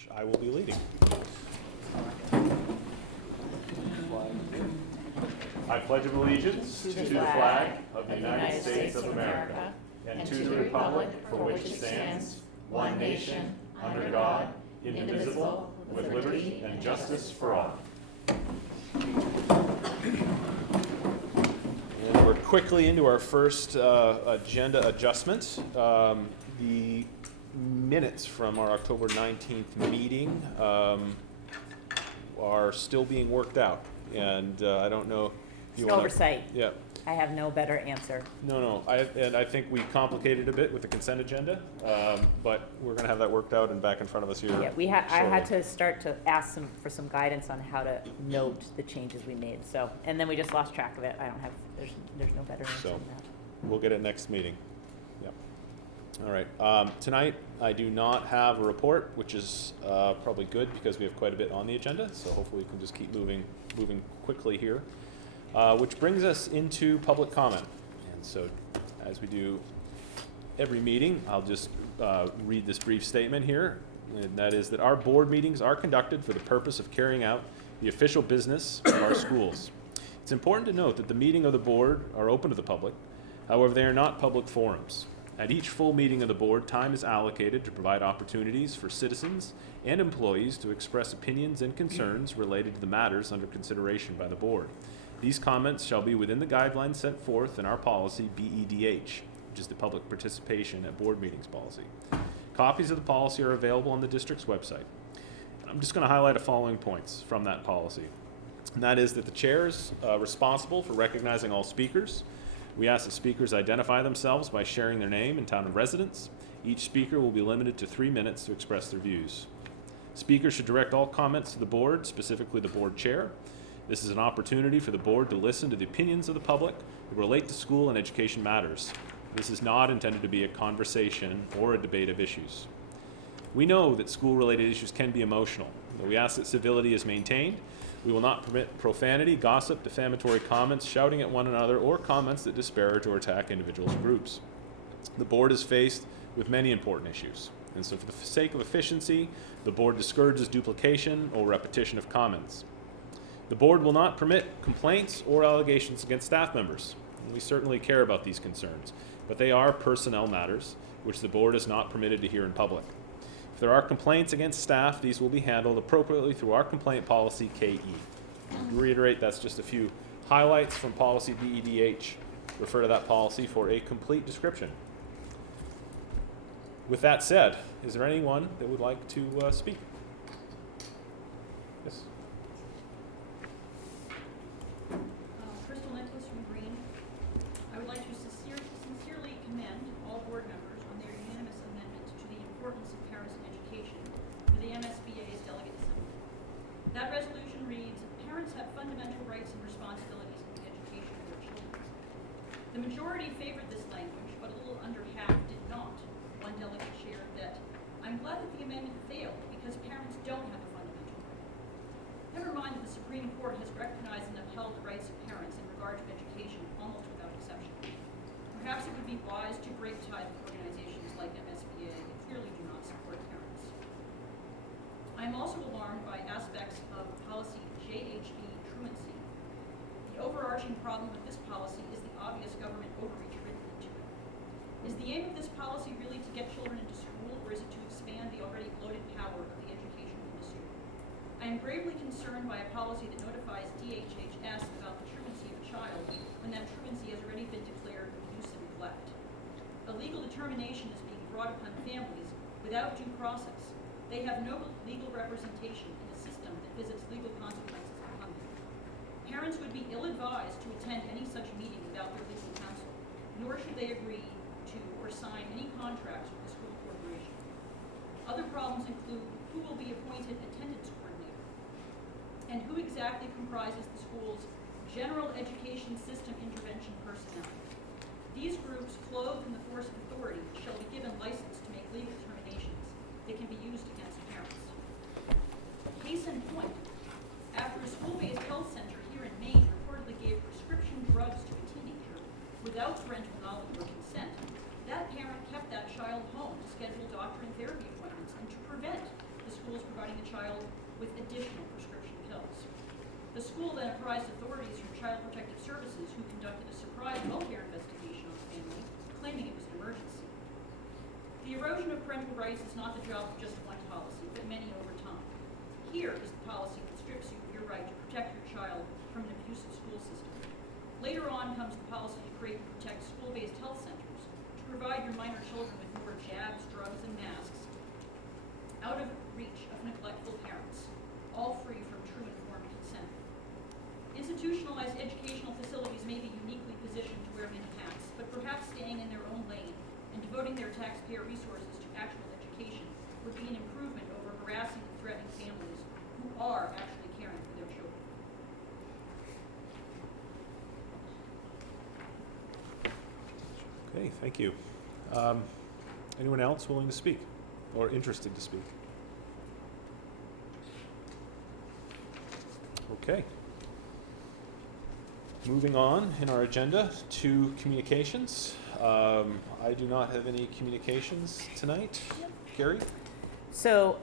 which I will be leading. I pledge allegiance to the flag of the United States of America and to the republic for which it stands, one nation, under God, indivisible, with liberty and justice for all. And we're quickly into our first agenda adjustment. The minutes from our October 19th meeting are still being worked out. And I don't know if you want to... Oversight. Yeah. I have no better answer. No. I think we complicated a bit with the consent agenda, but we're going to have that worked out and back in front of us here. Yeah, I had to start to ask for some guidance on how to note the changes we made. So, and then we just lost track of it. I don't have. There's no better answer So, than that. We'll get it next meeting. Yep. All right. Tonight I do not have a report, which is probably good because we have quite a bit on the agenda. So hopefully we can just keep moving quickly here. Which brings us into public comment. And so, as we do every meeting, I'll just read this brief statement here, and that is that our board meetings are conducted for the purpose of carrying out the official business of our schools. It's important to note that the meeting of the board are open to the public. However, they are not public forums. At each full meeting of the board, time is allocated to provide opportunities for citizens and employees to express opinions and concerns related to the matters under consideration by the board. These comments shall be within the guidelines set forth in our policy BEDH, which is the public participation at board meetings policy. Copies of the policy are available on the district's website. I'm just going to highlight the following points from that policy. And that is that the chair is responsible for recognizing all speakers. We ask that speakers identify themselves by sharing their name and town of residence. Each speaker will be limited to 3 minutes to express their views. Speakers should direct all comments to the board, specifically the board chair. This is an opportunity for the board to listen to the opinions of the public that relate to school and education matters. This is not intended to be a conversation or a debate of issues. We know that school-related issues can be emotional, but we ask that civility is maintained. We will not permit profanity, gossip, defamatory comments, shouting at one another, or comments that disparage or attack individuals or groups. The board is faced with many important issues, and so for the sake of efficiency, the board discourages duplication or repetition of comments. The board will not permit complaints or allegations against staff members. We certainly care about these concerns, but they are personnel matters, which the board is not permitted to hear in public. If there are complaints against staff, these will be handled appropriately through our complaint policy KE. To reiterate, that's just a few highlights from policy BEDH. Refer to that policy for a complete description. With that said, is there anyone that would like to speak? Yes. I would like to sincerely commend all board members on their unanimous amendment to the importance of parents in education for the MSBA's Delegate Assembly. That resolution reads, parents have fundamental rights and responsibilities in the education of their children. The majority favored this language, but a little under half did not. One delegate shared that, I'm glad that the amendment failed because parents don't have a fundamental right. Never mind that the Supreme Court has recognized and upheld the rights of parents in regard to education almost without exception. Perhaps it would be wise to break ties with organizations like MSBA that clearly do not support parents. I am also alarmed by aspects of policy JHB truancy. The overarching problem with this policy is the obvious government overreach written into it. Is the aim of this policy really to get children into school, or is it to expand the already bloated power of the education industry? I am gravely concerned by a policy that notifies DHHS about the truancy of a child when that truancy has already been declared abuse and neglect. A legal determination is being brought upon families without due process. They have no legal representation in a system that visits legal consequences upon them. Parents would be ill-advised to attend any such meeting without their legal counsel, nor should they agree to or sign any contracts with the school corporation. Other problems include who will be appointed attendance coordinator, and who exactly comprises the school's general education system intervention personnel. These groups, clothed in the force of authority, shall be given license to make legal determinations that can be used against parents. Case in point, after a school-based health center here in Maine reportedly gave prescription drugs to a teenager without parental knowledge or consent, that parent kept that child home to schedule doctor and therapy appointments and to prevent the school's the child with additional prescription pills. The school then apprised authorities from Child Protective Services, who conducted a surprise welfare investigation on the family, claiming it was an emergency. The erosion of parental rights is not the job of just one policy, but many over time. Here is the policy that strips you of your right to protect your child from an abusive school system. Later on comes the policy to create and protect school-based health centers, to provide your minor children with more jabs, drugs, and masks out of reach of neglectful parents, all free from true informed consent. Institutionalized educational facilities may be uniquely positioned to wear many hats, but perhaps staying in their own lane and devoting their taxpayer resources to actual education would be an improvement over harassing and threatening families who are actually caring for their children. Okay, thank you. Anyone else willing to speak or interested to speak? Okay. Moving on in our agenda to communications. I do not have any communications tonight. Gary? So,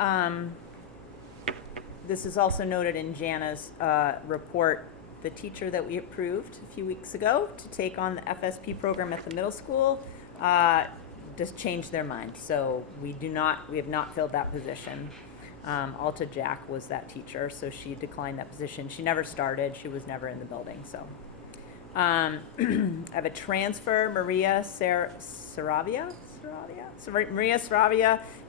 this is also noted in Jana's report. The teacher that we approved a few weeks ago to take on the FSP program at the middle school just changed their mind. So we have not filled that position. Alta Jack was that teacher, so she declined that position. She never started. She was never in the building. So I have a transfer, Maria Saravia,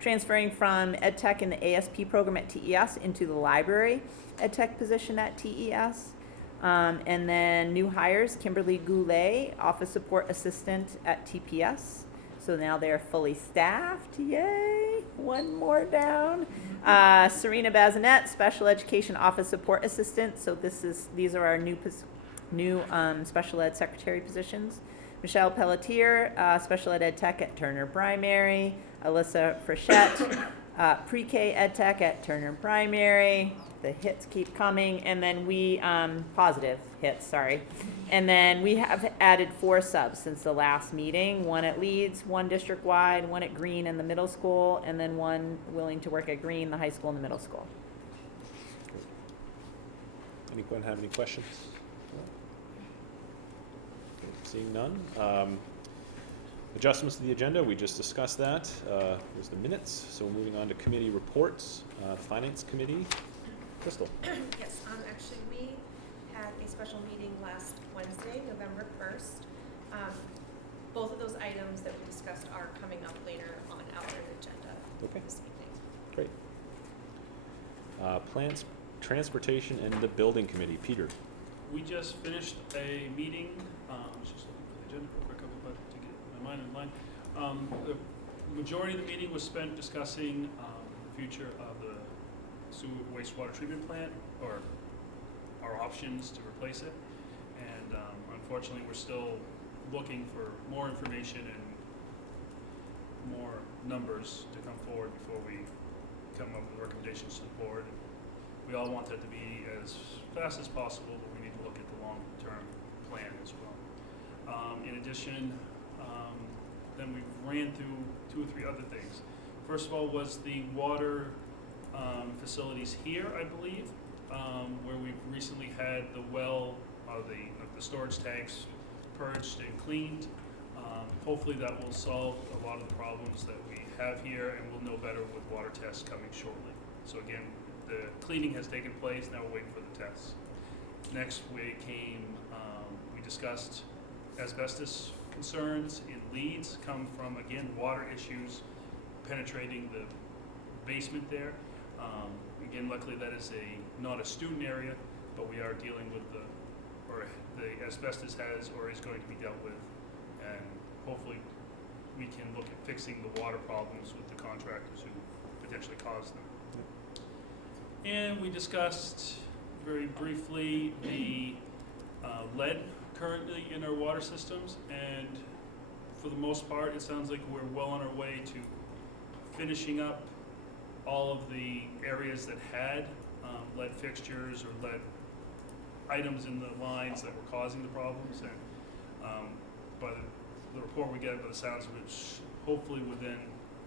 transferring from Ed Tech in the ASP program at TES into the library Ed Tech position at TES. And then new hires, Kimberly Goulet, office support assistant at TPS. So now they're fully staffed. Yay! One more down. Serena Bazinet, special education office support assistant. So these are our new special ed secretary positions. Michelle Pelletier, special ed tech at Turner Primary. Alyssa Frechette, pre-K ed tech at Turner Primary. The hits keep coming, and then we positive hits, sorry. And then we have added 4 subs since the last meeting, 1 at Leeds, 1 district-wide, 1 at Green in the middle school, and then 1 willing to work at Green, the high school, and the middle school. Anyone have any questions? Okay, seeing none. Adjustments to the agenda, we just discussed that. There's the minutes. So moving on to committee reports. Finance Committee. Crystal. Yes, actually we had a special meeting last Wednesday, November 1st. Both of those items that we discussed are coming up later on our agenda this evening. Great. Plans, Transportation, and the Building Committee. Peter. We just finished a meeting, I was just looking for the agenda real quick, to get my mind in line. The majority of the meeting was spent discussing the future of the sewer wastewater treatment plant, or our options to replace it. And unfortunately, we're still looking for more information and more numbers to come forward before we come up with recommendations to the board. We all want that to be as fast as possible, but we need to look at the long-term plan as well. In addition, then we ran through 2 or 3 other things. First of all was the water facilities here, I believe, where we've recently had the well, the storage tanks purged and cleaned. Hopefully that will solve a lot of the problems that we have here, and we'll know better with water tests coming shortly. So again, the cleaning has taken place, now we're waiting for the tests. Next we discussed asbestos concerns in Leeds, come from, again, water issues penetrating the basement there. Again, luckily that is not a student area, but we are dealing with the asbestos has or is going to be dealt with, and hopefully we can look at fixing the water problems with the contractors who potentially caused them. And we discussed very briefly the lead currently in our water systems, and for the most part it sounds like we're well on our way to finishing up all of the areas that had lead fixtures or lead items in the lines that were causing the problems. And by the report we get, by the sounds of it, hopefully within,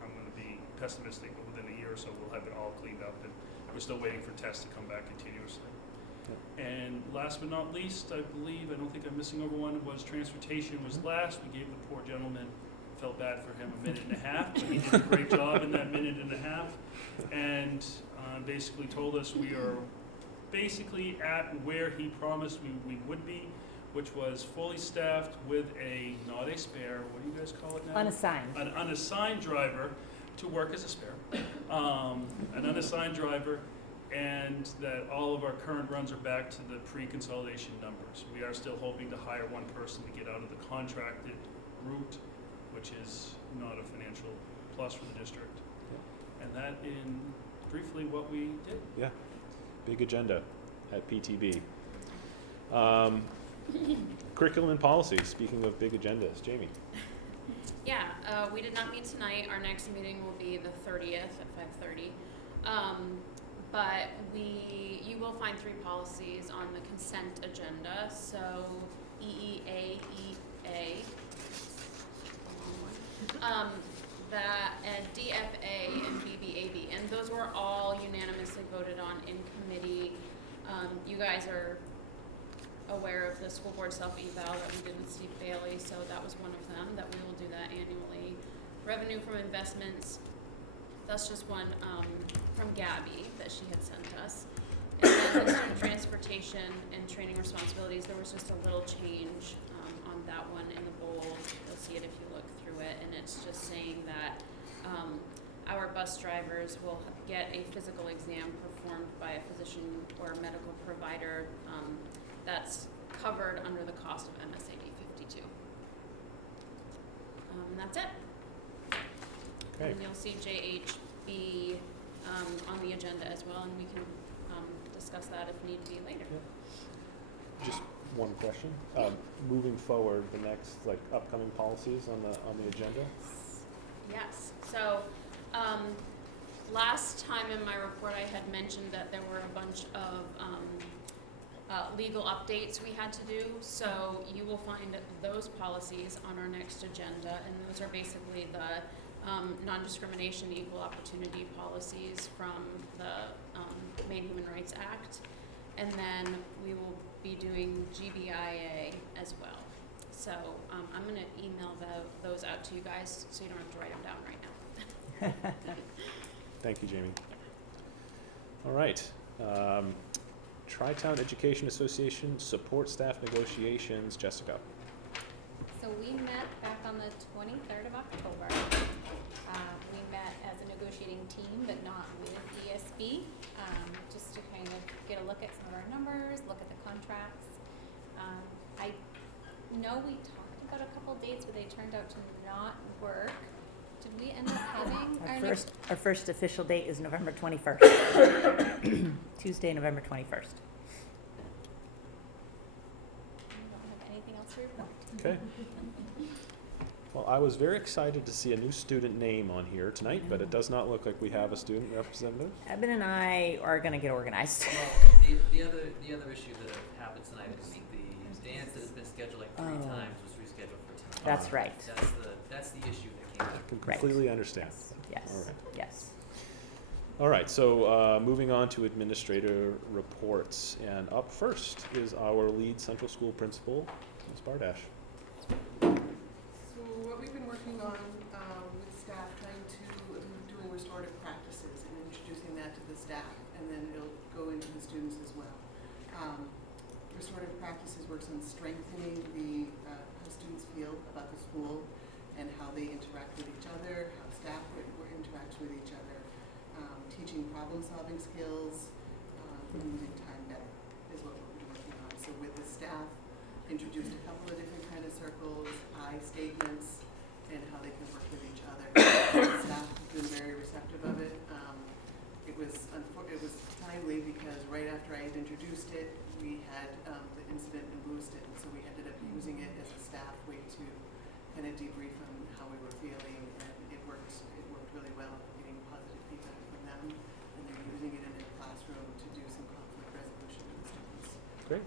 I'm going to be pessimistic, but within a year or so we'll have it all cleaned up and we're still waiting for tests to come back continuously. And last but not least, I believe, I don't think I'm missing over one, was transportation was last. We gave the poor gentleman, felt bad for him, a minute and a half, but he did a great job in that minute and a half. And basically told us we are basically at where he promised we would be, which was fully staffed with not a spare, what do you guys call it now? Unassigned. An unassigned driver to work as a spare. An unassigned driver, and that all of our current runs are back to the pre-consolidation numbers. We are still hoping to hire one person to get out of the contracted route, which is not a financial plus for the district. And that in briefly what we did. Yeah, big agenda at PTB. Curriculum and policy, speaking of big agendas, Jamie. Yeah, we did not meet tonight. Our next meeting will be the 30th at 5:30. But you will find 3 policies on the consent agenda. So EEAEA, and DFA and BBAB, and those were all unanimously voted on in committee. You guys are aware of the school board self-eval that we did with Steve Bailey, so that was one of them, that we will do that annually. Revenue from investments, that's just one from Gabby that she had sent us. And then the student transportation and training responsibilities, there was just a little change on that one in the bold. You'll see it if you look through it, and it's just saying that our bus drivers will get a physical exam performed by a physician or medical provider that's covered under the cost of MSAD52. And that's it. Okay. And you'll see JHB on the agenda as well, and we can discuss that if need be later. Just one question. Moving forward, the next upcoming policies on the agenda. Yes. So last time in my report, I had mentioned that there were a bunch of legal updates we had to do. So you will find those policies on our next agenda, and those are basically the non-discrimination, equal opportunity policies from the Maine Human Rights Act, and then we will be doing GBIA as well. So I'm going to email those out to you guys so you don't have to write them down right now. Thank you, Jamie. All right. Tri-Town Education Association support staff negotiations. Jessica. So we met back on the 23rd of October. We met as a negotiating team, but not with ESB, just to kind of get a look at some of our numbers, look at the contracts. I know we talked about a couple dates, but they turned out to not work. Did we end up having Our first official date is November 21st. Tuesday, November 21st. We don't have anything else to report. Okay. Well, I was very excited to see a new student name on here tonight, but it does not look like we have a student representative. Eben and I are going to get organized. Well, the other issue that happened tonight is the dance that has been scheduled like 3 times was rescheduled for tonight. That's right. That's the issue that came I up. can Right. completely understand. Yes. All right. Yes. All right, so moving on to administrator reports, and up first is our lead central school principal, Ms. Bardash. So what we've been working on with staff, trying to doing restorative practices and introducing that to the staff, and then it'll go into the students as well. Restorative practices works on strengthening how students feel about the school and how they interact with each other, how staff interacts with each other, teaching problem-solving skills, and using time better is what we're working on. So with the staff, introduced a couple of different kind of circles, I statements, and how they can work with each other. Staff has been very receptive of it. It was timely because right after I had introduced it, we had the incident in Lewiston, so we ended up using it as a staff way to kind of debrief on how we were feeling, and it worked really well, getting positive feedback from them, and they're using it in their classroom to do some conflict resolution with the students. Great.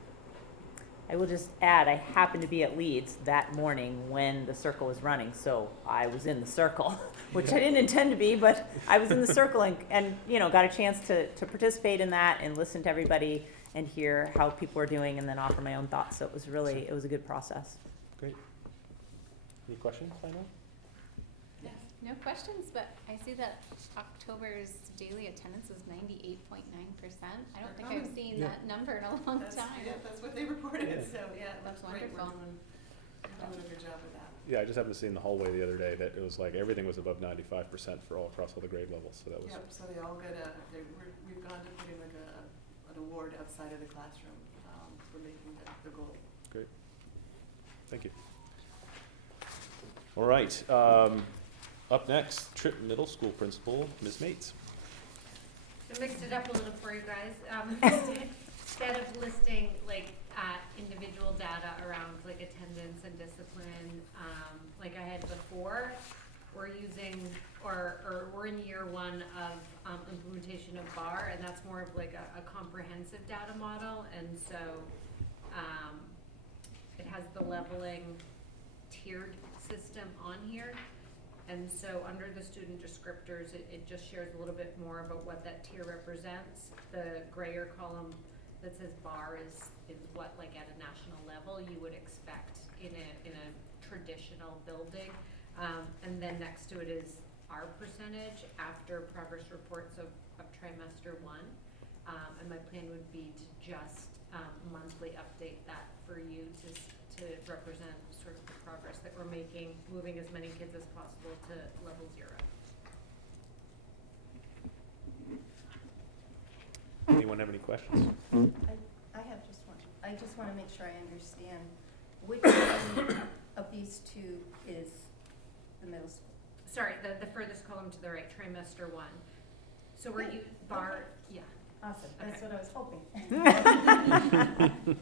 I I will just add, I happened to be at Leeds that morning when the circle was running, so I was in the circle, which I didn't intend to be, but I was in the circle and you know, got a chance to participate in that and listen to everybody and hear how people were doing and then offer my own thoughts. So it was a good process. Great. Any questions, I know? No questions, but I see that October's daily attendance was 98.9%. I don't think I've seen that number in a long time. Yeah, that's what they reported, Yeah. so, yeah, That's that's great. We're wonderful. doing a good job with that. Yeah, I just happened to see in the hallway the other day that it was like everything was above 95% for all across all the grade levels. So that was Yep, so they all get we've gone to putting like an award outside of the classroom, for making the goal. great. Thank you. All right. Up next, Tripp Middle School Principal, Ms. Mates. I mixed it up a little for you guys. Instead of listing like individual data around like attendance and discipline, like I had before, we're using or we're in year one of implementation of BAR, and that's more of like a comprehensive data model, and so it has the leveling tiered system on here. And so under the student descriptors, it just shares a little bit more about what that tier represents. The grayer column that says BAR is what, like at a national level, you would expect in a traditional building. And then next to it is our percentage after progress reports of trimester one. And my plan would be to just monthly update that for you to represent sort of the progress that we're making, moving as many kids as possible to level 0. Anyone have any questions? I have just one. I just want to make sure I understand which one of these two is the middle school. Sorry, the furthest column to the right, trimester 1. So we're Good. BAR, yeah. Awesome. That's Okay. what I was hoping.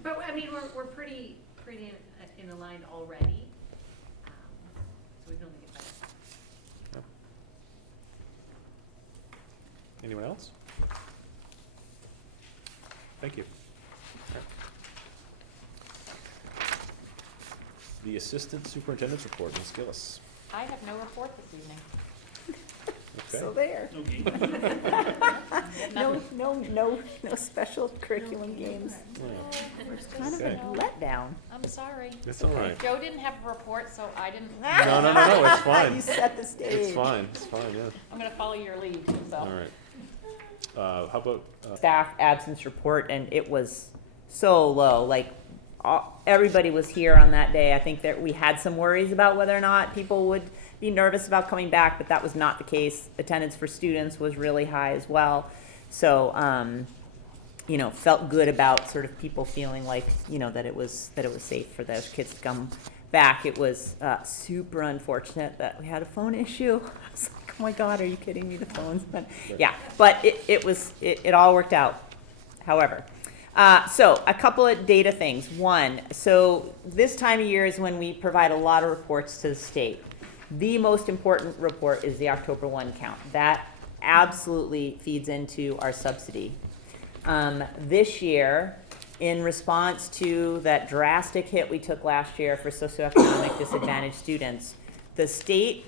But I mean, we're pretty in aligned already, so we can only get better. Anyone else? Thank you. The Assistant Superintendent's Report, Ms. Gillis. I have no report this evening. Okay. So there. No game. No special curriculum games. Yeah. It's kind of a Okay. letdown. I'm sorry. It's all right. Joe didn't have a report, so I didn't. No, it's fine. You set the stage. It's fine, yeah. I'm gonna follow your lead, so. All right. How about, Staff absence report, and it was so low. Like, everybody was here on that day. I think that we had some worries about whether or not people would be nervous about coming back, but that was not the case. Attendance for students was really high as well. So, you know, felt good about sort of people feeling like, you know, that it was safe for those kids to come back. It was super unfortunate that we had a phone issue. I was like, oh my God, are you kidding me? The phones, but yeah, but it all worked out. However, so a couple of data things. One, so this time of year is when we provide a lot of reports to the state. The most important report is the October 1 count. That absolutely feeds into our subsidy. This year, in response to that drastic hit we took last year for socioeconomic disadvantaged students, the state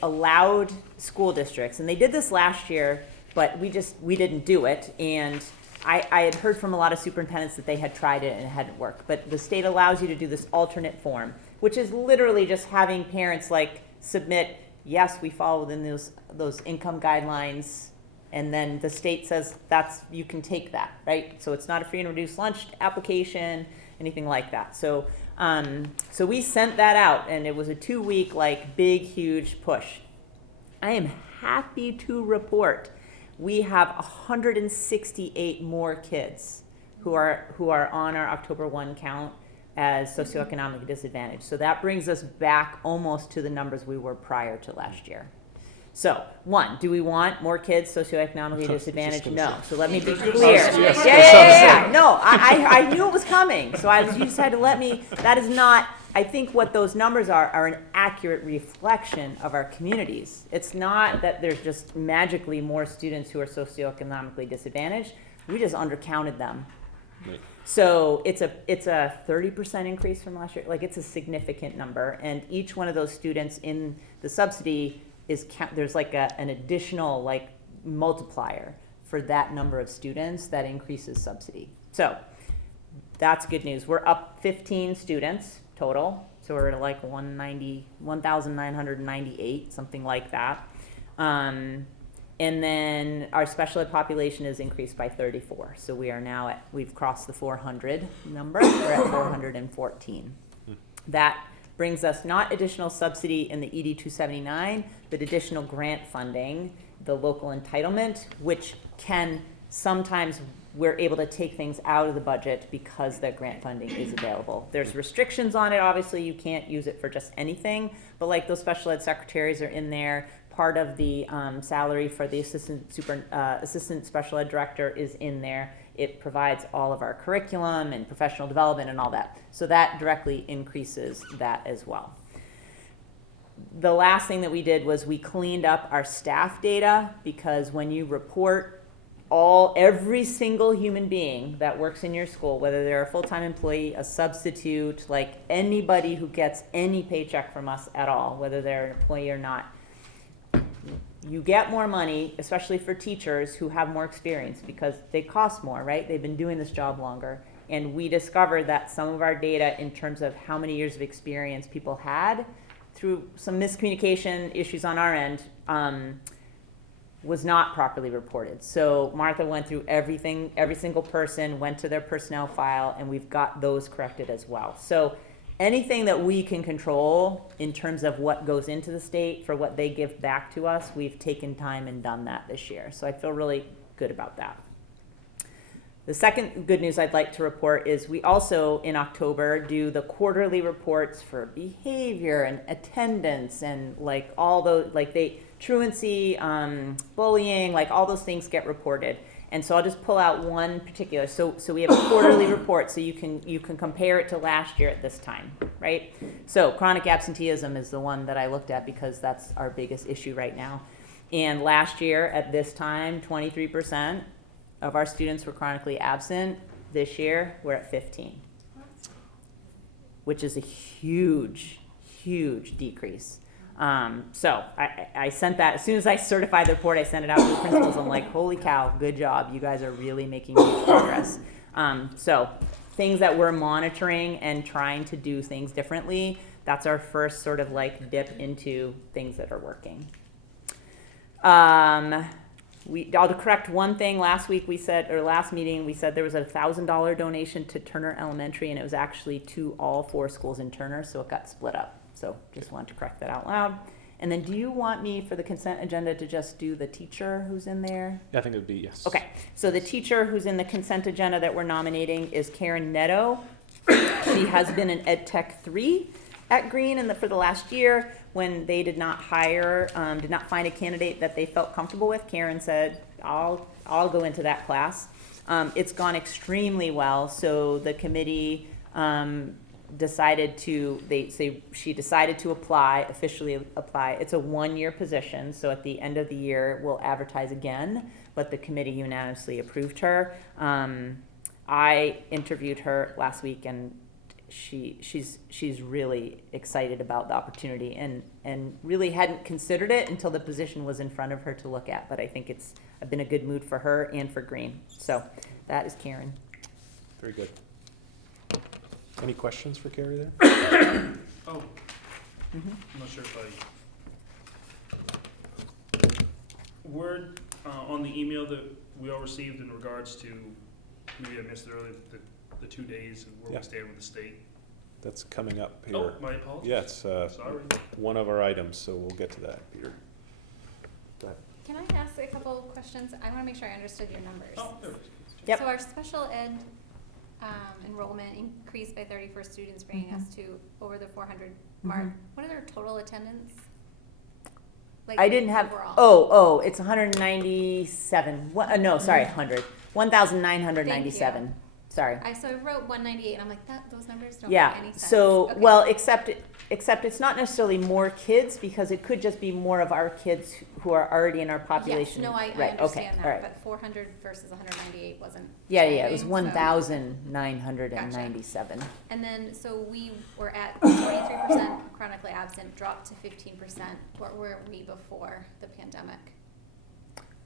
allowed school districts, and they did this last year, but we didn't do it, and I had heard from a lot of superintendents that they had tried it and it hadn't worked, but the state allows you to do this alternate form, which is literally just having parents like submit, yes, we fall within those income guidelines, and then the state says you can take that, right? So it's not a free and reduced lunch application, anything like that. So so we sent that out, and it was a 2-week like big huge push. I am happy to report we have 168 more kids who are on our October 1 count as socioeconomically disadvantaged. So that brings us back almost to the numbers we were prior to last year. So, one, do we want more kids socioeconomically disadvantaged? No. So let me be clear. Yes. Yeah. No, I knew it was coming. So you just had to let me, that is not, I think what those numbers are an accurate reflection of our communities. It's not that there's just magically more students who are socioeconomically disadvantaged. We just undercounted them Right. So it's a 30% increase from last year. Like, it's a significant number, and each one of those students in the subsidy there's like an additional like multiplier for that number of students that increases subsidy. So that's good news. We're up 15 students total, so we're at like 1,998, something like that. And then our special ed population is increased by 34. So we've crossed the 400 number. We're at 414. That brings us not additional subsidy in the ED 279, but additional grant funding, the local entitlement, which can sometimes we're able to take things out of the budget because that grant funding is available. There's restrictions on it. Obviously, you can't use it for just anything, but like those special ed secretaries are in there. Part of the salary for the assistant special ed director is in there. It provides all of our curriculum and professional development and all that. So that directly increases that as well. The last thing that we did was we cleaned up our staff data, because when you report every single human being that works in your school, whether they're a full-time employee, a substitute, like anybody who gets any paycheck from us at all, whether they're an employee or not, you get more money, especially for teachers who have more experience, because they cost more, right? They've been doing this job longer. And we discovered that some of our data in terms of how many years of experience people had through some miscommunication issues on our end was not properly reported. So Martha went through everything, every single person, went to their personnel file, and we've got those corrected as well. So anything that we can control in terms of what goes into the state for what they give back to us, we've taken time and done that this year. So I feel really good about that. The second good news I'd like to report is we also in October do the quarterly reports for behavior and attendance and like all those, truancy, bullying, like all those things get reported. And so I'll just pull out one particular. So we have a quarterly report, so you can compare it to last year at this time, right? So chronic absenteeism is the one that I looked at because that's our biggest issue right now. And last year at this time, 23% of our students were chronically absent. This year, we're at 15, which is a huge, huge decrease. So I sent that, as soon as I certified the report, I sent it out to the principals. I'm like, holy cow, good job. You guys are really making huge progress. So things that we're monitoring and trying to do things differently, that's our first sort of like dip into things that are working. I'll correct one thing. Last meeting, we said there was a $1,000 donation to Turner Elementary, and it was actually to all 4 schools in Turner, so it got split up. So just wanted to correct that out loud. And then do you want me for the consent agenda to just do the teacher who's in there? Yeah, I think it would be yes. Okay, so the teacher who's in the consent agenda that we're nominating is Karen Netto. She has been an Ed Tech 3 at Green for the last year. When they did not find a candidate that they felt comfortable with, Karen said, I'll go into that class. It's gone extremely well, so the committee decided to officially apply. It's a 1-year position, so at the end of the year, we'll advertise again, but the committee unanimously approved her. I interviewed her last week, and she's really excited about the opportunity and really hadn't considered it until the position was in front of her to look at, but I think it's been a good mood for her and for Green. So that is Karen. Very good. Any questions for Carrie there? Oh, Mm-hmm. I'm not sure if word on the email that we all received in regards to, maybe I missed it earlier, the 2 days and where Yeah. we stand with the state. That's coming up here. Oh, my apologies. Yeah, it's Sorry. one of our items, so we'll get to that, Peter. Go ahead. Can I ask a couple of questions? I want to make sure I understood your numbers. Oh, there it is. Yep. So our special ed enrollment increased by 34 students, bringing us to over the 400 mark. What are their total attendance? Like I didn't have, overall? it's 197, 1,997 Sorry. So I wrote 198, and I'm like, those numbers don't Yeah, make any sense. so, Okay. well, except it's not necessarily more kids, because it could just be more of our kids who are already in our population. Yes, no, I Right, okay, understand all that, right. but 400 versus 198 wasn't. Yeah, it was chiming, so- 1,997. And then, so we were at 23% chronically absent, dropped to 15%. What were we before the pandemic?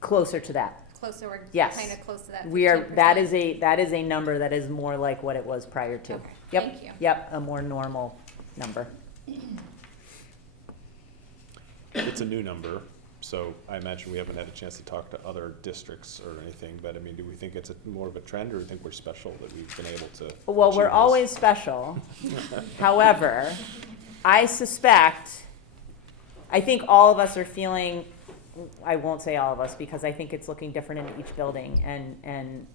Closer to that. Closer, we're Yes. kind of close to that 15%. We are, that is a number that is more like what it was prior to. Okay, Yep, thank you. Yep, a more normal number. It's a new number, so I imagine we haven't had a chance to talk to other districts or anything, but I mean, do we think it's more of a trend, or do you think we're special that we've been able to? Well, we're achieve this? always special. However, I suspect, I think all of us are feeling, I won't say all of us, because I think it's looking different in each building, and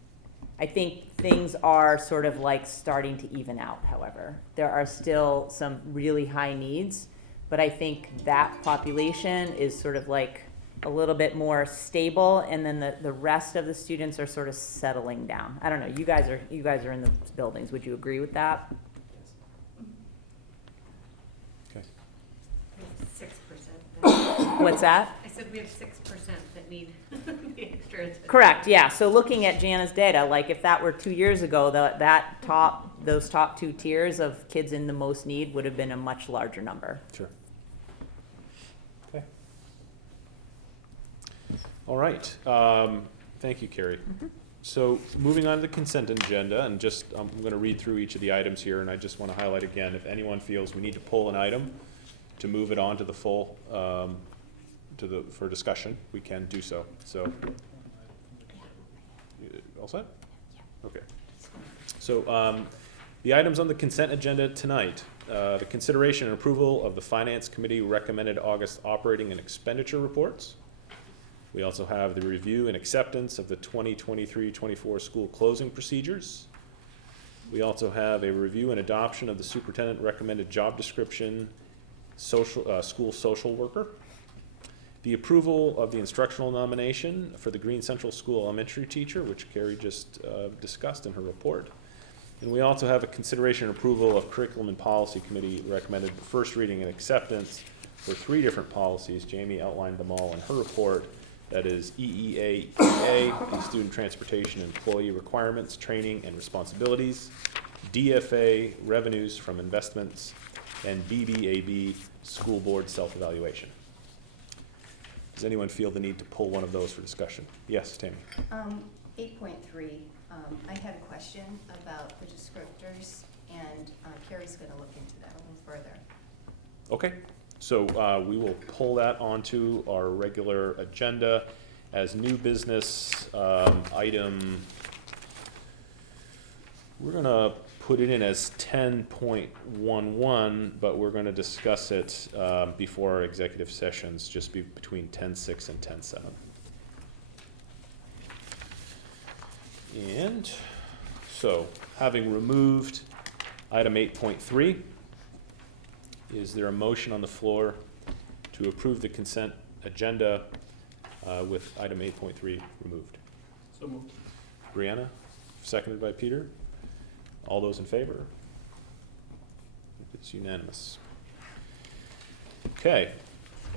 I think things are sort of like starting to even out, however. There are still some really high needs, but I think that population is sort of like a little bit more stable, and then the rest of the students are sort of settling down. I don't know, you guys are in the buildings, would you agree with that? Okay. 6%. What's that? I said we have 6% that need the extra attention. Correct, yeah, so looking at Jana's data, like if that were 2 years ago, those top two tiers of kids in the most need would have been a much larger number. Sure. Okay. All right, thank you, Carrie. So moving on to the consent agenda, and just, I'm gonna read through each of the items here, and I just wanna highlight again, if anyone feels we need to pull an item to move it on to the full, for discussion, we can do so, so. You all set? Okay. So, the items on the consent agenda tonight, the consideration and approval of the Finance Committee recommended August operating and expenditure reports. We also have the review and acceptance of the 2023-24 school closing procedures. We also have a review and adoption of the superintendent recommended job description, school social worker. The approval of the instructional nomination for the Green Central School elementary teacher, which Carrie just discussed in her report. And we also have a consideration and approval of curriculum and policy committee recommended first reading and acceptance for 3 different policies. Jamie outlined them all in her report. That is EEA, the student transportation employee requirements, training and responsibilities, DFA, revenues from investments, and BBAB, school board self-evaluation. Does anyone feel the need to pull one of those for discussion? Yes, Tammy. 8.3, I had a question about the descriptors, and Carrie's gonna look into that a little further. Okay, so we will pull that onto our regular agenda as new business item. We're gonna put it in as 10.11, but we're gonna discuss it before our executive sessions, just be between 10.6 and 10.7. And so, having removed item 8.3, is there a motion on the floor to approve the consent agenda with item 8.3 removed? So moved. Brianna, seconded by Peter. All those in favor? It's unanimous. Okay,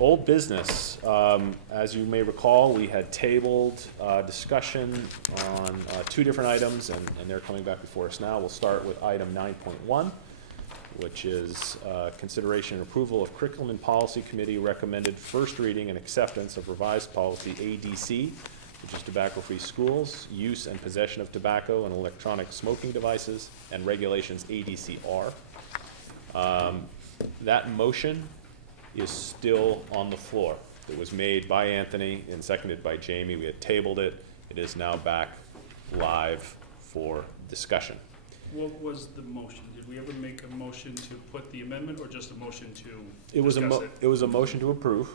old business. As you may recall, we had tabled discussion on 2 different items, and they're coming back before us now. We'll start with item 9.1, which is consideration and approval of Curriculum and Policy Committee recommended first reading and acceptance of revised policy ADC, which is tobacco-free schools, use and possession of tobacco and electronic smoking devices, and regulations ADCR. That motion is still on the floor. It was made by Anthony and seconded by Jamie. We had tabled it. It is now back live for discussion. What was the motion? Did we ever make a motion to put the amendment, or just a motion to It was discuss it was a motion to approve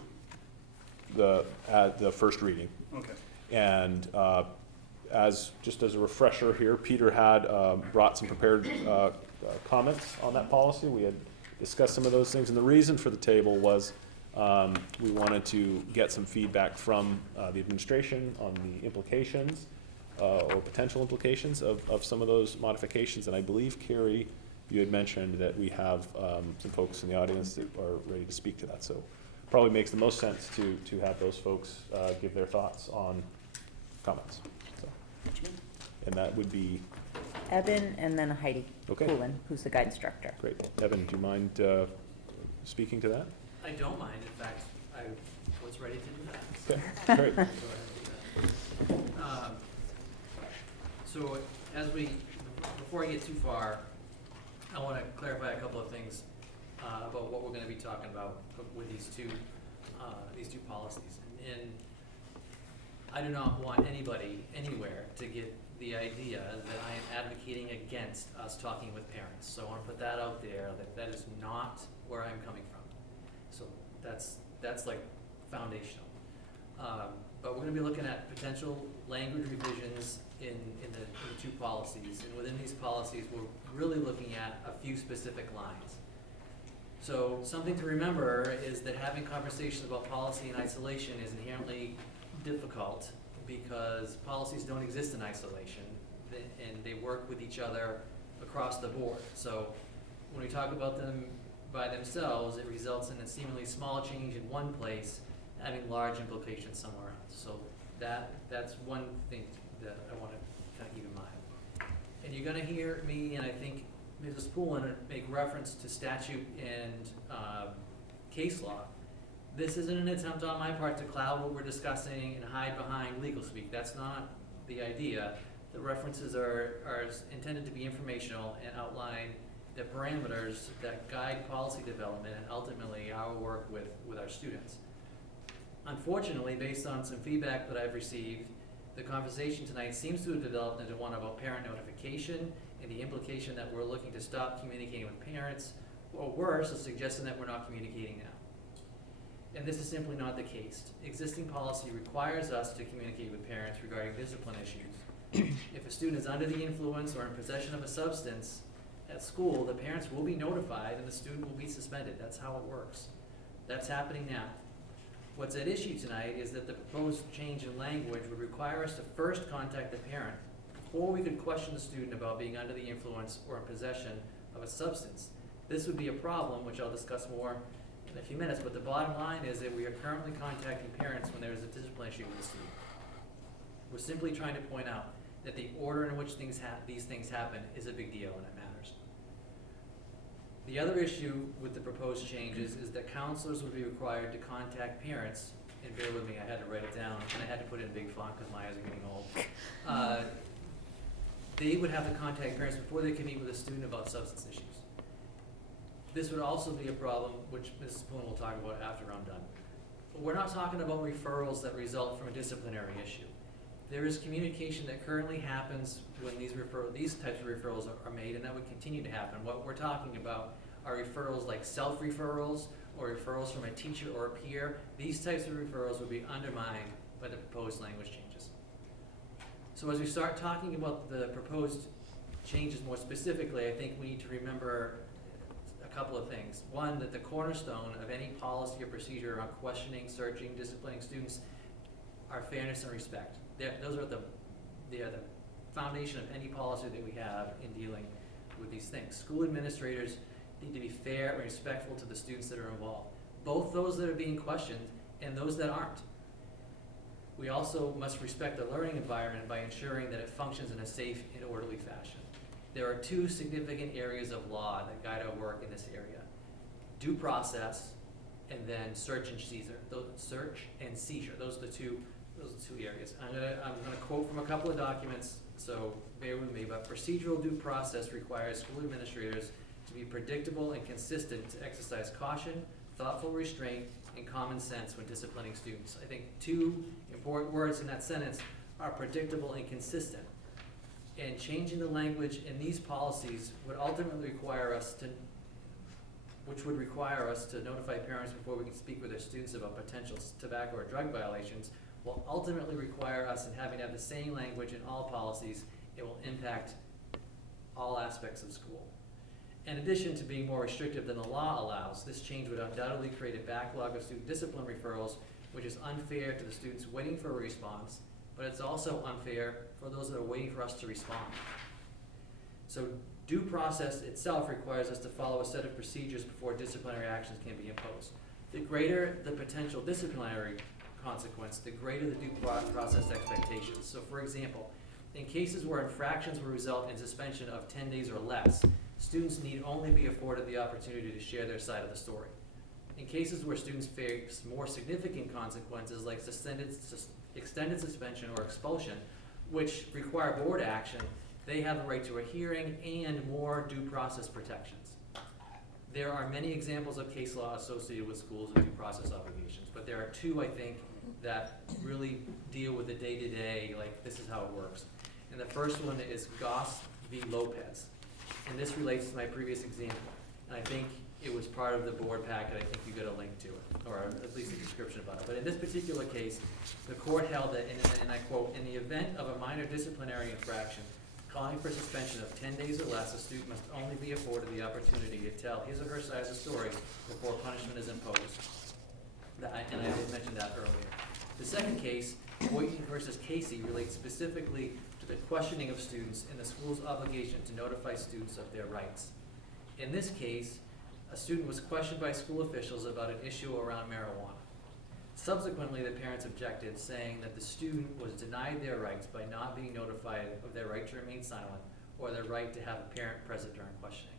the first reading. Okay. And just as a refresher here, Peter had brought some prepared comments on that policy. We had discussed some of those things, and the reason for the table was we wanted to get some feedback from the administration on the implications or potential implications of some of those modifications. And I believe, Carrie, you had mentioned that we have some folks in the audience that are ready to speak to that. So probably makes the most sense to have those folks give their thoughts on comments. So, and that would be Evan and then Heidi Okay. Poulin, who's the guide instructor. great. Evan, do you mind speaking to that? I don't mind, in fact, I was ready to do that. Okay, great. Go ahead and do that. So as before I get too far, I want to clarify a couple of things about what we're going to be talking about with these two policies. And I do not want anybody anywhere to get the idea that I am advocating against us talking with parents. So I want to put that out there, that is not where I'm coming from. So that's like foundational. But we're going to be looking at potential language revisions in the two policies. And within these policies, we're really looking at a few specific lines. So something to remember is that having conversations about policy in isolation is inherently difficult because policies don't exist in isolation and they work with each other across the board. So when we talk about them by themselves, it results in a seemingly small change in one place having large implications somewhere else. So that's one thing that I want to kind of keep in mind. And you're going to hear me, and I think Mrs. Poulin, make reference to statute and case law. This isn't an attempt on my part to cloud what we're discussing and hide behind legal speak. That's not the idea. The references are intended to be informational and outline the parameters that guide policy development and ultimately our work with our students. Unfortunately, based on some feedback that I've received, the conversation tonight seems to have developed into one about parent notification and the implication that we're looking to stop communicating with parents, or worse, a suggestion that we're not communicating now. And this is simply not the case. Existing policy requires us to communicate with parents regarding discipline issues. If a student is under the influence or in possession of a substance at school, the parents will be notified and the student will be suspended. That's how it works. That's happening now. What's at issue tonight is that the proposed change in language would require us to first contact the parent before we could question the student about being under the influence or in possession of a substance. This would be a problem, which I'll discuss more in a few minutes, but the bottom line is that we are currently contacting parents when there is a discipline issue with the student. We're simply trying to point out that the order in which these things happen is a big deal and it matters. The other issue with the proposed changes is that counselors would be required to contact parents, and bear with me, I had to write it down, and I had to put it in big font because my eyes are getting old. They would have to contact parents before they can meet with a student about substance issues. This would also be a problem, which Mrs. Poulin will talk about after I'm done. But we're not talking about referrals that result from a disciplinary issue. There is communication that currently happens when these types of referrals are made, and that would continue to happen. What we're talking about are referrals like self-referrals or referrals from a teacher or a peer. These types of referrals would be undermined by the proposed language changes. So as we start talking about the proposed changes more specifically, I think we need to remember a couple of things. One, that the cornerstone of any policy or procedure around questioning, searching, disciplining students are fairness and respect. Those are the foundation of any policy that we have in dealing with these things. School administrators need to be fair and respectful to the students that are involved, both those that are being questioned and those that aren't. We also must respect the learning environment by ensuring that it functions in a safe and orderly fashion. There are two significant areas of law that guide our work in this area: due process and then search and seizure. Those are the two areas. I'm gonna quote from a couple of documents, so bear with me, but procedural due process requires school administrators to be predictable and consistent to exercise caution, thoughtful restraint, and common sense when disciplining students. I think two important words in that sentence are predictable and consistent. And changing the language in these policies would ultimately require us to notify parents before we can speak with their students about potential tobacco or drug violations, will ultimately require us in having to have the same language in all policies. It will impact all aspects of school. In addition to being more restrictive than the law allows, this change would undoubtedly create a backlog of student discipline referrals, which is unfair to the students waiting for a response but it's also unfair for those that are waiting for us to respond. So due process itself requires us to follow a set of procedures before disciplinary actions can be imposed. The greater the potential disciplinary consequence, the greater the due process expectations. So for example, in cases where infractions will result in suspension of 10 days or less, students need only be afforded the opportunity to share their side of the story. In cases where students face more significant consequences like extended suspension or expulsion, which require board action, they have a right to a hearing and more due process protections. There are many examples of case law associated with schools and due process obligations, but there are two, I think, that really deal with the day-to-day, like this is how it works. And the first one is Goss v. Lopez. And this relates to my previous example. And I think it was part of the board packet. I think you got a link to it, or at least a description about it. But in this particular case, the court held that, and I quote, in the event of a minor disciplinary infraction, calling for suspension of 10 days or less, a student must only be afforded the opportunity to tell his or her side of the story before punishment is imposed. And I did mention that earlier. The second case, Boynton versus Casey, relates specifically to the questioning of students and the school's obligation to notify students of their rights. In this case, a student was questioned by school officials about an issue around marijuana. Subsequently, the parents objected, saying that the student was denied their rights by not being notified of their right to remain silent or their right to have a parent present during questioning.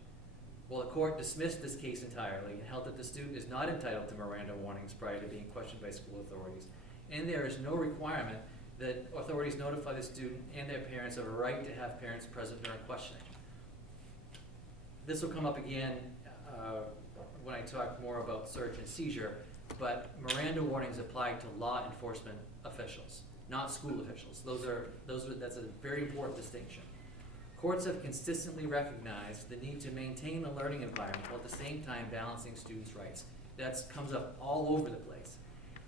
Well, the court dismissed this case entirely and held that the student is not entitled to Miranda warnings prior to being questioned by school authorities, and there is no requirement that authorities notify the student and their parents of a right to have parents present during questioning. This will come up again when I talk more about search and seizure, but Miranda warnings apply to law enforcement officials, not school officials. That's a very important distinction. Courts have consistently recognized the need to maintain a learning environment while at the same time balancing students' rights. That comes up all over the place.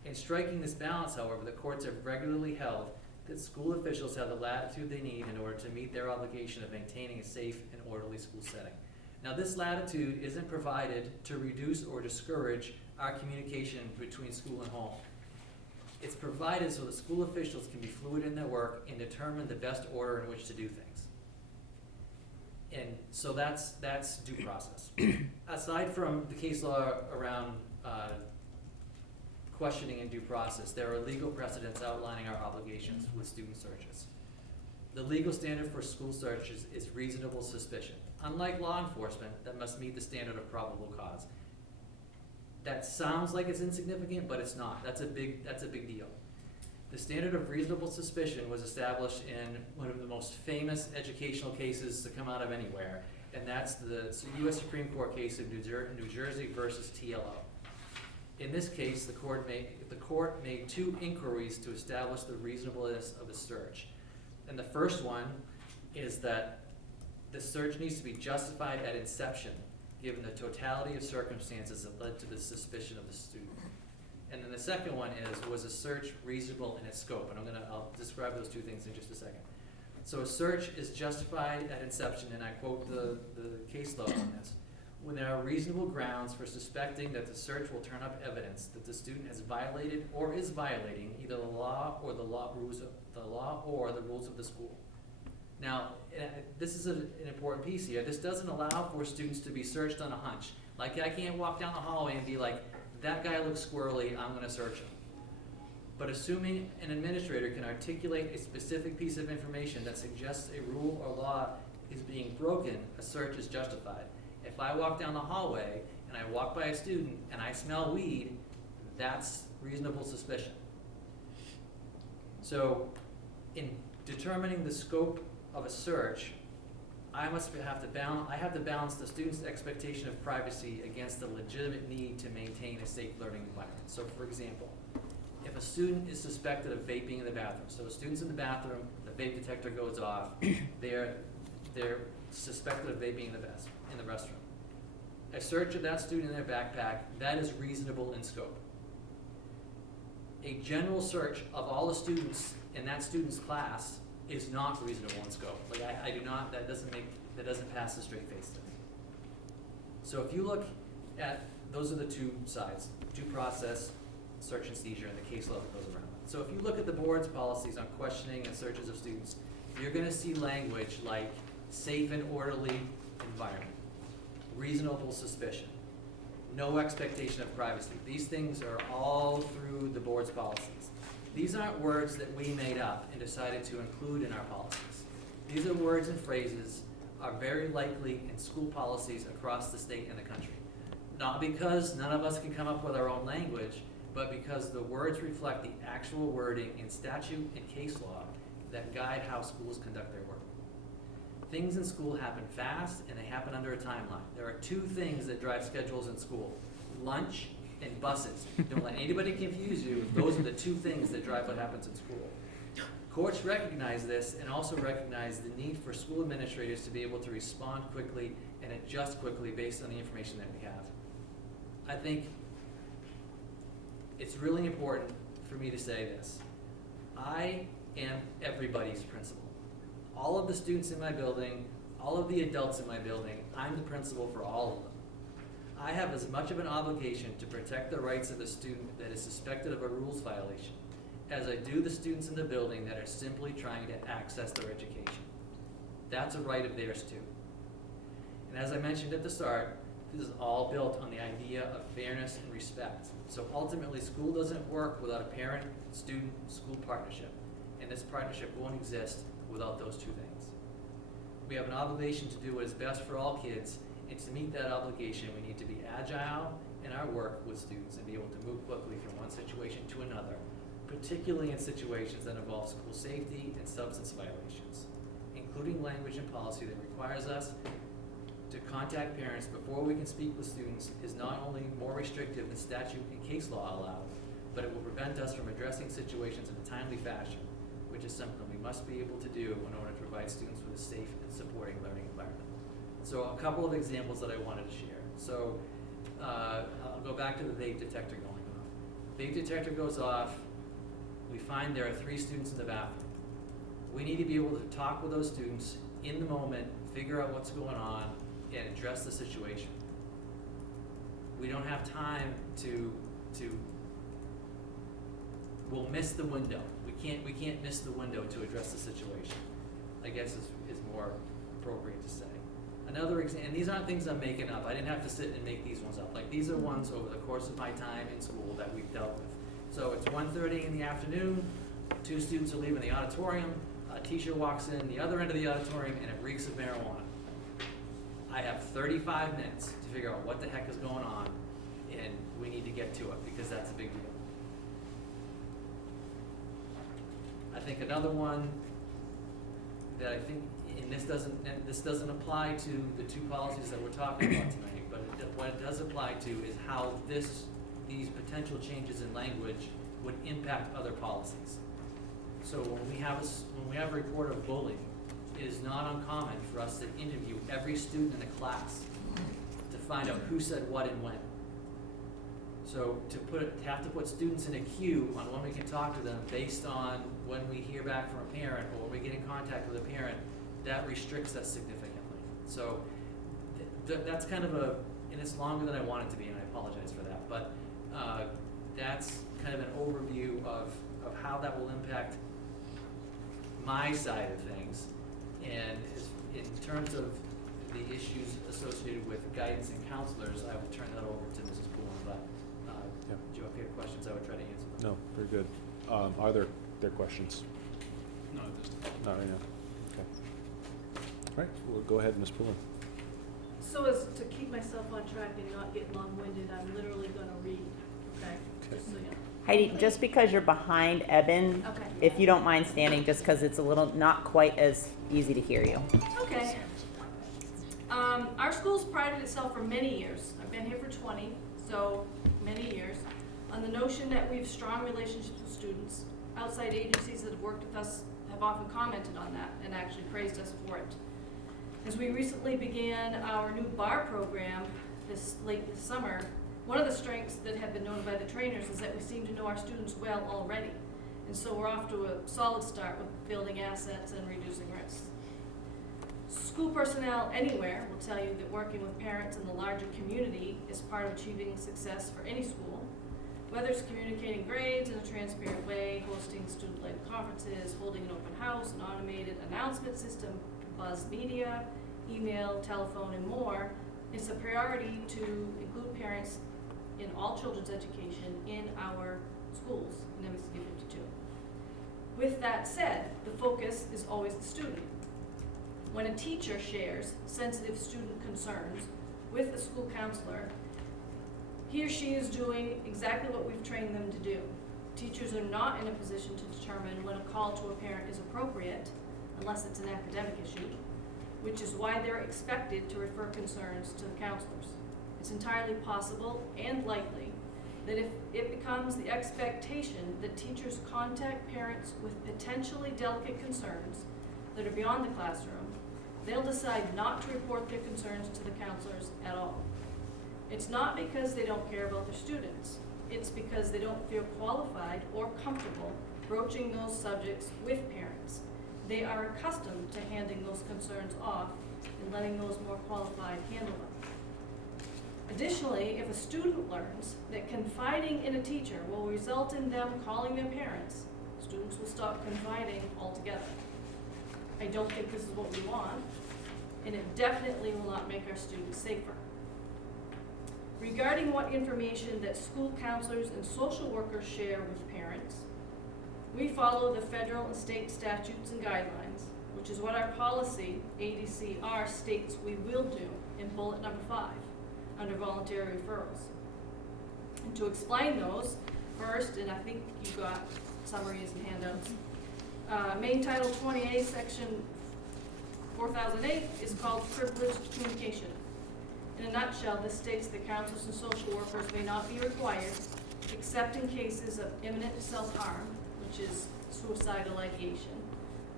In striking this balance, however, the courts have regularly held that school officials have the latitude they need in order to meet their obligation of maintaining a safe and orderly school setting. Now, this latitude isn't provided to reduce or discourage our communication between school and home. It's provided so that school officials can be fluid in their work and determine the best order in which to do things. And so that's due process. Aside from the case law around questioning and due process, there are legal precedents outlining our obligations with student searches. The legal standard for school searches is reasonable suspicion. Unlike law enforcement, that must meet the standard of probable cause. That sounds like it's insignificant, but it's not. That's a big deal. The standard of reasonable suspicion was established in one of the most famous educational cases to come out of anywhere, and that's the U.S. Supreme Court case of New Jersey versus TLO. In this case, the court made two inquiries to establish the reasonableness of the search. And the first one is that the search needs to be justified at inception, given the totality of circumstances that led to the suspicion of the student. And then the second one was a search reasonable in its scope? And I'll describe those two things in just a second. So a search is justified at inception, and I quote the case law on this, when there are reasonable grounds for suspecting that the search will turn up evidence that the student has violated or is violating either the law or the rules of the school. Now, this is an important piece here. This doesn't allow for students to be searched on a hunch. Like, I can't walk down the hallway and be like, that guy looks squirrely, I'm gonna search him. But assuming an administrator can articulate a specific piece of information that suggests a rule or law is being broken, a search is justified. If I walk down the hallway and I walk by a student and I smell weed, that's reasonable suspicion. So, in determining the scope of a search, I have to balance the student's expectation of privacy against the legitimate need to maintain a safe learning environment. So, for example, if a student is suspected of vaping in the bathroom, so a student's in the bathroom, the vape detector goes off, they're suspected of vaping in the restroom. A search of that student in their backpack, that is reasonable in scope. A general search of all the students in that student's class is not reasonable in scope. Like, that doesn't pass the straight face test. So if you look at, those are the two sides, due process, search and seizure, and the case law that goes around it. So if you look at the board's policies on questioning and searches of students, you're gonna see language like safe and orderly environment, reasonable suspicion, no expectation of privacy. These things are all through the board's policies. These aren't words that we made up and decided to include in our policies. These are words and phrases are very likely in school policies across the state and the country. Not because none of us can come up with our own language, but because the words reflect the actual wording in statute and case law that guide how schools conduct their work. Things in school happen fast and they happen under a timeline. There are two things that drive schedules in school: lunch and buses. Don't let anybody confuse you. Those are the two things that drive what happens in school. Courts recognize this and also recognize the need for school administrators to be able to respond quickly and adjust quickly based on the information that we have. I think it's really important for me to say this. I am everybody's principal. All of the students in my building, all of the adults in my building, I'm the principal for all of them. I have as much of an obligation to protect the rights of a student that is suspected of a rules violation as I do the students in the building that are simply trying to access their education. That's a right of theirs too. And as I mentioned at the start, this is all built on the idea of fairness and respect. So ultimately, school doesn't work without a parent-student-school partnership, and this partnership won't exist without those two things. We have an obligation to do what is best for all kids, and to meet that obligation, we need to be agile in our work with students and be able to move quickly from one situation to another, particularly in situations that involve school safety and substance violations, including language and policy that requires us to contact parents before we can speak with students is not only more restrictive than statute and case law allow, but it will prevent us from addressing situations in a timely fashion, which is something we must be able to do in order to provide students with a safe and supporting learning environment. So a couple of examples that I wanted to share. So I'll go back to the vape detector going off. Vape detector goes off, we find there are 3 students in the bathroom. We need to be able to talk with those students in the moment, figure out what's going on, and address the situation. We don't have time to we'll miss the window. We can't miss the window to address the situation, I guess is more appropriate to say. Another example, and these aren't things I'm making up. I didn't have to sit and make these ones up. Like, these are ones over the course of my time in school that we've dealt with. So it's 1:30 in the afternoon, 2 students are leaving the auditorium, a teacher walks in the other end of the auditorium, and it reeks of marijuana. I have 35 minutes to figure out what the heck is going on, and we need to get to it because that's a big deal. I think another one that I think, and this doesn't apply to the 2 policies that we're talking about tonight, but what it does apply to is how these potential changes in language would impact other policies. So when we have a report of bullying, it is not uncommon for us to interview every student in the class to find out who said what and when. So to have to put students in a queue on when we can talk to them based on when we hear back from a parent or when we get in contact with a parent, that restricts us significantly. So that's kind of and it's longer than I want it to be, and I apologize for that, but that's kind of an overview of how that will impact my side of things. And in terms of the issues associated with guidance and counselors, I will turn that over to Mrs. Pullen, but do you have any questions? I would try to answer them. No, very good. Are there questions? No, this time. Not right now. Okay. All right, we'll go ahead, Ms. Pullen. So as to keep myself on track and not get long-winded, I'm literally gonna read, okay? Just so you know. Heidi, just because you're behind Eben, Okay. if you don't mind standing, just because it's a little, not quite as easy to hear you. Okay. Our school's prided itself for many years, I've been here for 20, so many years, on the notion that we have strong relationships with students. Outside agencies that have worked with us have often commented on that and actually praised us for it. As we recently began our new bar program late this summer, one of the strengths that have been noted by the trainers is that we seem to know our students well already. And so we're off to a solid start with building assets and reducing risks. School personnel anywhere will tell you that working with parents in the larger community is part of achieving success for any school. Whether it's communicating grades in a transparent way, hosting student-led conferences, holding an open house, an automated announcement system, buzz media, email, telephone, and more, it's a priority to include parents in all children's education in our schools in MSAD52. With that said, the focus is always the student. When a teacher shares sensitive student concerns with a school counselor, he or she is doing exactly what we've trained them to do. Teachers are not in a position to determine when a call to a parent is appropriate, unless it's an academic issue, which is why they're expected to refer concerns to the counselors. It's entirely possible and likely that if it becomes the expectation that teachers contact parents with potentially delicate concerns that are beyond the classroom, they'll decide not to report their concerns to the counselors at all. It's not because they don't care about their students. It's because they don't feel qualified or comfortable broaching those subjects with parents. They are accustomed to handing those concerns off and letting those more qualified handle them. Additionally, if a student learns that confiding in a teacher will result in them calling their parents, students will stop confiding altogether. I don't think this is what we want, and it definitely will not make our students safer. Regarding what information that school counselors and social workers share with parents, we follow the federal and state statutes and guidelines, which is what our policy, ADCR, states we will do in bullet number 5, under voluntary referrals. And to explain those, first, and I think you got summaries and handouts, main title 20A, section 4008 is called privileged communication. In a nutshell, this states that counselors and social workers may not be required, except in cases of imminent self-harm, which is suicidal ideation,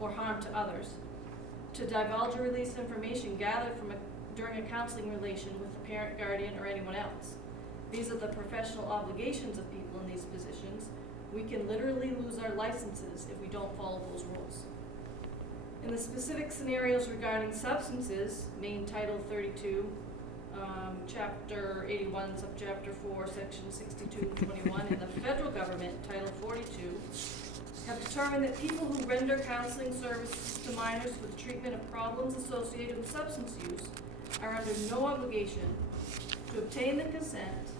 or harm to others, to divulge or release information gathered during a counseling relation with the parent, guardian, or anyone else. These are the professional obligations of people in these positions. We can literally lose our licenses if we don't follow those rules. In the specific scenarios regarding substances, main title 32, chapter 81, subchapter 4, section 6221, and the federal government, title 42, have determined that people who render counseling services to minors for the treatment of problems associated with substance use are under no obligation to obtain the consent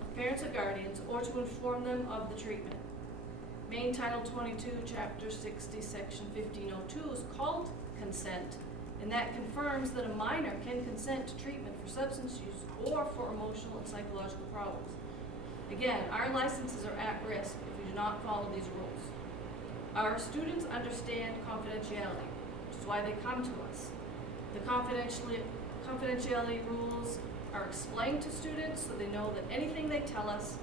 of parents or guardians or to inform them of the treatment. Main title 22, chapter 60, section 1502 is called consent, and that confirms that a minor can consent to treatment for substance use or for emotional and psychological problems. Again, our licenses are at risk if we do not follow these rules. Our students understand confidentiality, which is why they come to us. The confidentiality rules are explained to students so they know that anything they tell us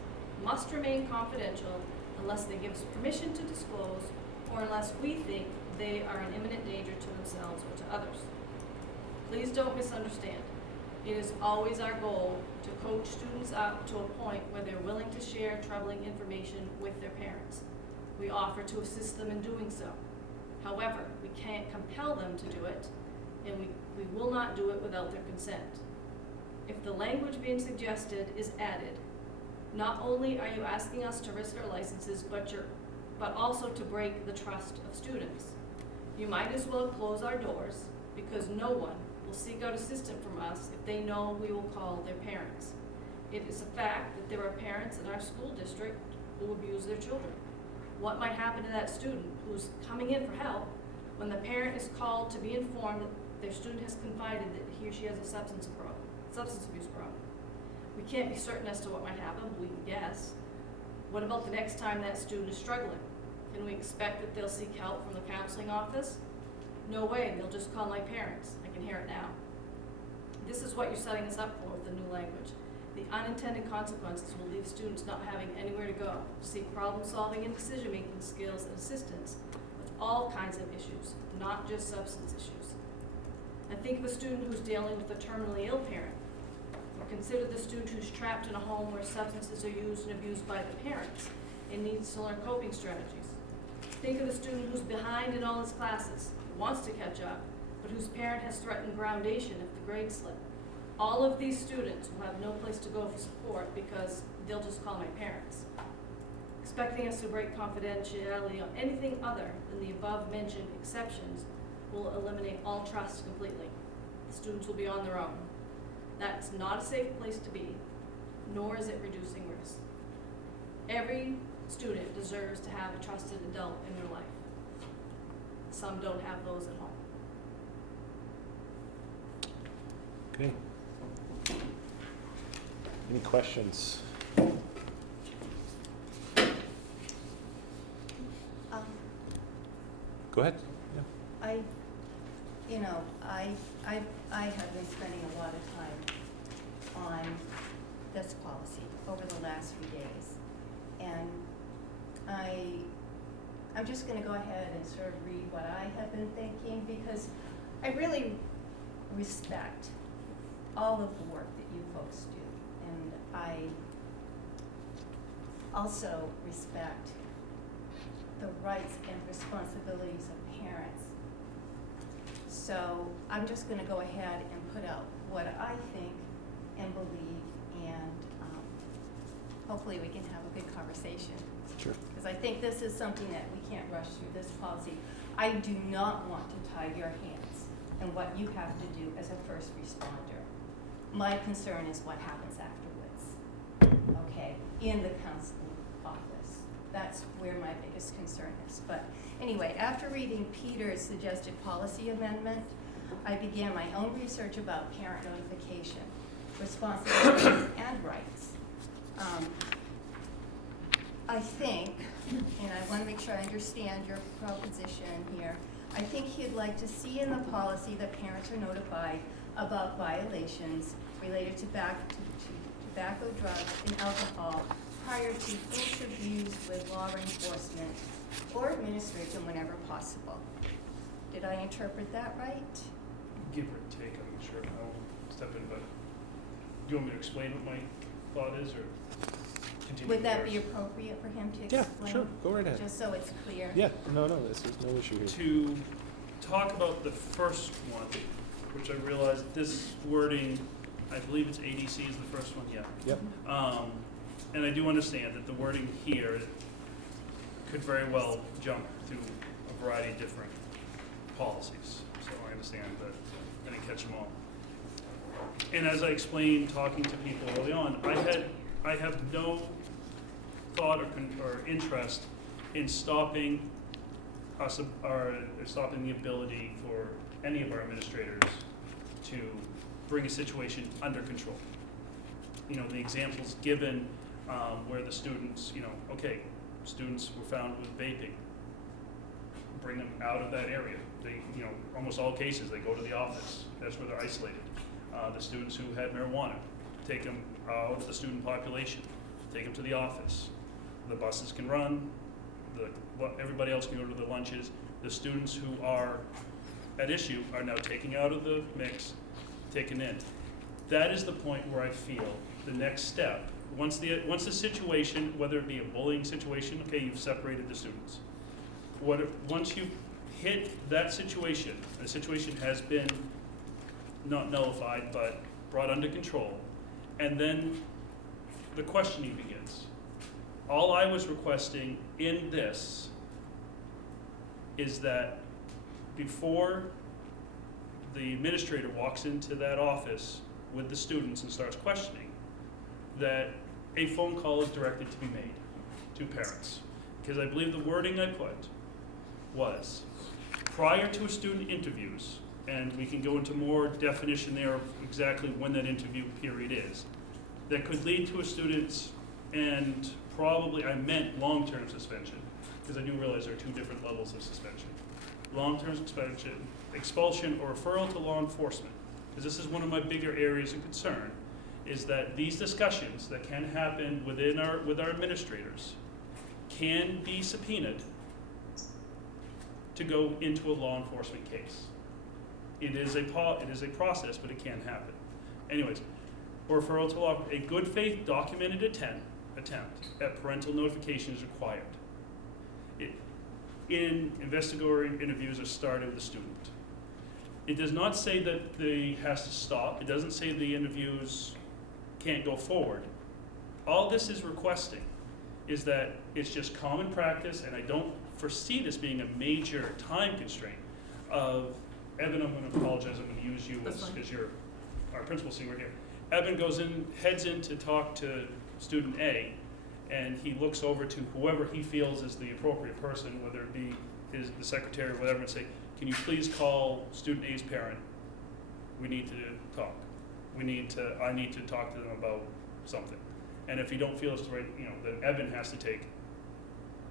must remain confidential unless they give us permission to disclose or unless we think they are an imminent danger to themselves or to others. Please don't misunderstand. It is always our goal to coach students up to a point where they're willing to share troubling information with their parents. We offer to assist them in doing so. However, we can't compel them to do it, and we will not do it without their consent. If the language being suggested is added, not only are you asking us to risk our licenses, but also to break the trust of students. You might as well close our doors, because no one will seek out assistance from us if they know we will call their parents. It is a fact that there are parents in our school district who abuse their children. What might happen to that student who's coming in for help when the parent is called to be informed that their student has confided that he or she has a substance abuse problem? We can't be certain as to what might happen, but we can guess. What about the next time that student is struggling? Can we expect that they'll seek help from the counseling office? No way, they'll just call my parents. I can hear it now. This is what you're setting us up for with the new language. The unintended consequences will leave students not having anywhere to go to seek problem solving and decision making skills and assistance with all kinds of issues, not just substance issues. And think of a student who's dealing with a terminally ill parent, or consider the student who's trapped in a home where substances are used and abused by the parents and needs to learn coping strategies. Think of the student who's behind in all his classes, wants to catch up, but whose parent has threatened groundation if the grades slip. All of these students will have no place to go for support because they'll just call my parents. Expecting us to break confidentiality on anything other than the above-mentioned exceptions will eliminate all trust completely. The students will be on their own. That's not a safe place to be, nor is it reducing risk. Every student deserves to have a trusted adult in their life. Some don't have those at home. Okay. Any questions? Go ahead. Yeah. I have been spending a lot of time on this policy over the last few days. And I'm just gonna go ahead and sort of read what I have been thinking, because I really respect all of the work that you folks do. And I also respect the rights and responsibilities of parents. So I'm just gonna go ahead and put out what I think and believe, and hopefully we can have a good conversation. Sure. Because I think this is something that we can't rush through this policy. I do not want to tie your hands in what you have to do as a first responder. My concern is what happens afterwards, okay, in the counseling office. That's where my biggest concern is. But anyway, after reading Peter's suggested policy amendment, I began my own research about parent notification, responsibilities, and rights. I think, and I want to make sure I understand your proposition here, I think he'd like to see in the policy that parents are notified about violations related to tobacco, drugs, and alcohol prior to interviews with law enforcement or administration whenever possible. Did I interpret that right? Give or take, I'm not sure, I'll step in, but do you want me to explain what my thought is, or continue? Would that be yours? appropriate for him to Yeah, explain? sure. Go right ahead. Just so it's clear. Yeah, no, this is no issue here. To talk about the first one, which I realized this wording, I believe it's ADC is the first one, yeah. Yep. And I do understand that the wording here could very well jump through a variety of different policies. So I understand that I didn't catch them all. And as I explained, talking to people early on, I have no thought or interest in stopping us or stopping the ability for any of our administrators to bring a situation under control. You know, the examples given where the students, okay, students were found with vaping, bring them out of that area. They, almost all cases, they go to the office. That's where they're isolated. The students who had marijuana, take them out of the student population, take them to the office. The buses can run, everybody else can go to the lunches. The students who are at issue are now taken out of the mix, taken in. That is the point where I feel the next step, once the situation, whether it be a bullying situation, okay, you've separated the students. Once you hit that situation, the situation has been not nullified, but brought under control, and then the questioning begins. All I was requesting in this is that before the administrator walks into that office with the students and starts questioning, that a phone call is directed to be made to parents. Because I believe the wording I put was, prior to student interviews, and we can go into more definition there of exactly when that interview period is, that could lead to a student's, and probably I meant long-term suspension, because I do realize there are two different levels of suspension. Long-term suspension, expulsion, or referral to law enforcement. Because this is one of my bigger areas of concern, is that these discussions that can happen with our administrators can be subpoenaed to go into a law enforcement case. It is a process, but it can happen. Anyways, referral to law, a good faith documented attempt at parental notification is required. Investigatory interviews are started with the student. It does not say that they has to stop. It doesn't say the interviews can't go forward. All this is requesting is that it's just common practice, and I don't foresee this being a major time constraint of, Evan, I'm gonna apologize, I'm gonna use you That's as, fine. because you're our principal senior here. Evan heads in to talk to student A, and he looks over to whoever he feels is the appropriate person, whether it be the secretary or whatever, and say, can you please call student A's parent? We need to talk. I need to talk to them about something. And if you don't feel it's the right, then Evan has to take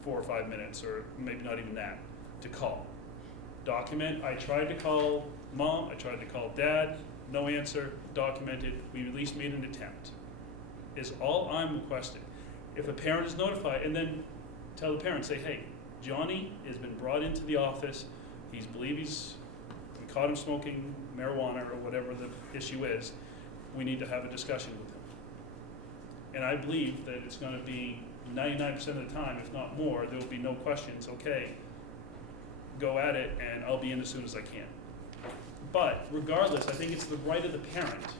4 or 5 minutes, or maybe not even that, to call. Document, I tried to call mom, I tried to call dad, no answer, documented, we at least made an attempt, is all I'm requesting. If a parent is notified, and then tell the parent, say, hey, Johnny has been brought into the office, we caught him smoking marijuana or whatever the issue is, we need to have a discussion with him. And I believe that it's gonna be 99% of the time, if not more, there will be no questions, okay, go at it, and I'll be in as soon as I can. But regardless, I think it's the right of the parent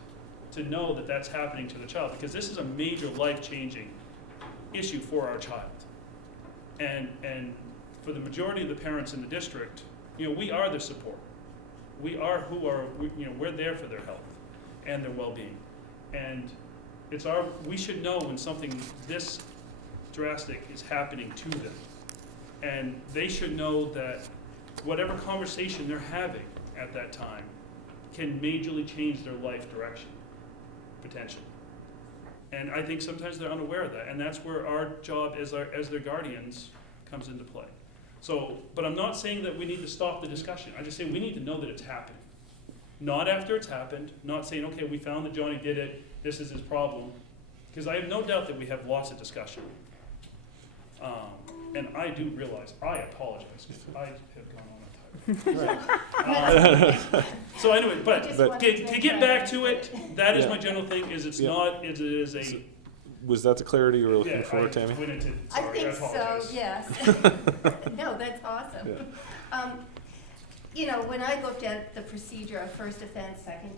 to know that that's happening to the child, because this is a major life-changing issue for our child. And for the majority of the parents in the district, we are their support. We're there for their health and their well-being. And we should know when something this drastic is happening to them. And they should know that whatever conversation they're having at that time can majorly change their life direction, potentially. And I think sometimes they're unaware of that, and that's where our job as their guardians comes into play. So, but I'm not saying that we need to stop the discussion. I just say we need to know that it's happening. Not after it's happened, not saying, okay, we found that Johnny did it, this is his problem. Because I have no doubt that we have lots of discussion. And I do realize, I apologize, because I have gone on a time. So anyway, but to get back to it, that is Yeah. my general thing, is it's Yeah. not, it is a, So- Was that the clarity you were looking yeah, for, Tammy? I went into, I sorry, I think so, apologize. yes. No, that's awesome. Yeah. When I looked at the procedure of first offense, second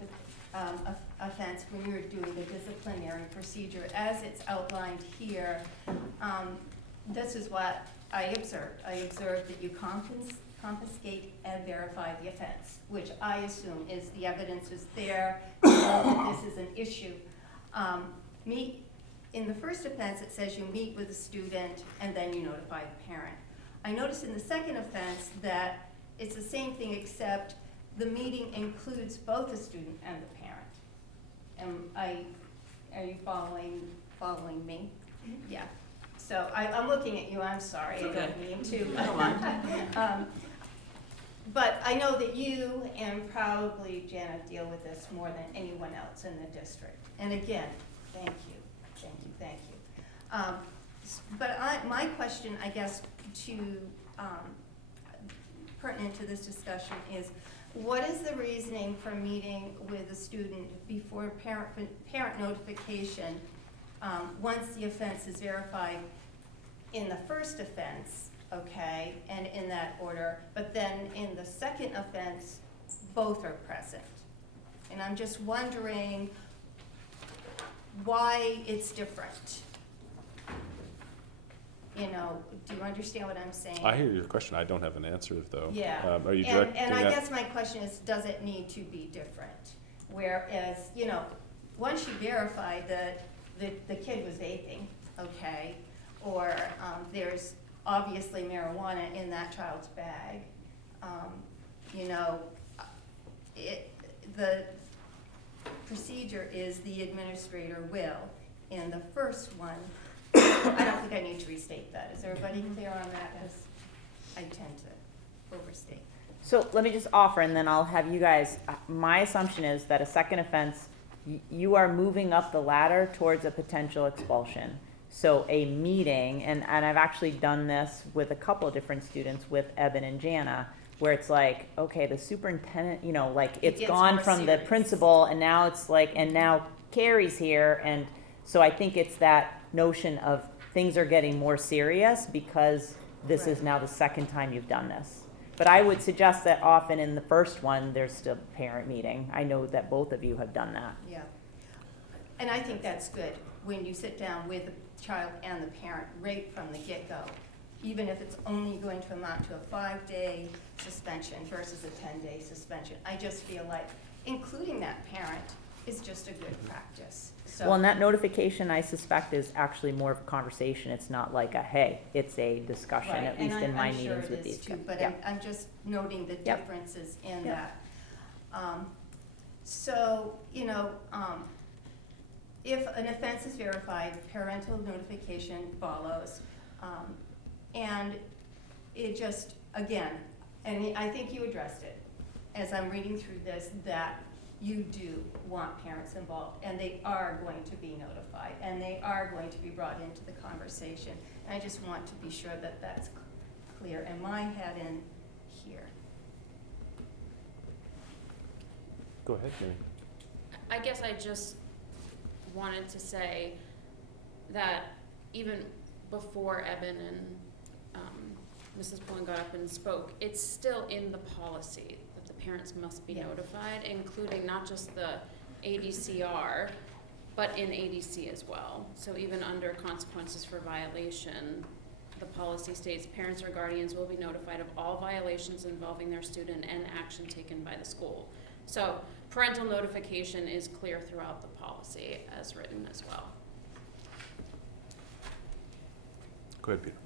offense, when we were doing the disciplinary procedure, as it's outlined here, this is what I observed. I observed that you confiscate and verify the offense, which I assume is the evidence is there, that this is an issue. In the first offense, it says you meet with the student and then you notify the parent. I noticed in the second offense that it's the same thing, except the meeting includes both the student and the parent. Are you following me? Yeah. So I'm looking at you, I'm sorry, I don't mean to. But I know that you and probably Janet deal with this more than anyone else in the district. And again, thank you. But my question, I guess, pertinent to this discussion is, what is the reasoning for meeting with a student before parent notification once the offense is verified in the first offense, okay, and in that order, but then in the second offense, both are present? And I'm just wondering why it's different. Do you understand what I'm saying? I hear your question. I don't have an answer, though. Yeah. Are you And directing I that? guess my question is, does it need to be different? Whereas, once you verify that the kid was vaping, okay, or there's obviously marijuana in that child's bag, the procedure is the administrator will. In the first one, I don't think I need to restate that. Is everybody clear on that? Because I tend to overstate. So let me just offer, and then I'll have you guys, my assumption is that a second offense, you are moving up the ladder towards a potential expulsion. So a meeting, and I've actually done this with a couple of different students with Eben and Jana, where it's like, okay, the superintendent, it's gets gone more from the serious. principal, and now it's like, and now Carrie's here, and so I think it's that notion of things are getting more serious because this is Right. now the second time you've done this. But I would suggest that often in the first one, there's still parent meeting. I know that both of you have done that. Yeah. And I think that's good. when you sit down with the child and the parent right from the get-go, even if it's only going to amount to a 5-day suspension versus a 10-day suspension. I just feel like including that parent is just a good practice. So, Well, and that notification, I suspect, is actually more of a conversation. It's not like a, hey, it's a discussion, right, at and least in my I'm sure meetings it with is these too, kids. but Yeah. I'm just noting the Yep. differences in Yep. that. So, you know, if an offense is verified, parental notification follows. And it just, again, and I think you addressed it, as I'm reading through this, that you do want parents involved, and they are going to be notified, and they are going to be brought into the conversation. And I just want to be sure that that's clear in my head and here. Go ahead, Jimmy. I guess I just wanted to say that even before Eben and Mrs. Pullen got up and spoke, it's still in the policy that the parents must be Yeah. notified, including not just the ADCR, but in ADC as well. So even under consequences for violation, the policy states parents or guardians will be notified of all violations involving their student and action taken by the school. So parental notification is clear throughout the policy as written as well. Go ahead, Peter.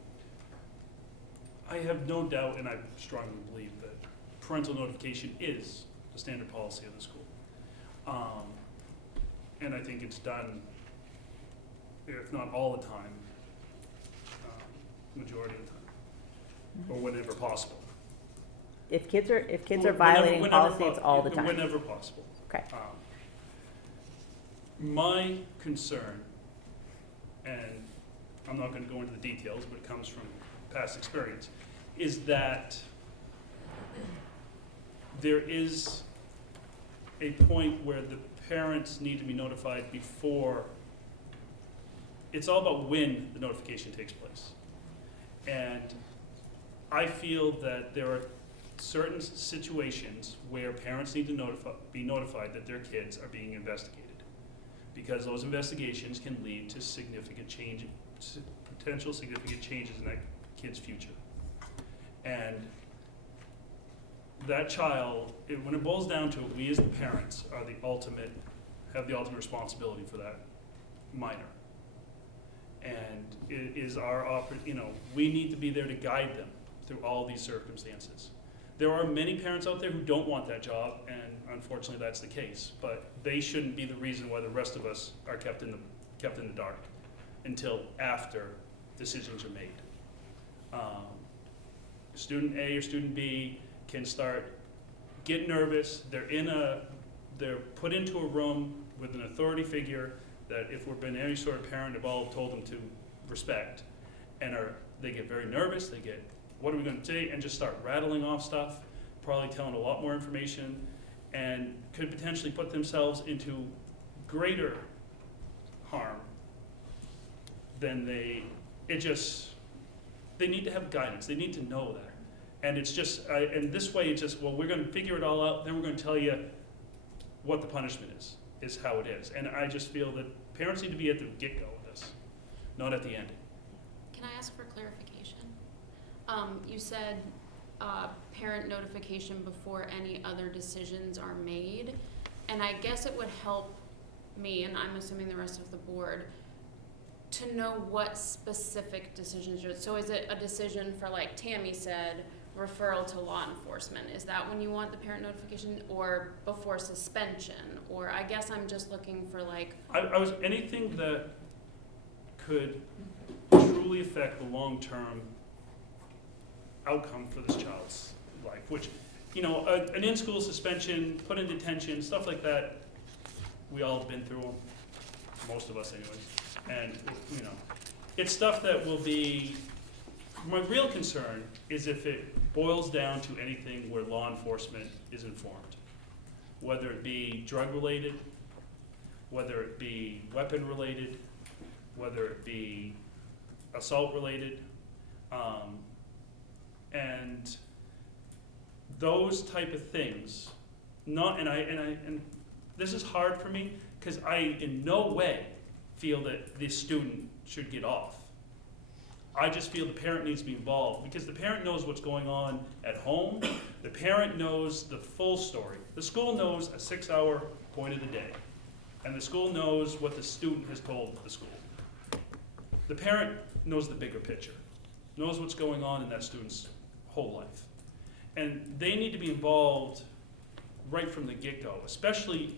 I have no doubt, and I strongly believe that parental notification is the standard policy of the school. And I think it's done, if not all the time, majority of the time, or whenever possible. If kids are Whenever- violating whenever policy, it's po- all the time. Whenever possible. Okay. My concern, and I'm not gonna go into the details, but it comes from past experience, is that there is a point where the parents need to be notified before, it's all about when the notification takes place. And I feel that there are certain situations where parents need to be notified that their kids are being investigated, because those investigations can lead to significant change, potential significant changes in that kid's future. And that child, when it boils down to it, we as the parents are have the ultimate responsibility for that minor. And it is our we need to be there to guide them through all these circumstances. There are many parents out there who don't want that job, and unfortunately that's the case. But they shouldn't be the reason why the rest of us are kept in the dark until after decisions are made. Student A or student B can start get nervous. They're put into a room with an authority figure that, if we've been any sort of parent, have all told them to respect, and they get very nervous. They get, what are we going to say, and just start rattling off stuff, probably telling a lot more information, and could potentially put themselves into greater harm than they need to have guidance. They need to know that. And it's just, and this way it's just, well, we're going to figure it all out, then we're going to tell you what the punishment is how it is. And I just feel that parents need to be at the get-go of this, not at the end. Can I ask for clarification? You said parent notification before any other decisions are made, and I guess it would help me, and I'm assuming the rest of the board, to know what specific decisions you're, so is it a decision for, like Tammy said, referral to law enforcement? Is that when you want the parent notification, or before suspension? Or I guess I'm just looking for like. I was anything that could truly affect the long-term outcome for this child's life, which, an in-school suspension, put in detention, stuff like that, we all have been through them, most of us anyways. And, it's stuff that will be, my real concern is if it boils down to anything where law enforcement is informed, whether it be drug-related, whether it be weapon-related, whether it be assault-related, and those type of things. And this is hard for me, because I in no way feel that this student should get off. I just feel the parent needs to be involved, because the parent knows what's going on at home. The parent knows the full story. The school knows a 6-hour point of the day, and the school knows what the student has told the school. The parent knows the bigger picture, knows what's going on in that student's whole life. And they need to be involved right from the get-go, especially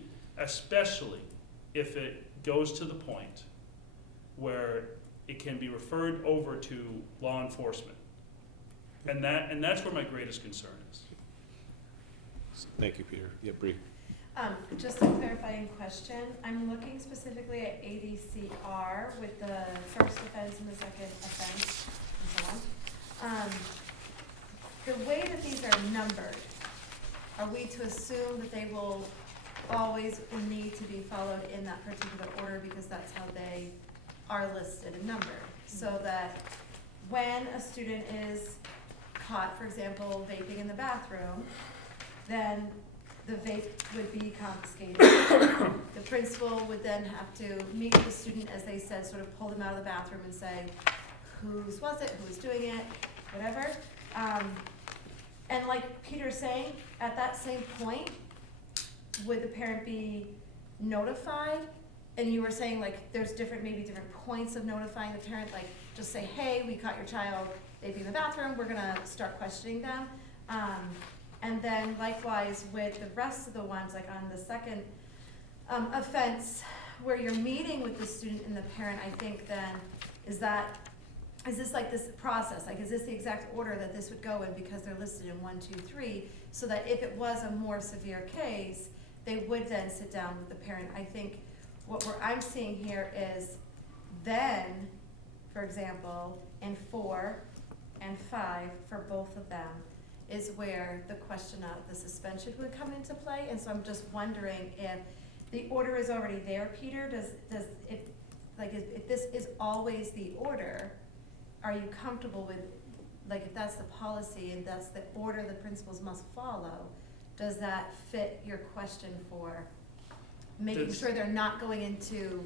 if it goes to the point where it can be referred over to law enforcement. And that's where my greatest concern is. Thank you, Peter. Yeah, Bree. Just a clarifying question. I'm looking specifically at ADCR with the first offense and the second offense and so on. The way that these are numbered, are we to assume that they will always need to be followed in that particular order because that's how they are listed and numbered? So that when a student is caught, for example, vaping in the bathroom, then the vape would be confiscated. The principal would then have to meet with the student, as they said, sort of pull them out of the bathroom and say, whose was it, who was doing it, whatever. And like Peter's saying, at that same point, would the parent be notified? And you were saying like there's maybe different points of notifying the parent, like just say, hey, we caught your child vaping in the bathroom, we're gonna start questioning them. And then likewise with the rest of the ones, like on the second offense, where you're meeting with the student and the parent, I think then, is this like this process? Like, is this the exact order that this would go in because they're listed in 1, 2, 3, so that if it was a more severe case, they would then sit down with the parent? I think I'm seeing here is then, for example, in 4 and 5, for both of them, is where the question of the suspension would come into play. And so I'm just wondering if the order is already there, Peter, if this is always the order, are you comfortable with, like, if that's the policy and that's the order the principals must follow, does that fit your question for making sure they're not going into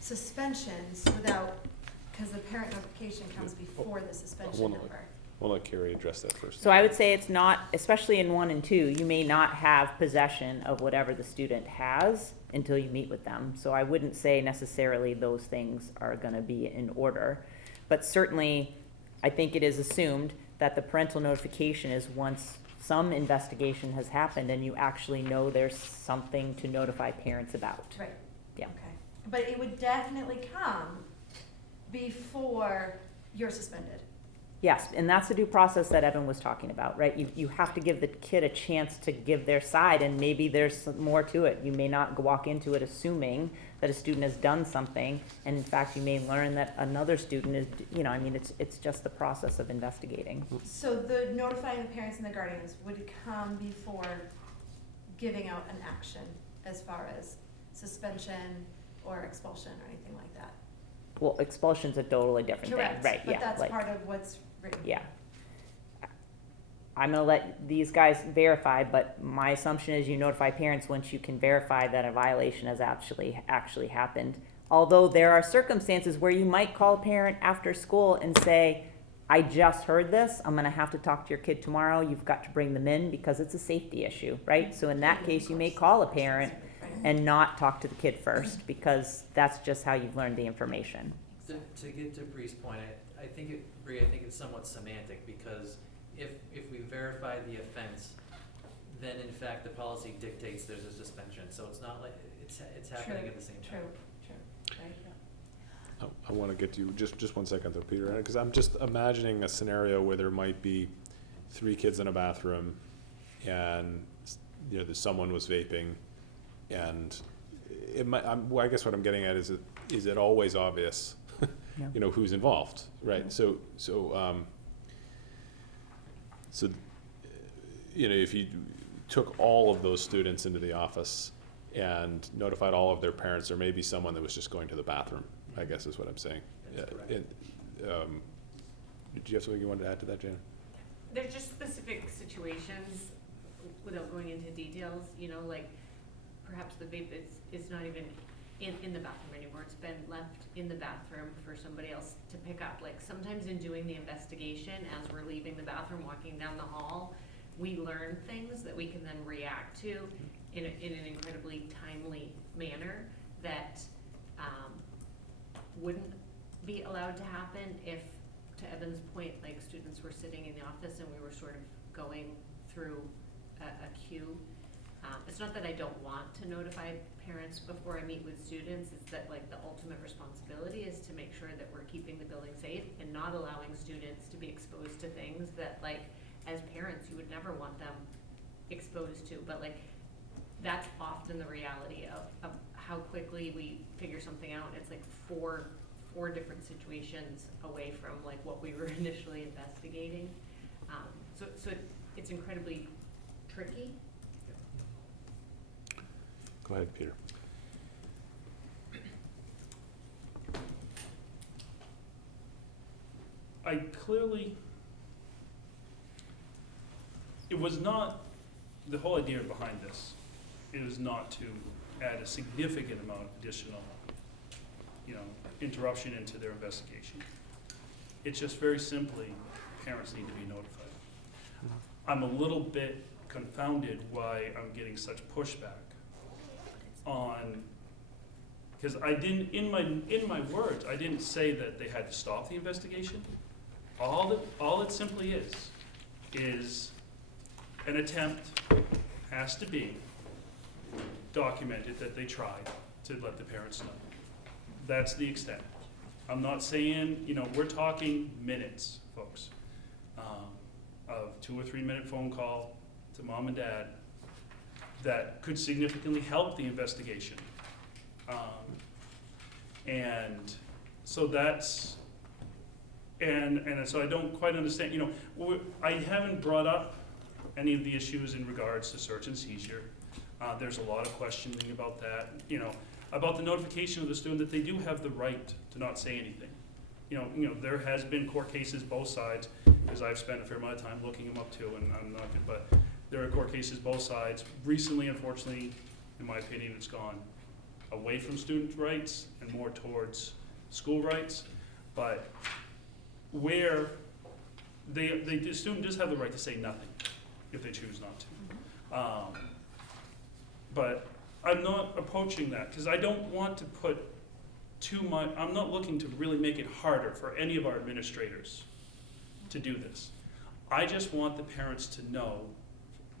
suspensions without, because the parent notification comes before the suspension number? We'll let Carrie address that first. So I would say it's not, especially in 1 and 2, you may not have possession of whatever the student has until you meet with them. So I wouldn't say necessarily those things are gonna be in order. But certainly, I think it is assumed that the parental notification is once some investigation has happened and you actually know there's something to notify parents about. Right. Yeah. Okay. But it would definitely come before you're suspended. Yes, and that's the due process that Evan was talking about, right? You have to give the kid a chance to give their side, and maybe there's some more to it. You may not walk into it assuming that a student has done something, and in fact, you may learn that another student is, it's just the process of investigating. So the notifying the parents and the guardians would come before giving out an action as far as suspension or expulsion or anything like that? Well, expulsion's a totally different thing, Correct, right? but Yeah, that's like- part of what's written. Yeah. I'm gonna let these guys verify, but my assumption is you notify parents once you can verify that a violation has actually happened. Although there are circumstances where you might call a parent after school and say, I just heard this, I'm gonna have to talk to your kid tomorrow, you've got to bring them in because it's a safety issue, right? So in that case, you may call a parent and not talk to the kid first, because that's just how you've learned the information. To get to Bree's point, I think it's somewhat semantic, because if we verify the offense, then in fact the policy dictates there's a suspension, so it's not like, it's happening at the same time. True, right. I want to get to you, just 1 second though, Peter, because I'm just imagining a scenario where there might be 3 kids in a bathroom and, there's someone was vaping, and it might, I guess what I'm getting at is it always obvious, No. Who's involved, right? So, if you took all of those students into the office and notified all of their parents, there may be someone that was just going to the bathroom, I guess is what I'm saying. That's correct. Did you have something you wanted to add to that, Jana? There's just specific situations, without going into details, like perhaps the vape is not even in the bathroom anymore. It's been left in the bathroom for somebody else to pick up. Like sometimes in doing the investigation, as we're leaving the bathroom, walking down the hall, we learn things that we can then react to in an incredibly timely manner that wouldn't be allowed to happen if, to Evan's point, like students were sitting in the office and we were sort of going through a queue. It's not that I don't want to notify parents before I meet with students, it's that like the ultimate responsibility is to make sure that we're keeping the building safe and not allowing students to be exposed to things that like, as parents, you would never want them exposed to, but like, that's often the reality of how quickly we figure something out. It's like four different situations away from like what we were initially investigating. So it's incredibly tricky. Go ahead, Peter. It was not, the whole idea behind this is not to add a significant amount of additional, interruption into their investigation. It's just very simply, parents need to be notified. I'm a little bit confounded why I'm getting such pushback on, because I didn't, in my words, I didn't say that they had to stop the investigation. All it simply is an attempt has to be documented that they tried to let the parents know. That's the extent. I'm not saying, we're talking minutes, folks, of 2 or 3 minute phone call to mom and dad that could significantly help the investigation. And so that's, and so I don't quite understand, I haven't brought up any of the issues in regards to search and seizure. There's a lot of questioning about that, about the notification of the student that they do have the right to not say anything. There has been court cases both sides, because I've spent a fair amount of time looking them up too, and I'm not good, but there are court cases both sides. Recently, unfortunately, in my opinion, it's gone away from student rights and more towards school rights, but where the student does have the right to say nothing if they choose not to. But I'm not approaching that because I don't want to put too much, I'm not looking to really make it harder for any of our administrators to do this. I just want the parents to know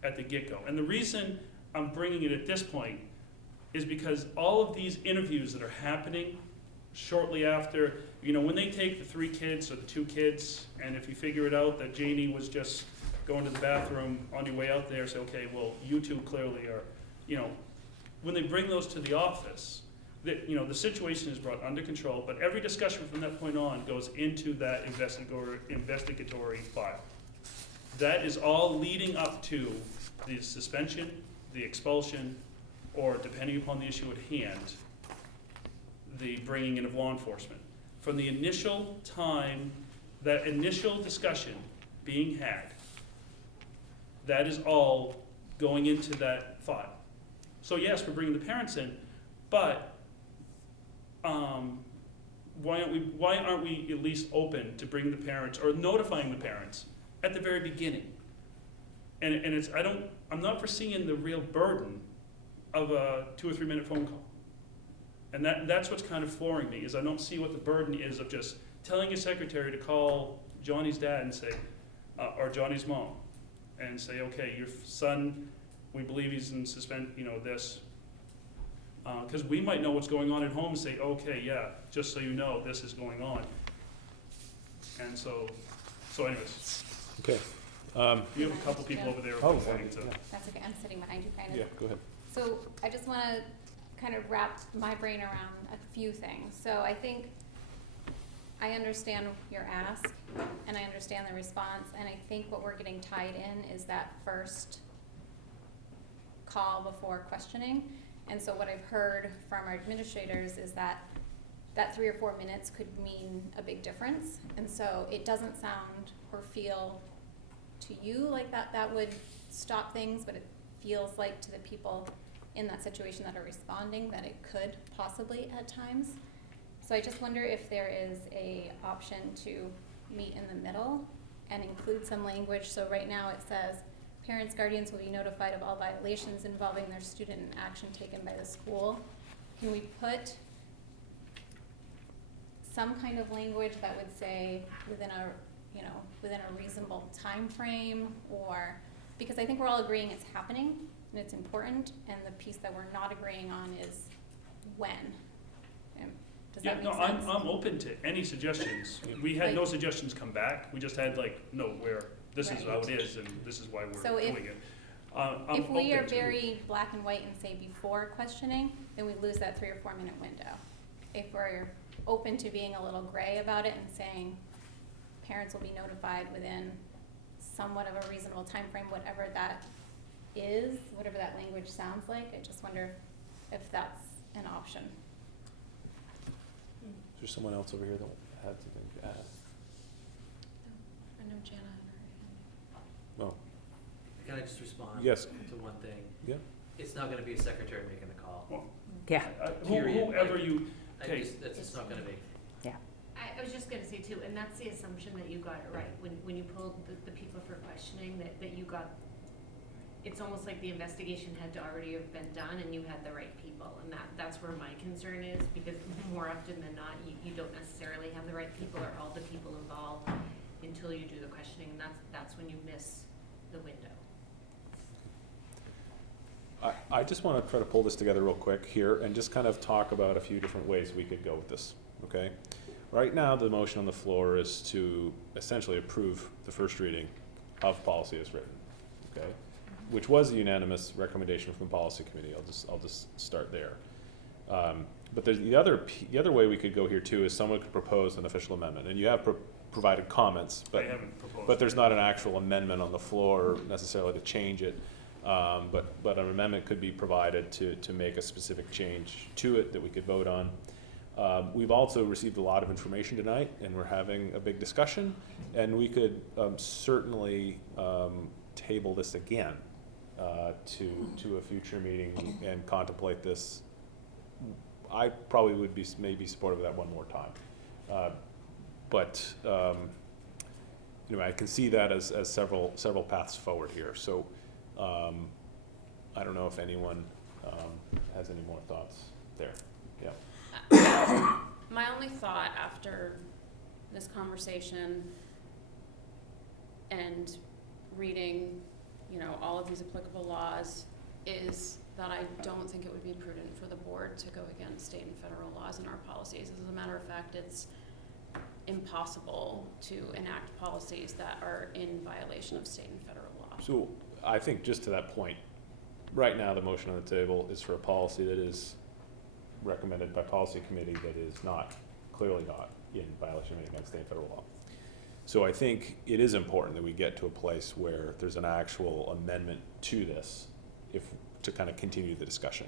at the get-go. And the reason I'm bringing it at this point is because all of these interviews that are happening shortly after, when they take the 3 kids or the 2 kids, and if you figure it out that Janie was just going to the bathroom on your way out there, say, okay, well, you 2 clearly are, when they bring those to the office, the situation is brought under control, but every discussion from that point on goes into that investigatory file. That is all leading up to the suspension, the expulsion, or depending upon the issue at hand, the bringing in of law enforcement. From the initial time, that initial discussion being had, that is all going into that file. So yes, we're bringing the parents in, but why aren't we at least open to bringing the parents or notifying the parents at the very beginning? And it's, I'm not foreseeing the real burden of a 2 or 3 minute phone call. And that's what's kind of flooring me, is I don't see what the burden is of just telling your secretary to call Johnny's dad and say, or Johnny's mom, and say, okay, your son, we believe he's in this. Because we might know what's going on at home and say, okay, yeah, just so you know, this is going on. And so anyways. Okay. You have a couple people over there Oh, wanting to. That's okay, I'm sitting behind you kind of. Yeah, go ahead. So I just want to kind of wrap my brain around a few things. So I think I understand your ask and I understand the response, and I think what we're getting tied in is that first call before questioning. And so what I've heard from our administrators is that 3 or 4 minutes could mean a big difference. And so it doesn't sound or feel to you like that would stop things, but it feels like to the people in that situation that are responding, that it could possibly at times. So I just wonder if there is a option to meet in the middle and include some language. So right now it says, parents, guardians will be notified of all violations involving their student and action taken by the school. Can we put some kind of language that would say within a reasonable time frame, or, because I think we're all agreeing it's happening and it's important, and the piece that we're not agreeing on is when. Does that make sense? I'm open to any suggestions. We had no suggestions come back. We just had this is how it is and this is why we're doing it. If we are open to- very black and white and say before questioning, then we lose that 3 or 4 minute window. If we're open to being a little gray about it and saying parents will be notified within somewhat of a reasonable time frame, whatever that is, whatever that language sounds like, I just wonder if that's an option. Is there someone else over here that had something to add? I know Jana had her hand. Oh, Can I just respond? Yes. To one thing? yeah. It's not gonna be a secretary making the call. Well, Yeah. Period. Whoever Like, you That's just not gonna be. I was just gonna say too, and that's the assumption that you got it right, when you pulled the people for questioning, that you got, it's almost like the investigation had to already have been done and you had the right people, and that's where my concern is, because more often than not, you don't necessarily have the right people or all the people involved until you do the questioning, and that's when you miss the window. I just want to try to pull this together real quick here and just kind of talk about a few different ways we could go with this, okay? Right now, the motion on the floor is to essentially approve the first reading of policy as written, okay? Which was a unanimous recommendation from the policy committee. I'll just start there. But there's the other way we could go here too is someone could propose an official amendment, and you have provided comments, I haven't proposed. but there's not an actual amendment on the floor necessarily to change it. But an amendment could be provided to make a specific change to it that we could vote on. We've also received a lot of information tonight, and we're having a big discussion, and we could certainly table this again to a future meeting and contemplate this. I probably would be maybe supportive of that one more time. But I can see that as several paths forward here. So I don't know if anyone has any more thoughts there. Yeah. My only thought after this conversation and reading, all of these applicable laws is that I don't think it would be prudent for the board to go against state and federal laws and our policies. As a matter of fact, it's impossible to enact policies that are in violation of state and federal law. So I think just to that point, right now the motion on the table is for a policy that is recommended by policy committee that is clearly not in violation of anything against state and federal law. So I think it is important that we get to a place where there's an actual amendment to this to kind of continue the discussion.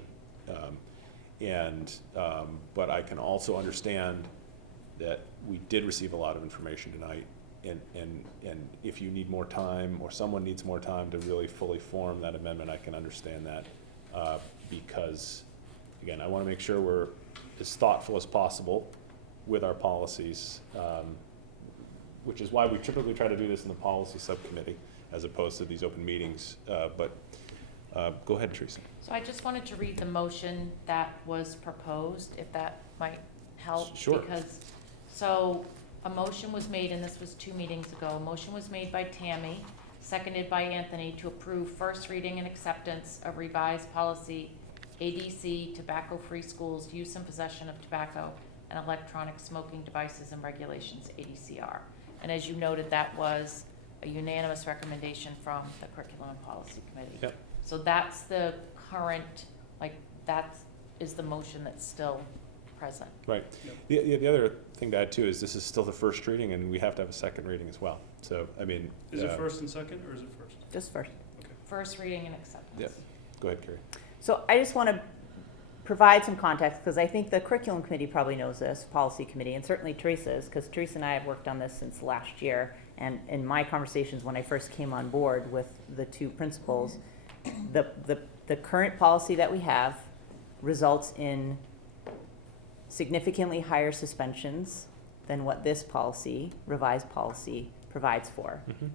But I can also understand that we did receive a lot of information tonight, and if you need more time or someone needs more time to really fully form that amendment, I can understand that, because again, I want to make sure we're as thoughtful as possible with our policies, which is why we typically try to do this in the policy subcommittee as opposed to these open meetings. But go ahead, Teresa. So I just wanted to read the motion that was proposed, if that might help. Sure. So a motion was made, and this was 2 meetings ago. A motion was made by Tammy, seconded by Anthony, to approve first reading and acceptance of revised policy ADC, tobacco-free schools, use and possession of tobacco and electronic smoking devices and regulations, ADCR. And as you noted, that was a unanimous recommendation from the Curriculum and Policy Committee. Yep. So that's the current, that is the motion that's still present. Right. The other thing to add too is this is still the first reading, and we have to have a second reading as well. So I mean, Is it first and second, or is it first? Just first. First reading and acceptance. Yeah. Go ahead, Carrie. So I just want to provide some context, because I think the curriculum committee probably knows this, policy committee, and certainly Teresa's, because Teresa and I have worked on this since last year. And in my conversations when I first came on board with the 2 principals, the the current policy that we have results in significantly higher suspensions than what this policy, revised policy, provides for. Mhm.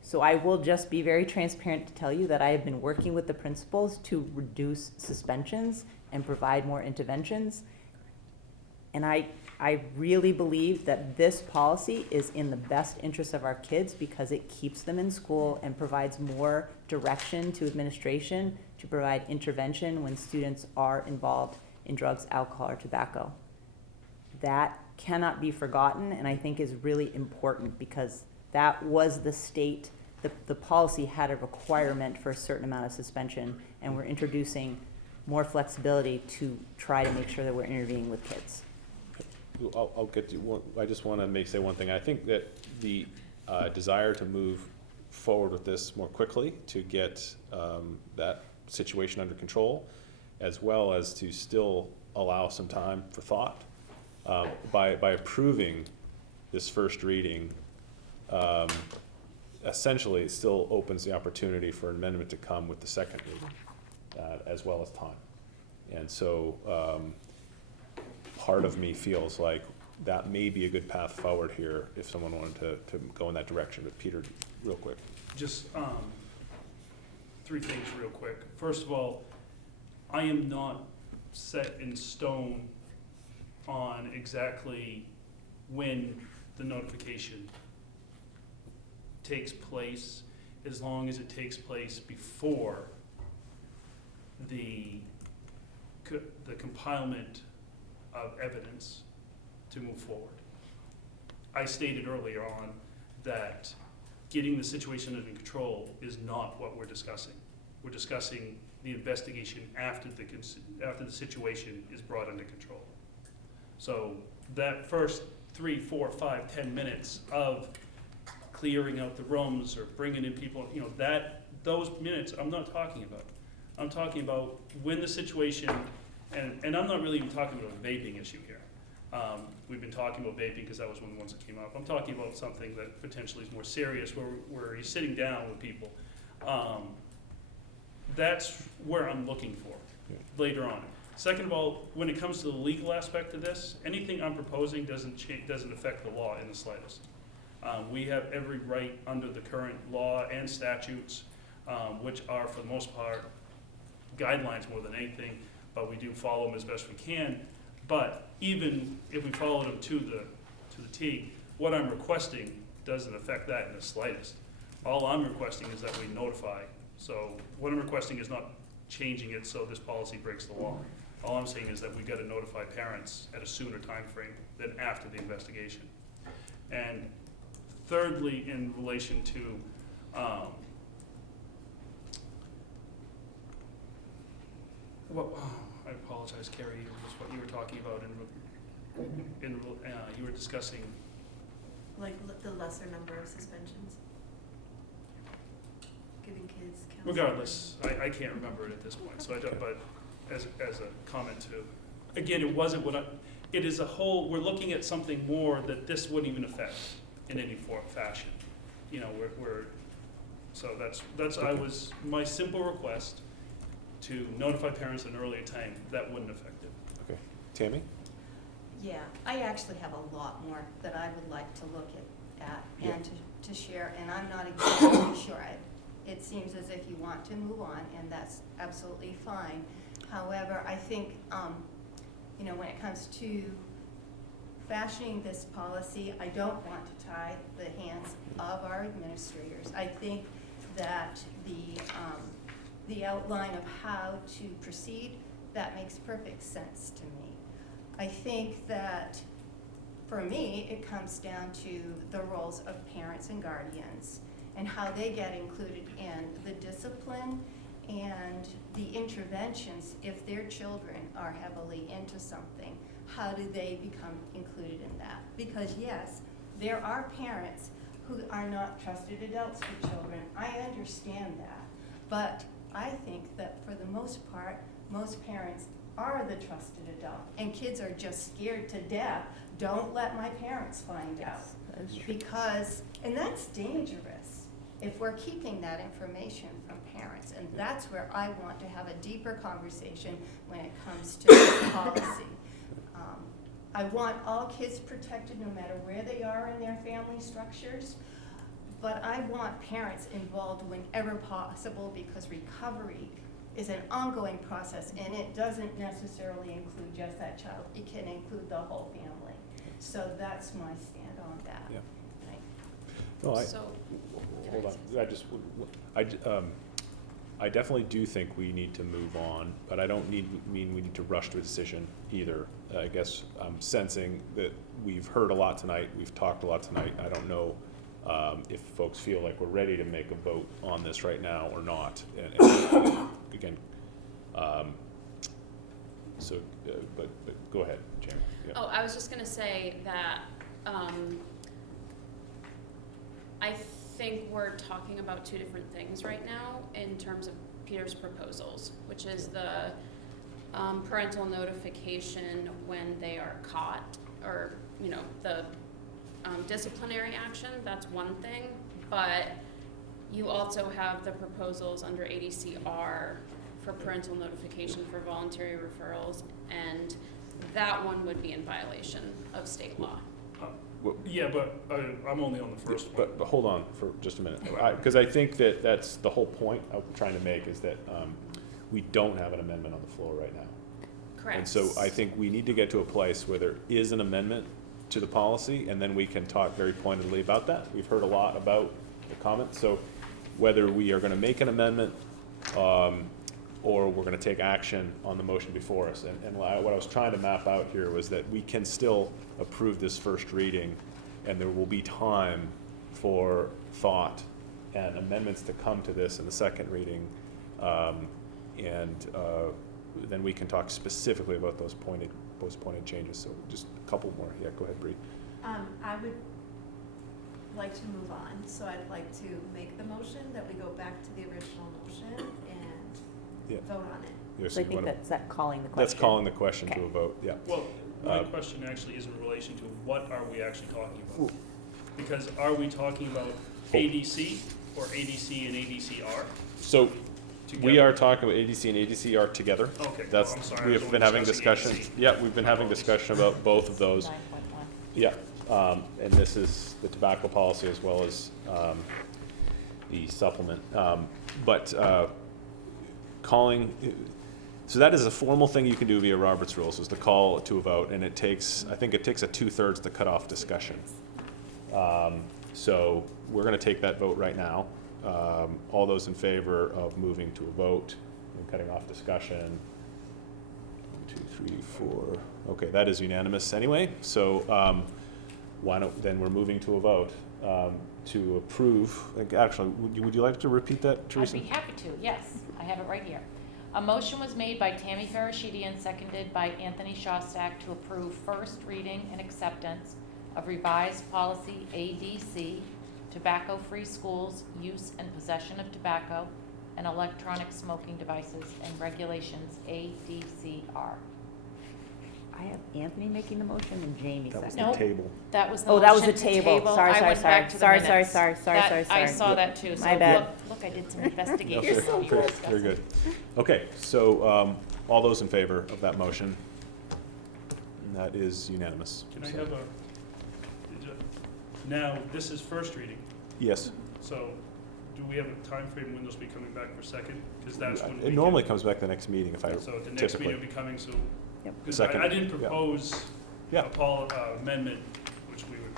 So I will just be very transparent to tell you that I have been working with the principals to reduce suspensions and provide more interventions. And I really believe that this policy is in the best interest of our kids because it keeps them in school and provides more direction to administration to provide intervention when students are involved in drugs, alcohol, or tobacco. That cannot be forgotten, and I think is really important because that was the state, the policy had a requirement for a certain amount of suspension, and we're introducing more flexibility to try to make sure that we're intervening with kids. I'll get to one. I just want to say one thing. I think that the desire to move forward with this more quickly to get that situation under control, as well as to still allow some time for thought, by approving this first reading, essentially it still opens the opportunity for an amendment to come with the second reading, as well as time. And so part of me feels like that may be a good path forward here if someone wanted to go in that direction. But Peter, real quick. Just three things real quick. First of all, I am not set in stone on exactly when the notification takes place, as long as it takes place before the compilement of evidence to move forward. I stated earlier on that getting the situation under control is not what we're discussing. We're discussing the investigation after the situation is brought under control. So that first 3, 4, 5, 10 minutes of clearing out the rooms or bringing in people, those minutes I'm not talking about. I'm talking about when the situation, and I'm not really even talking about a vaping issue here. We've been talking about vaping because that was one of the ones that came up. I'm talking about something that potentially is more serious, where you're sitting down with people. That's where I'm looking for later on. Second of all, when it comes to the legal aspect of this, anything I'm proposing doesn't affect the law in the slightest. We have every right under the current law and statutes, which are for the most part guidelines more than anything, but we do follow them as best we can. But even if we follow them to the T, what I'm requesting doesn't affect that in the slightest. All I'm requesting is that we notify. So what I'm requesting is not changing it so this policy breaks the law. All I'm saying is that we've got to notify parents at a sooner time frame than after the investigation. And thirdly, in relation to I apologize, Carrie, it was what you were talking about you were discussing. Like the lesser number of suspensions? Giving kids counseling? Regardless, I can't remember it at this point, so I don't, but as a comment too. Again, it wasn't it is a whole, we're looking at something more that this wouldn't even affect in any fashion. So that's my simple request to notify parents at an earlier time, that wouldn't affect it. Okay. Tammy? Yeah, I actually have a lot more that I would like to look at and to share, and I'm not exactly sure. It seems as if you want to move on, and that's absolutely fine. However, I think, when it comes to fashioning this policy, I don't want to tie the hands of our administrators. I think that the outline of how to proceed, that makes perfect sense to me. I think that, for me, it comes down to the roles of parents and guardians and how they get included in the discipline and the interventions. If their children are heavily into something, how do they become included in that? Because yes, there are parents who are not trusted adults for children. I understand that. But I think that for the most part, most parents are the trusted adult, and kids are just scared to death. Don't let my parents find out. Because, and that's dangerous if we're keeping that information from parents. And that's where I want to have a deeper conversation when it comes to this policy. I want all kids protected no matter where they are in their family structures, but I want parents involved whenever possible because recovery is an ongoing process and it doesn't necessarily include just that child. It can include the whole family. So that's my stand on that. Yeah. And No, So, hold on, I definitely do think we need to move on, but I don't mean we need to rush to a decision either. I guess I'm sensing that we've heard a lot tonight, we've talked a lot tonight. I don't know if folks feel like we're ready to make a vote on this right now or not. And again, but go ahead, Jamie. Yeah. oh, I was just gonna say that, I think we're talking about two different things right now in terms of Peter's proposals, which is the parental notification when they are caught, or, you know, the disciplinary action, that's one thing, but you also have the proposals under ADCR for parental notification for voluntary referrals, and that one would be in violation of state law. Yeah, but I'm only on the first one. But hold on for just a minute, because I think that that's the whole point I'm trying to make is that we don't have an amendment on the floor right now. Correct. And so I think we need to get to a place where there is an amendment to the policy, and then we can talk very pointedly about that. We've heard a lot about the comments, so whether we are gonna make an amendment or we're gonna take action on the motion before us. And what I was trying to map out here was that we can still approve this first reading, and there will be time for thought and amendments to come to this in the second reading. Then we can talk specifically about those pointed changes. So just a couple more. Yeah, go ahead, Bree. I would like to move on, so I'd like to make the motion that we go back to the original motion Yeah. and vote on it. Yes, So I you think wanna- that's that calling the question. That's calling the question to Okay. a vote, yeah. Well, my Uh, question actually is in relation to what are we actually talking about? Because are we talking about ADC or ADC and ADCR So together? we are talking about ADC and ADCR together. Okay, That's, I'm sorry, I we was have only been having discussing discussion. ADC. Yeah, we've been having Apologies. discussion about both of those. 9.1. Yeah, and this is the tobacco policy as well as the supplement. Calling, so that is a formal thing you can do via Robert's Rules, is to call to a vote, and it takes, I think it takes a 2/3 to cut off discussion. So we're gonna take that vote right now. All those in favor of moving to a vote and cutting off discussion? 1, 2, 3, 4. Okay, that is unanimous anyway, so why don't, then we're moving to a vote to approve. Actually, would you like to repeat that, I'd Teresa? be happy to, yes, I have it right here. A motion was made by Tammy Farashidi, seconded by Anthony Shostak to approve first reading and acceptance of revised policy ADC, tobacco-free schools, use and possession of tobacco and electronic smoking devices, and regulations ADCR. I have Anthony making the motion and Jamie That was seconding. the Nope. table. That was the Oh, that was motion the to table. Sorry, I sorry, went back to the sorry, sorry, minutes. sorry, That- I sorry. saw that too, so My bad. look, I did some No, investigation. You're so while you were good. Very discussing. good. Okay, so all those in favor of that motion? And that is unanimous. Can I So- have now, this is first reading, Yes. so do we have a time frame when those will be coming back for second? Because that's when we It normally comes back the next meeting if I So the next typically. meeting will be coming, so, Yep. because Second, I didn't yeah. propose Yeah. a amendment, which we would.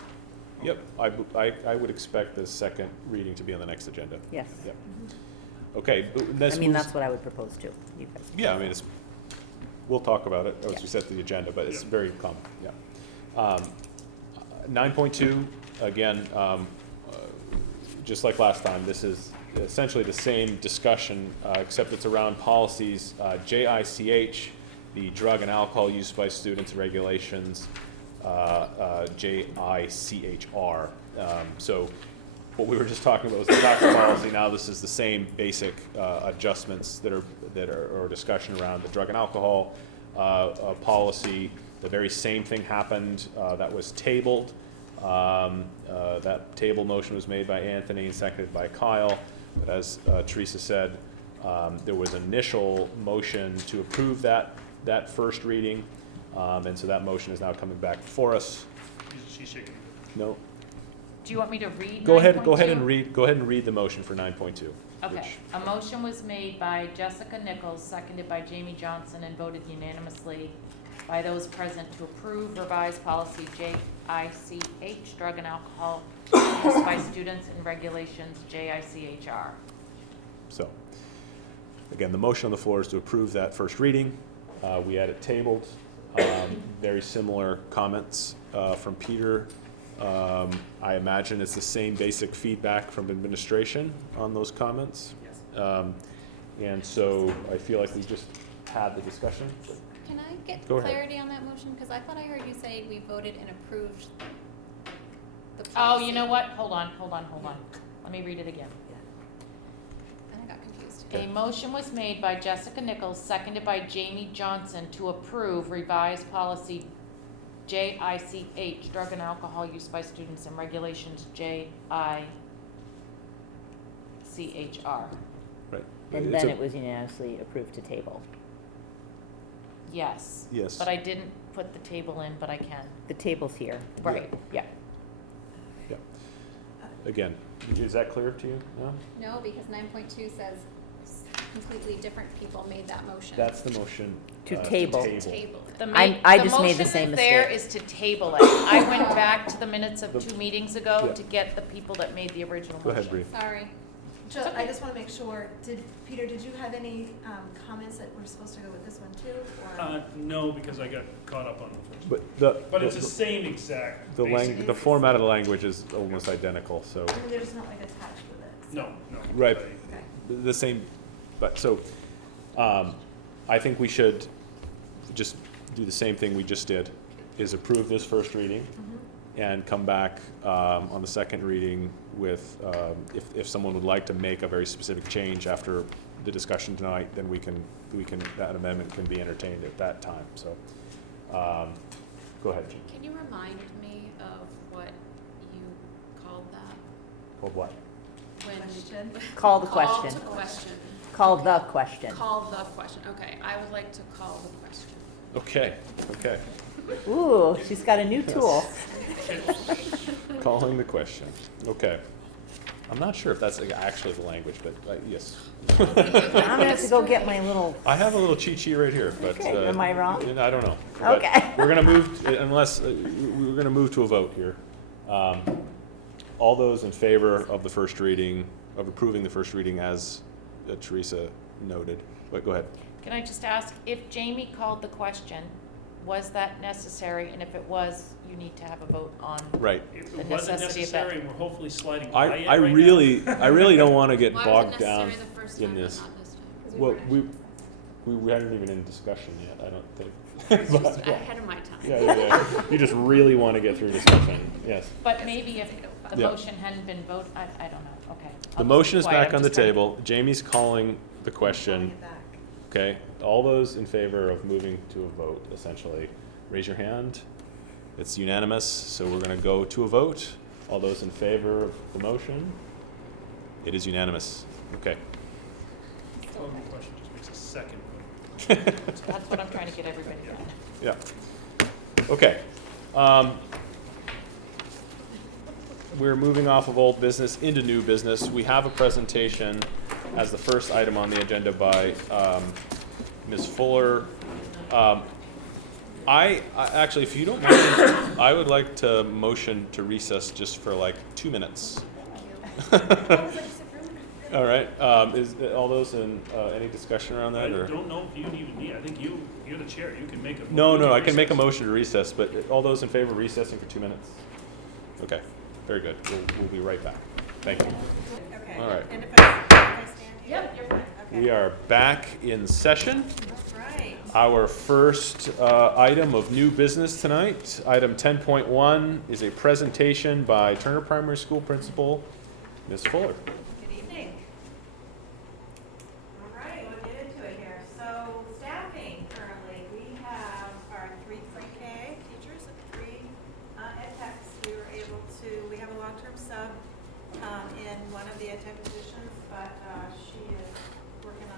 Yep, I would expect the second reading to be on the next agenda. Yes. Yep. Okay, I mean, that's what I would propose too. You guys. Yeah, I mean, we'll talk about it as Yeah. we set the agenda, but it's Yeah. very common, yeah. 9.2, again, just like last time, this is essentially the same discussion, except it's around policies, JICH, the drug and alcohol use by students regulations, JICHR. So what we were just talking about was the tobacco policy. Now this is the same basic adjustments that are or discussion around the drug and alcohol policy. The very same thing happened that was tabled. That table motion was made by Anthony and seconded by Kyle. But as Teresa said, There was initial motion to approve that first reading, and so that motion is now coming back before us. She's shaking. No, Do you want me to read 9.2? go ahead and read the motion for 9.2. Okay, a motion was made by Jessica Nichols, seconded by Jamie Johnson, and voted unanimously by those present to approve revised policy JICH, drug and alcohol use by students, and regulations JICHR. So, again, the motion on the floor is to approve that first reading. We had it tabled. Very similar comments from Peter. I imagine it's the same basic feedback from administration on those comments. Yes. And so I feel like we just had the discussion. Can I get Go ahead. clarity on that motion? Because I thought I heard you say we voted and approved the Oh, policy. you know what? Hold on. Let me read it again. And I got confused. A motion was made by Jessica Nichols, seconded by Jamie Johnson, to approve revised policy JICH, drug and alcohol use by students, and regulations JICHR. Right. And It's then a- it was unanimously approved to table. Yes. Yes. But I didn't put the table in, but I can. The table's here. Right, yeah. Again, is that clear to you? No? No, because 9.2 says completely different people made that motion. That's the motion. To table. Table it. I just made the same motion that's there mistake. is to table it. I went back to the minutes of The- 2 meetings ago Yeah. to get the people that made the original Go motion. ahead, Bree. Sorry. I just wanna make sure, Peter, did you have any, comments that were supposed to go with this one too, or? No, because I got caught up on the first. But But it's the same exact. the basic- the format of the language is almost identical, so. I mean, there's not like attached with it. No. Right. Okay. The same, but so, I think we should just do the same thing we just did, is approve this first reading and come back, on the second reading with, if someone would like to make a very specific change after the discussion tonight, then we can, that amendment can be entertained at that time, so, go ahead, Jean. Can you remind me of what you called that? Or what? When Question? Call the Call question. to question. Call the question. Call the question. Okay, I would like to call the question. Okay. Ooh, she's got a new tool. Calling the question. Okay. I'm not sure if that's actually the language, but yes. I'm gonna have to go get my little, I have a little cheat sheet right here, but. Okay, am I wrong? I don't know. But Okay. We're gonna move, we're gonna move to a vote here. All those in favor of the first reading, of approving the first reading as Teresa noted. Wait, go ahead. Can I just ask, if Jamie called the question, was that necessary? And if it was, you need to have a vote on. Right. If The it wasn't necessity of that. necessary, and we're hopefully sliding by it I right now. really don't wanna get Why was it bogged down necessary the first in time but this. not this time? Well, we hadn't even in discussion yet, I don't think. It's just But- ahead of my time. Yeah. You just really wanna get through discussion, yes. But maybe if the Yeah. motion hadn't been voted, I don't know, okay. The I'll just motion be is quiet. back I'm on the just trying- table. Jamie's calling the question. Calling it back. Okay, all those in favor of moving to a vote, essentially, raise your hand. It's unanimous, so we're gonna go to a vote. All those in favor of the motion? It is unanimous. Okay. Calling the question just makes a second vote. That's what I'm trying to get everybody done. Yeah. Okay. We're moving off of old business into new business. We have a presentation as the first item on the agenda by Ms. Fuller. I actually, if you don't mind, I would like to motion to recess just for like 2 minutes. All right. Is all those in any discussion around I that, or? don't know if you even need, I think you're the chair, you can make a. No, I can make a recess. motion to recess, but all those in favor of recessing for 2 minutes? Okay, very good. We'll be right back. Thank you. Okay. All right. And if I stand here? Yep, you're fine. Okay. We are back in session. All right. Our first item of new business tonight, item 10.1, is a presentation by Turner Primary School Principal, Ms. Fuller. Good evening. All right, we'll get into it here. So staffing currently, we have our 3 pre-K teachers and 3 ed techs. We have a long-term sub in one of the ed tech positions, but she is working on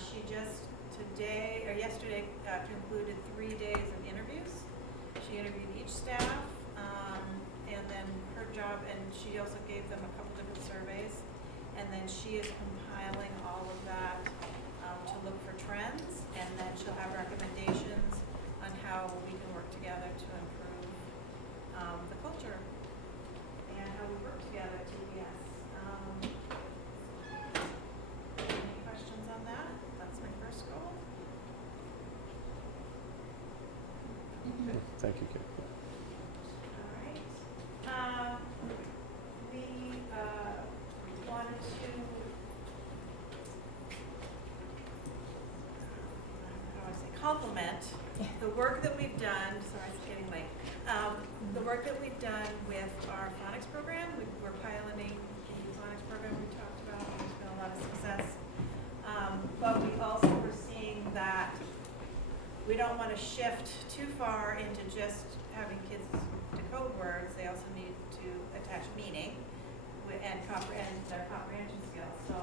She just yesterday concluded 3 days of interviews. She interviewed each staff, and then her job, and she also gave them a couple different surveys. And then she is compiling all of that to look for trends, and then she'll have recommendations on how we can work together to improve the culture and how we work together at TES. Any questions on that? That's my first goal. Thank you, Kate. All right. We wanted to, how do I say, compliment the work that we've done. Sorry, it's getting late. The work that we've done with our phonics program. We're piloting the phonics program we talked about. There's been a lot of success. But we also were seeing that we don't want to shift too far into just having kids decode words. They also need to attach meaning and comprehend their comprehension skills. So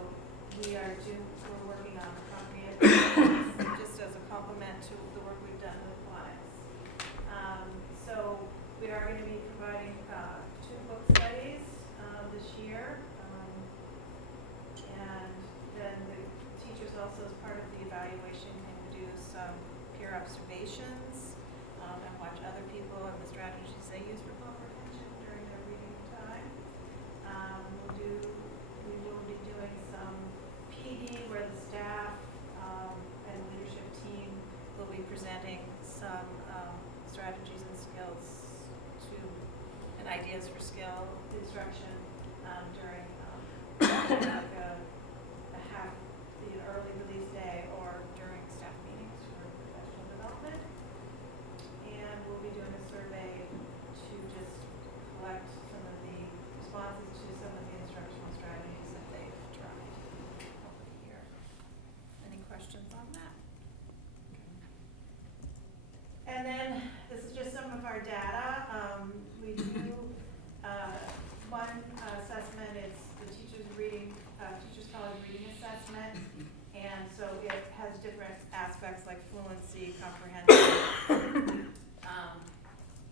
we're working on the comprehension just as a complement to the work we've done with phonics. So we are going to be providing 2 book studies this year. And then the teachers also, as part of the evaluation, can do some peer observations and watch other people and the strategies they use for comprehension during their reading time. We will be doing some PD where the staff and leadership team will be presenting some strategies and skills and ideas for skill instruction during the early release day or during staff meetings for professional development. And we'll be doing a survey to just collect some of the responses to some of the instructional strategies that they've tried over the year. Any questions on that? And then this is just some of our data. We do one assessment. It's the teachers college reading assessment, and so it has different aspects like fluency, comprehension,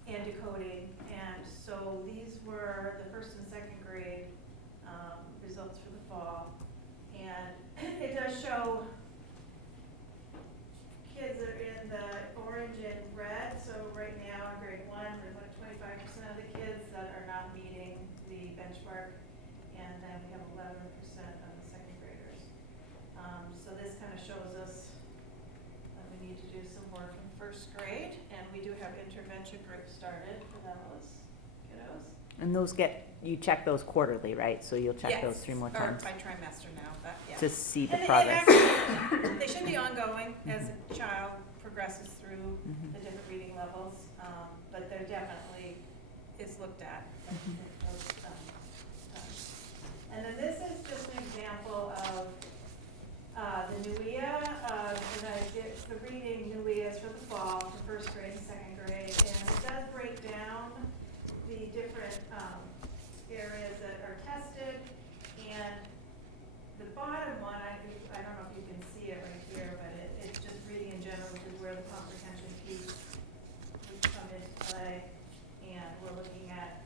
and decoding. And so these were the first and second grade results for the fall, and it does show kids are in the orange and red. So right now in grade 1, there's like 25% of the kids that are not meeting the benchmark, and then we have 11% of the second graders. So this kind of shows us that we need to do some work in first grade, and we do have intervention groups started for those kiddos. And you check those quarterly, right? So you'll check those 3 more times Or by trimester now, but yeah. to see the And progress. they should be ongoing as a child progresses through the different reading levels, but there definitely is looked at. And then this is just an example of the NUIA, it's the reading NUIAs for the fall for first grade and second grade, and it does break down the different areas that are tested, and the bottom one, I don't know if you can see it right here, but it's just reading in general, which is where the comprehension piece would come into play, and we're looking at,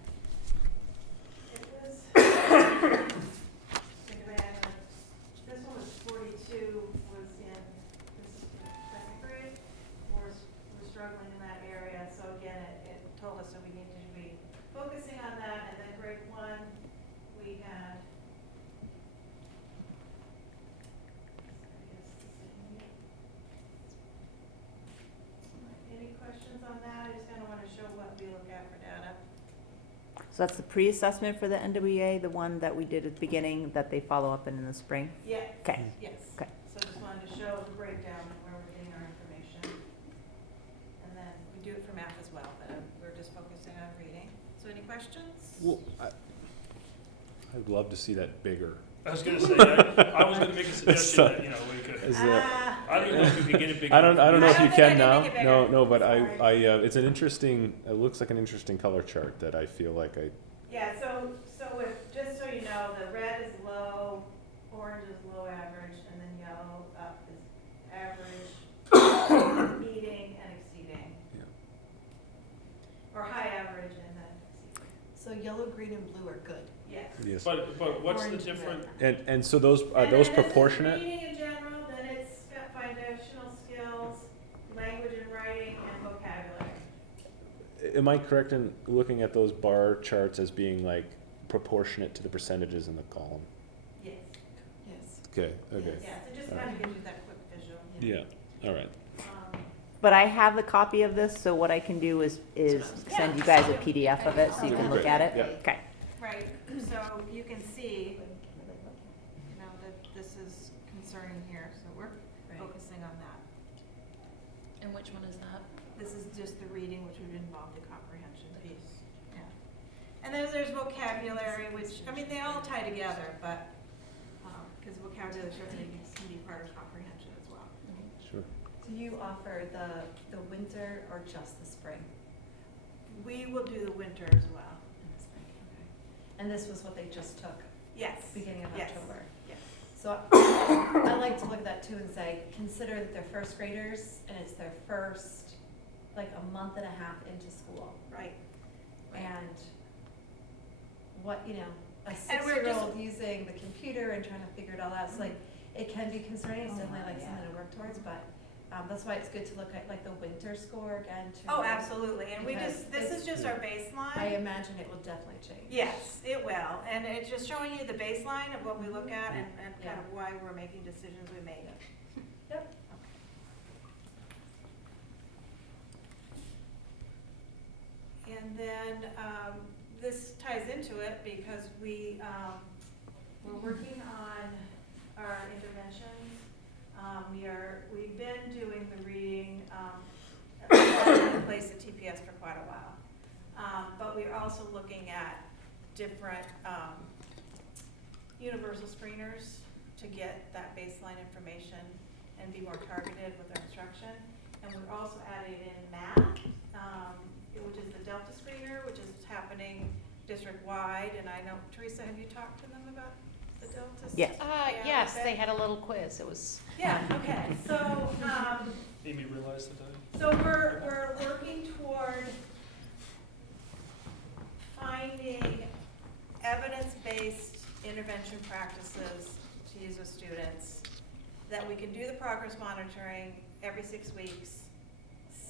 it was, this one was 42, was in this second grade. We're struggling in that area, so again, it told us that we needed to be focusing on that, and then grade 1, we had, any questions on that? I just kind of want to show what we look at for data. So that's the pre-assessment for the NWEA, the one that we did at the beginning that they follow up in the spring? Yeah. Okay. Yes. Okay. So just wanted to show the breakdown of where we're getting our information. And then we do it for math as well, but we're just focusing on reading. So any questions? Well, I'd love to see that bigger. I was gonna say, I was gonna make a suggestion that, we could, I don't know if we could get it bigger. I don't know if you think I can can now. make it bigger. No, but Sorry. it's an interesting. It looks like an interesting color chart that I feel like Yeah, so just so you know, the red is low, orange is low average, and then yellow up is green and blue are good. Yes. Yes. But what's the Orange and different, And so those, are And those then this is proportionate? reading in general, then it's got foundational skills, language and writing, and vocabulary. Am I correct in looking at those bar charts as being like proportionate to the percentages in the column? Yes. Yes. Okay, okay. Yeah, so just All kind right. of gives you that quick visual. Yeah, all right. But I have the copy of this, so what I can do is send you guys a PDF of it so you can look at it. Yeah. Okay. Right, so you can see, you know, that this is concerning here, so we're focusing on that. And which one is that? This is just the reading, which would involve the comprehension piece, yeah. And then there's vocabulary, which, I mean, they all tie together, but, because vocabulary certainly can be part of comprehension as well. Sure. Do you offer the winter or just the spring? We will do the winter as well. In the spring, okay. And this was what they just took, Yes. beginning of Yes. October? Yes. So I like to look at that too and say, consider that they're first graders and it's their first, like, a month and a half into school. Right. And what, you know, a And we're just- 6-year-old using the computer and trying to figure it all out, so like, it can be concerning, it's definitely like something to work towards, but that's why it's good to look at like the winter score again too. Oh, absolutely, and we Because just, this is just our baseline. I imagine it will definitely change. Yes, it will, and it's just showing you the baseline of what we look at and Yeah. kind of why we're making decisions we made. Yep. And then, this ties into it because we're working on our interventions. We've been doing the reading, in place at TPS for quite a while. But we're also looking at different, universal screeners to get that baseline information and be more targeted with our instruction. And we're also adding in math, which is the Delta screener, which is happening district-wide. And I know, Teresa, have you talked to them about the Delta? Yes. Yeah, Yes, okay. they had a little quiz, it was. Yeah, okay, so, Amy realized that so we're working toward finding evidence-based intervention practices to use with students, that we can do the progress monitoring every 6 weeks,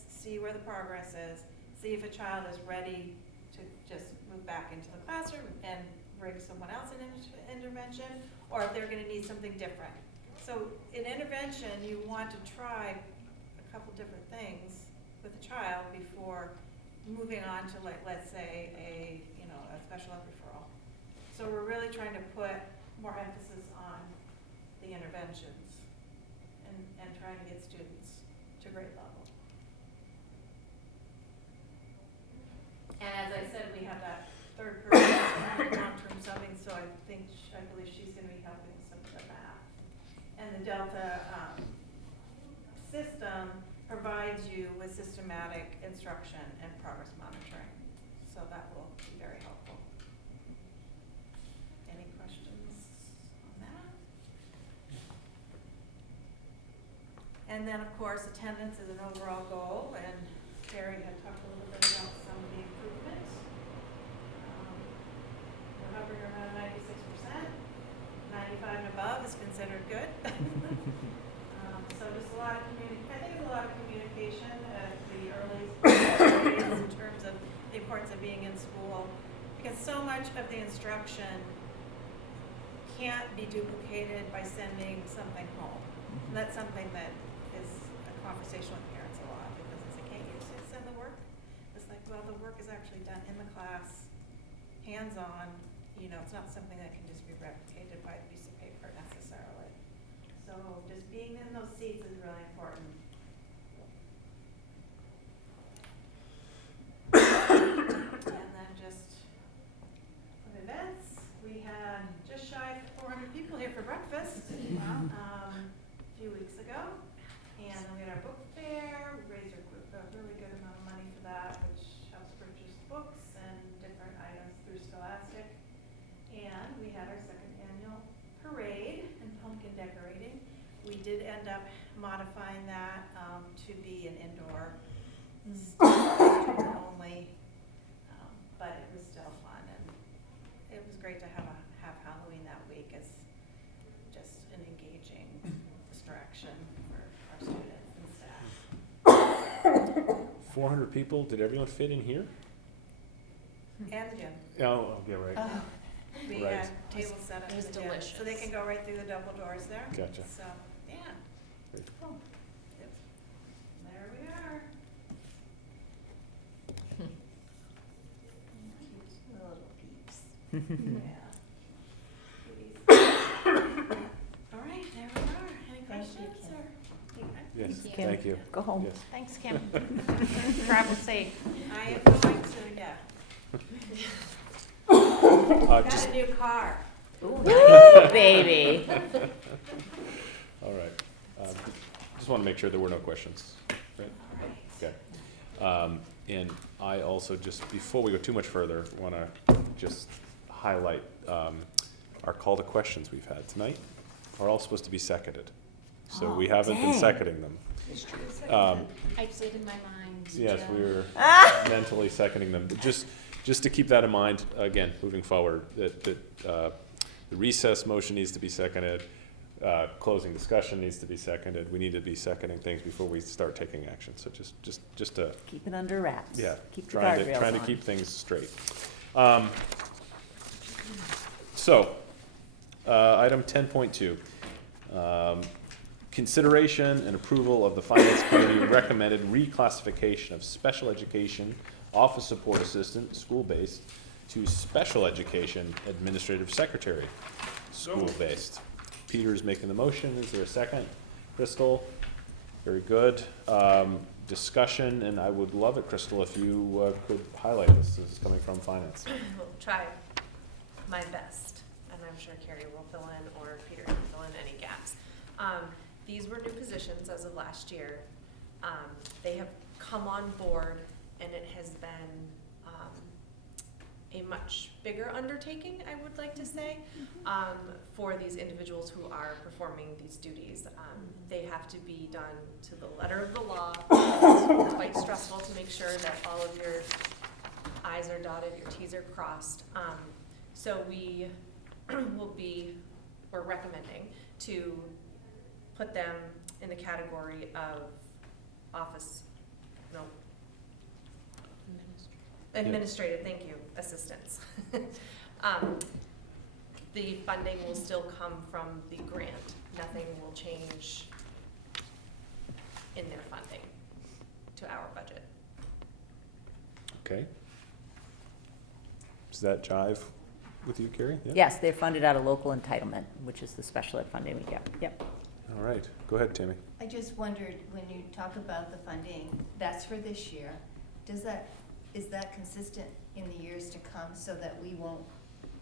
see where the progress is, see if a child is ready to just move back into the classroom and bring someone else in intervention, or if they're gonna need something different. So in intervention, you want to try a couple different things with a child before moving on to, like, let's say a special ed referral. So we're really trying to put more emphasis on the interventions and trying to get students to grade level. And as I said, we have that third person in long-term subbing, so I believe she's gonna be helping some of the math. And the Delta, system provides you with systematic instruction and progress monitoring. So that will be very helpful. Any questions on that? And then, of course, attendance is an overall goal, and Carrie had talked a little bit about some of the improvements. We're hovering around 96%. 95 and above is considered good. So just a lot of I think it's a lot of communication at the early grades in terms of the importance of being in school, because so much of the instruction can't be duplicated by sending something home. And that's something that is a conversation with parents a lot, because it's like, can't you just send the work? It's like, well, the work is actually done in the class, hands-on. It's not something that can just be replicated by a piece of paper necessarily. So just being in those seats is really important. And then just for the events, we had just shy of 400 people here for breakfast a few weeks ago. And then we had our book fair. We raised a really good amount of money for that, which helps purchase books and different items through Scholastic. And we had our second annual parade and pumpkin decorating. We did end up modifying that to be an indoor student only, but it was still fun, and it was great to have Halloween that week as just an engaging distraction for our students and staff. 400 people, did everyone fit in here? And the gym. Oh, okay, right. We Right. had tables set up It in was the gym, delicious. so they can go right through the double doors there. Gotcha. So, yeah. Great. Cool. Yep. There we are. Little peeps. Yeah. All right, there we are. Any questions or? Yes, Thank you. thank you. Go home. Yes. Thanks, Kim. Travel safe. I am going to, yeah. Just, Got a new car. Ooh, baby. all right. Just want to make sure there were no questions, right? Okay. And I also just, before we go too much further, want to just highlight our call to questions we've had tonight are all supposed to be seconded. So we haven't been dang. seconding them. I did in my mind. Yes, Jill. we were mentally seconding them. But just to keep that in mind, again, moving forward, that the recess motion needs to be seconded, closing discussion needs to be seconded. We need to be seconding things before we start taking action. So just to, Keep it under wraps. yeah, Keep the trying guardrails to on. keep things straight. So, item 10.2. Consideration and approval of the Finance Committee recommended reclassification of special education office support assistant, school-based, to special education administrative secretary, school-based. Peter's making the motion. Is there a second? Crystal? Very good. Discussion, and I would love it, Crystal, if you could highlight this. This is coming from finance. Will try my best, and I'm sure Carrie will fill in or Peter can fill in any gaps. These were new positions as of last year. They have come on board, and it has been a much bigger undertaking, I would like to say, for these individuals who are performing these duties. They have to be done to the letter of the law. It's quite stressful to make sure that all of your I's are dotted, your T's are crossed. So we we're recommending to put them in the category of administrative, thank you, assistants. The funding will still come from the grant. Nothing will change in their funding to our budget. Okay. Does that jive with you, Carrie? Yeah? Yes, they're funded out of local entitlement, which is the special ed funding we get. Yep. All right. Go ahead, Tammy. I just wondered, when you talk about the funding, that's for this year. Is that consistent in the years to come so that we won't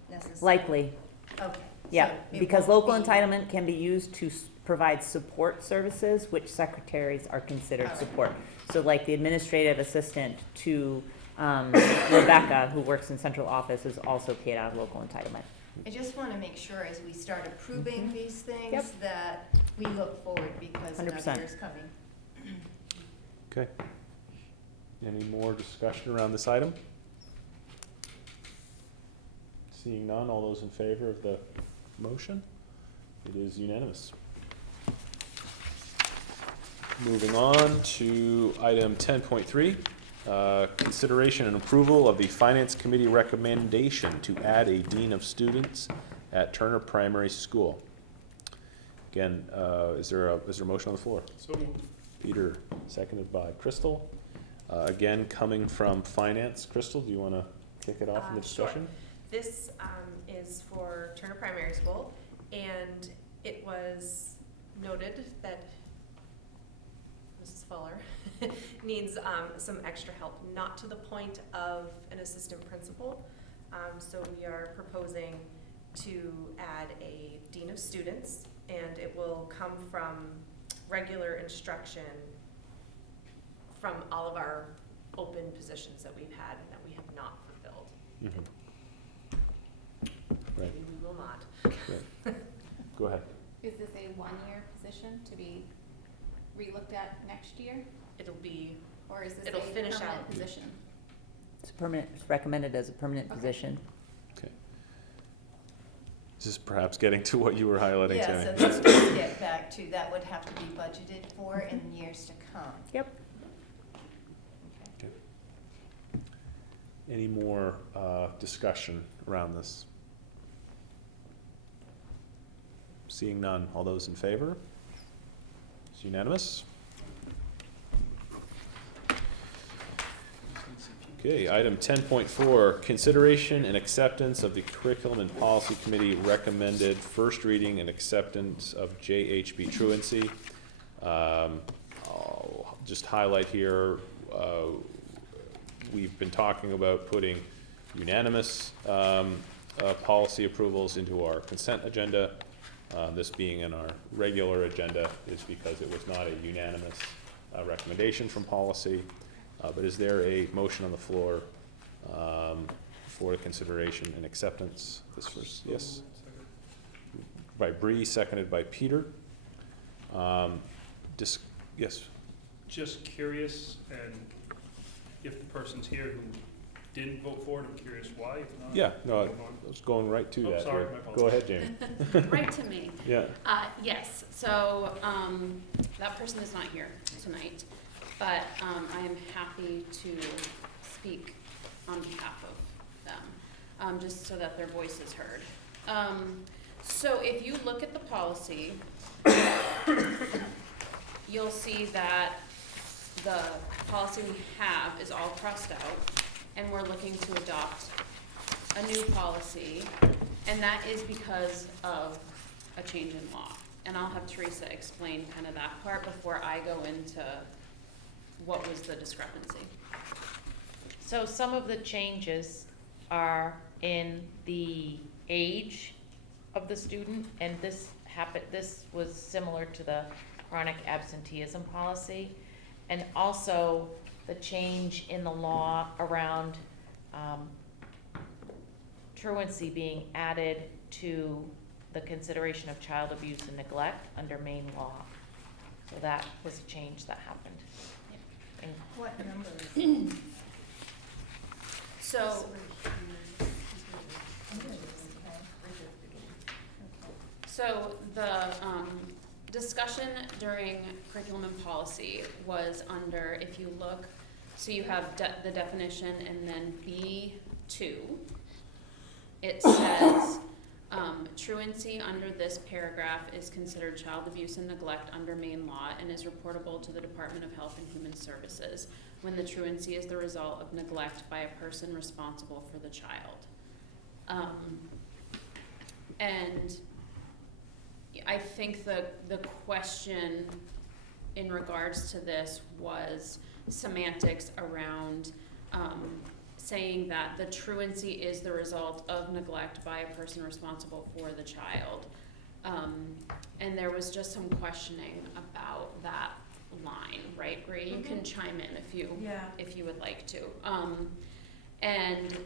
necessarily? Likely. Okay. Yeah, so it because won't local be- entitlement can be used to provide support services, which secretaries are considered Alright. support. So like the administrative assistant to Rebecca, who works in central office, is also paid out of local entitlement. I just want to make sure as we start approving these things Yep. that we look forward because another 100%. year's coming. Okay. Any more discussion around this item? Seeing none, all those in favor of the motion? It is unanimous. Moving on to item 10.3, consideration and approval of the Finance Committee recommendation to add a Dean of Students at Turner Primary School. Again, is there a motion on the floor? So moved. Peter, seconded by Crystal. Again, coming from finance. Crystal, do you want to kick it off in the Sure. discussion? This is for Turner Primary School, and it was noted that Mrs. Fuller needs some extra help, not to the point of an assistant principal. So we are proposing to add a dean of students, and it will come from regular instruction from all of our open positions that we've had and that we have not fulfilled. Mhm. Right. Maybe we will not. Right. Go ahead. Is this a one-year position to be relooked at next year, It'll be, or is this a It'll finish permanent out. position? It's permanent, it's recommended as a permanent Okay. position. Okay. Just perhaps getting to what you were highlighting, Yeah, Tammy. so let's just get back to, that would have to be budgeted for in years to come. Yep. Okay. Any more discussion around this? Seeing none, all those in favor? It's unanimous. Okay, item 10.4, consideration and acceptance of the Curriculum and Policy Committee recommended first reading and acceptance of JHB truancy. I'll just highlight here, we've been talking about putting unanimous policy approvals into our consent agenda. This being in our regular agenda is because it was not a unanimous recommendation from policy. But is there a motion on the floor for consideration and acceptance? This first, yes? By Bree, seconded by Peter. Yes? Just curious, and if the person's here who didn't vote for it, I'm curious why, if not. Yeah, no, move on. I was going right to Oh, that. sorry, here. my Go apologies. ahead, Jamie. Right to me. Yeah. Yes, so, that person is not here tonight, but, I am happy to speak on behalf of them, just so that their voice is heard. So if you look at the policy, you'll see that the policy we have is all crossed out, and we're looking to adopt a new policy, and that is because of a change in law. And I'll have Teresa explain kind of that part before I go into what was the discrepancy. So some of the changes are in the age of the student, and this was similar to the chronic absenteeism policy. And also the change in the law around truancy being added to the consideration of child abuse and neglect under Maine law. So that was a change that happened. And What number is it? So, so the discussion during curriculum and policy was under, if you look, so you have the definition and then B2. It says, truancy under this paragraph is considered child abuse and neglect under Maine law and is reportable to the Department of Health and Human Services when the truancy is the result of neglect by a person responsible for the child. And I think the question in regards to this was semantics around saying that the truancy is the result of neglect by a person responsible for the child. And there was just some questioning about that line, right, Bree? You can chime in if you would like to. And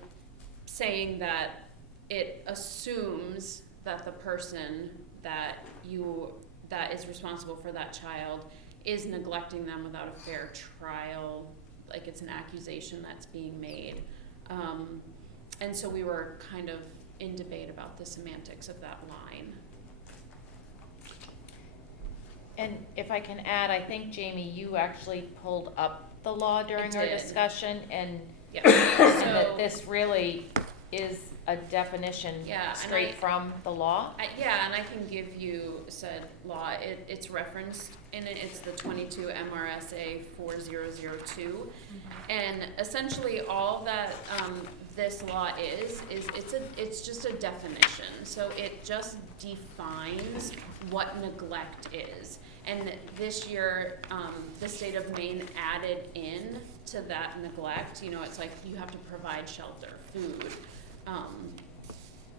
saying that it assumes that the person that is responsible for that child is neglecting them without a fair trial, like it's an accusation that's being made. And so we were kind of in debate about the semantics of that line. And if I can add, I think, Jamie, you actually pulled up the law during our did. discussion, and Yeah. and that So, this really is a definition Yeah, and straight from the law. yeah, and I can give you said law. It's referenced in it. It's the 22 MRSA 4002. And essentially all that this law is it's just a definition. So it just defines what neglect is. And this year, the state of Maine added in to that neglect, it's like you have to provide shelter, food,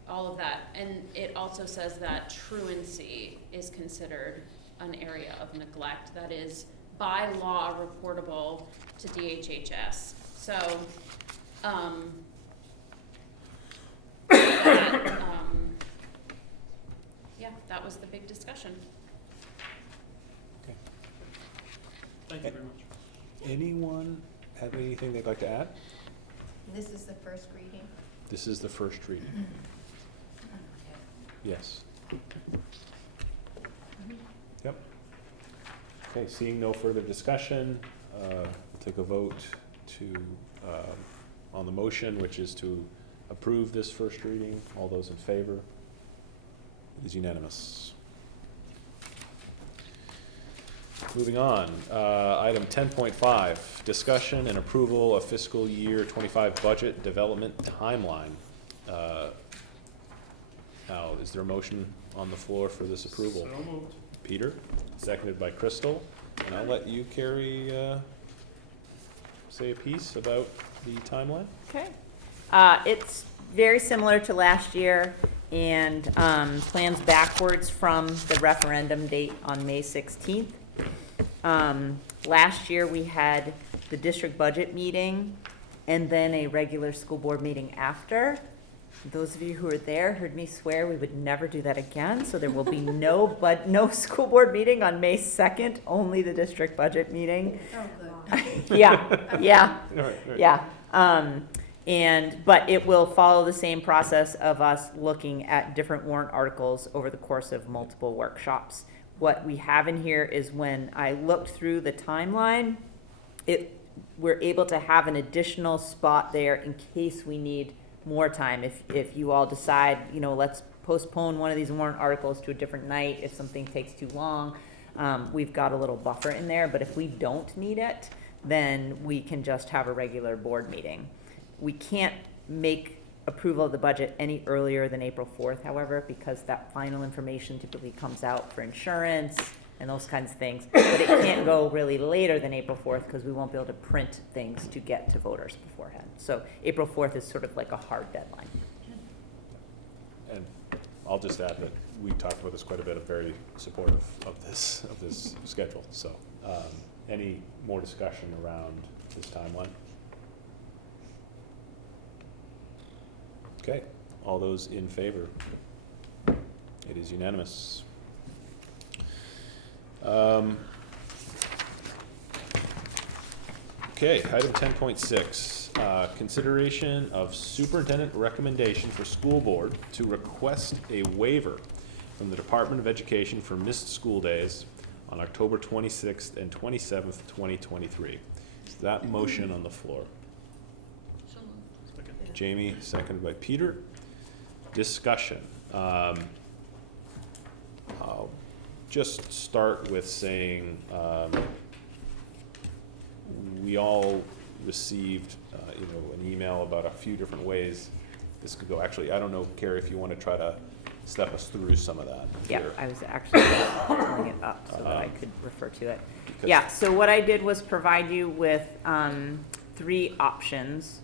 all of that. And it also says that truancy is considered an area of neglect that is by law reportable to DHHS. So, that was the big discussion. Okay. Thank you very much. Anyone have anything they'd like to add? This is the first reading. This is the first reading. Yes. Yep. Okay, seeing no further discussion, take a vote to, on the motion, which is to approve this first reading. All those in favor? It is unanimous. Moving on, item 10.5, discussion and approval of fiscal year 25 budget development timeline. Now, is there a motion on the floor for this approval? So moved. Peter, seconded by Crystal, and I'll let you, Carrie, say a piece about the timeline. Okay. It's very similar to last year and plans backwards from the referendum date on May 16th. Last year, we had the district budget meeting and then a regular school board meeting after. Those of you who were there heard me swear we would never do that again, so there will be no school board meeting on May 2nd, only the district budget meeting. Oh, good. Yeah. Right. Yeah, but it will follow the same process of us looking at different warrant articles over the course of multiple workshops. What we have in here is when I looked through the timeline, we're able to have an additional spot there in case we need more time. If you all decide, let's postpone one of these warrant articles to a different night, if something takes too long, we've got a little buffer in there. But if we don't need it, then we can just have a regular board meeting. We can't make approval of the budget any earlier than April 4th, however, because that final information typically comes out for insurance and those kinds of things. But it can't go really later than April 4th because we won't be able to print things to get to voters beforehand. So April 4th is sort of like a hard deadline. And I'll just add that we talked about this quite a bit, I'm very supportive of this schedule. So any more discussion around this timeline? Okay, all those in favor? It is unanimous. Okay, item 10.6, consideration of superintendent recommendation for school board to request a waiver from the Department of Education for missed school days on October 26th and 27th, 2023. Is that motion on the floor? So moved. Second. Jamie, seconded by Peter. Discussion. I'll just start with saying we all received an email about a few different ways this could go. Actually, I don't know, Carrie, if you want to try to step us through some of that. Yeah, here. I was actually pulling it up so that I could refer to it. Yeah, so what I did was provide you with 3 options.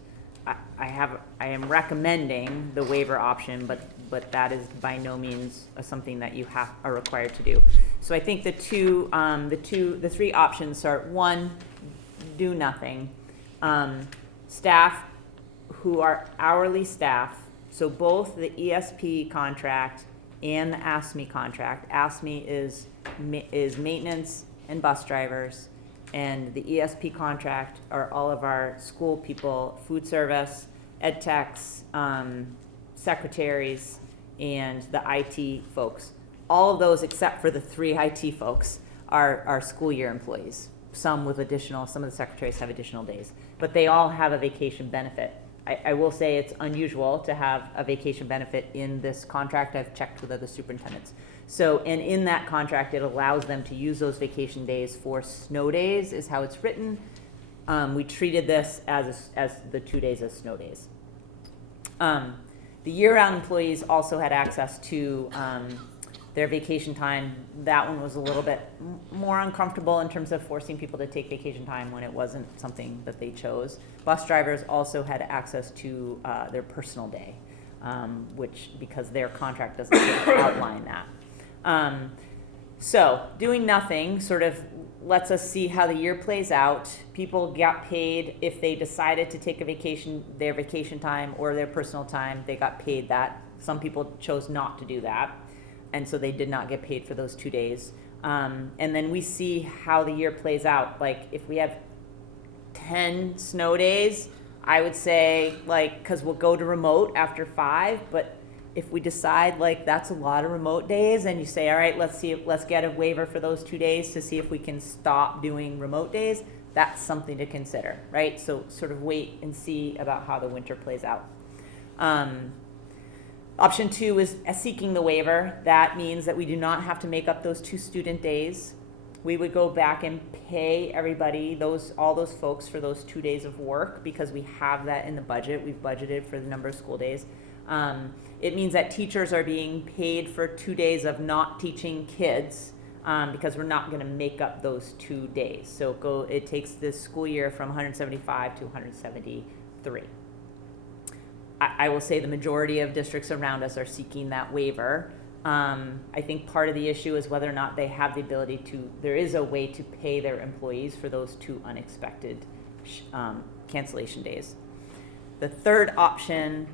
I am recommending the waiver option, but that is by no means something that you are required to do. So I think the 3 options are: 1, do nothing. Staff who are hourly staff, so both the ESP contract and the ASME contract. ASME is maintenance and bus drivers, and the ESP contract are all of our school people, food service, ed techs, secretaries, and the IT folks. All of those except for the 3 IT folks are school year employees. Some of the secretaries have additional days, but they all have a vacation benefit. I will say it's unusual to have a vacation benefit in this contract. I've checked with other superintendents. So, and in that contract, it allows them to use those vacation days for snow days, is how it's written. We treated this as the 2 days as snow days. The year-round employees also had access to their vacation time. That one was a little bit more uncomfortable in terms of forcing people to take vacation time when it wasn't something that they chose. Bus drivers also had access to their personal day, which, because their contract doesn't outline that. So doing nothing sort of lets us see how the year plays out. People got paid if they decided to take a vacation, their vacation time or their personal time, they got paid that. Some people chose not to do that, and so they did not get paid for those 2 days. And then we see how the year plays out. Like, if we have 10 snow days, I would say, because we'll go to remote after 5, but If we decide like that's a lot of remote days and you say, all right, let's get a waiver for those 2 days to see if we can stop doing remote days, that's something to consider, right? So sort of wait and see about how the winter plays out. Option 2 is seeking the waiver. That means that we do not have to make up those 2 student days. We would go back and pay everybody, all those folks for those 2 days of work because we have that in the budget. We've budgeted for the number of school days. It means that teachers are being paid for 2 days of not teaching kids because we're not going to make up those 2 days. So it takes this school year from 175 to 173. I will say the majority of districts around us are seeking that waiver. I think part of the issue is whether or not they have the ability there is a way to pay their employees for those 2 unexpected cancellation days. The third option,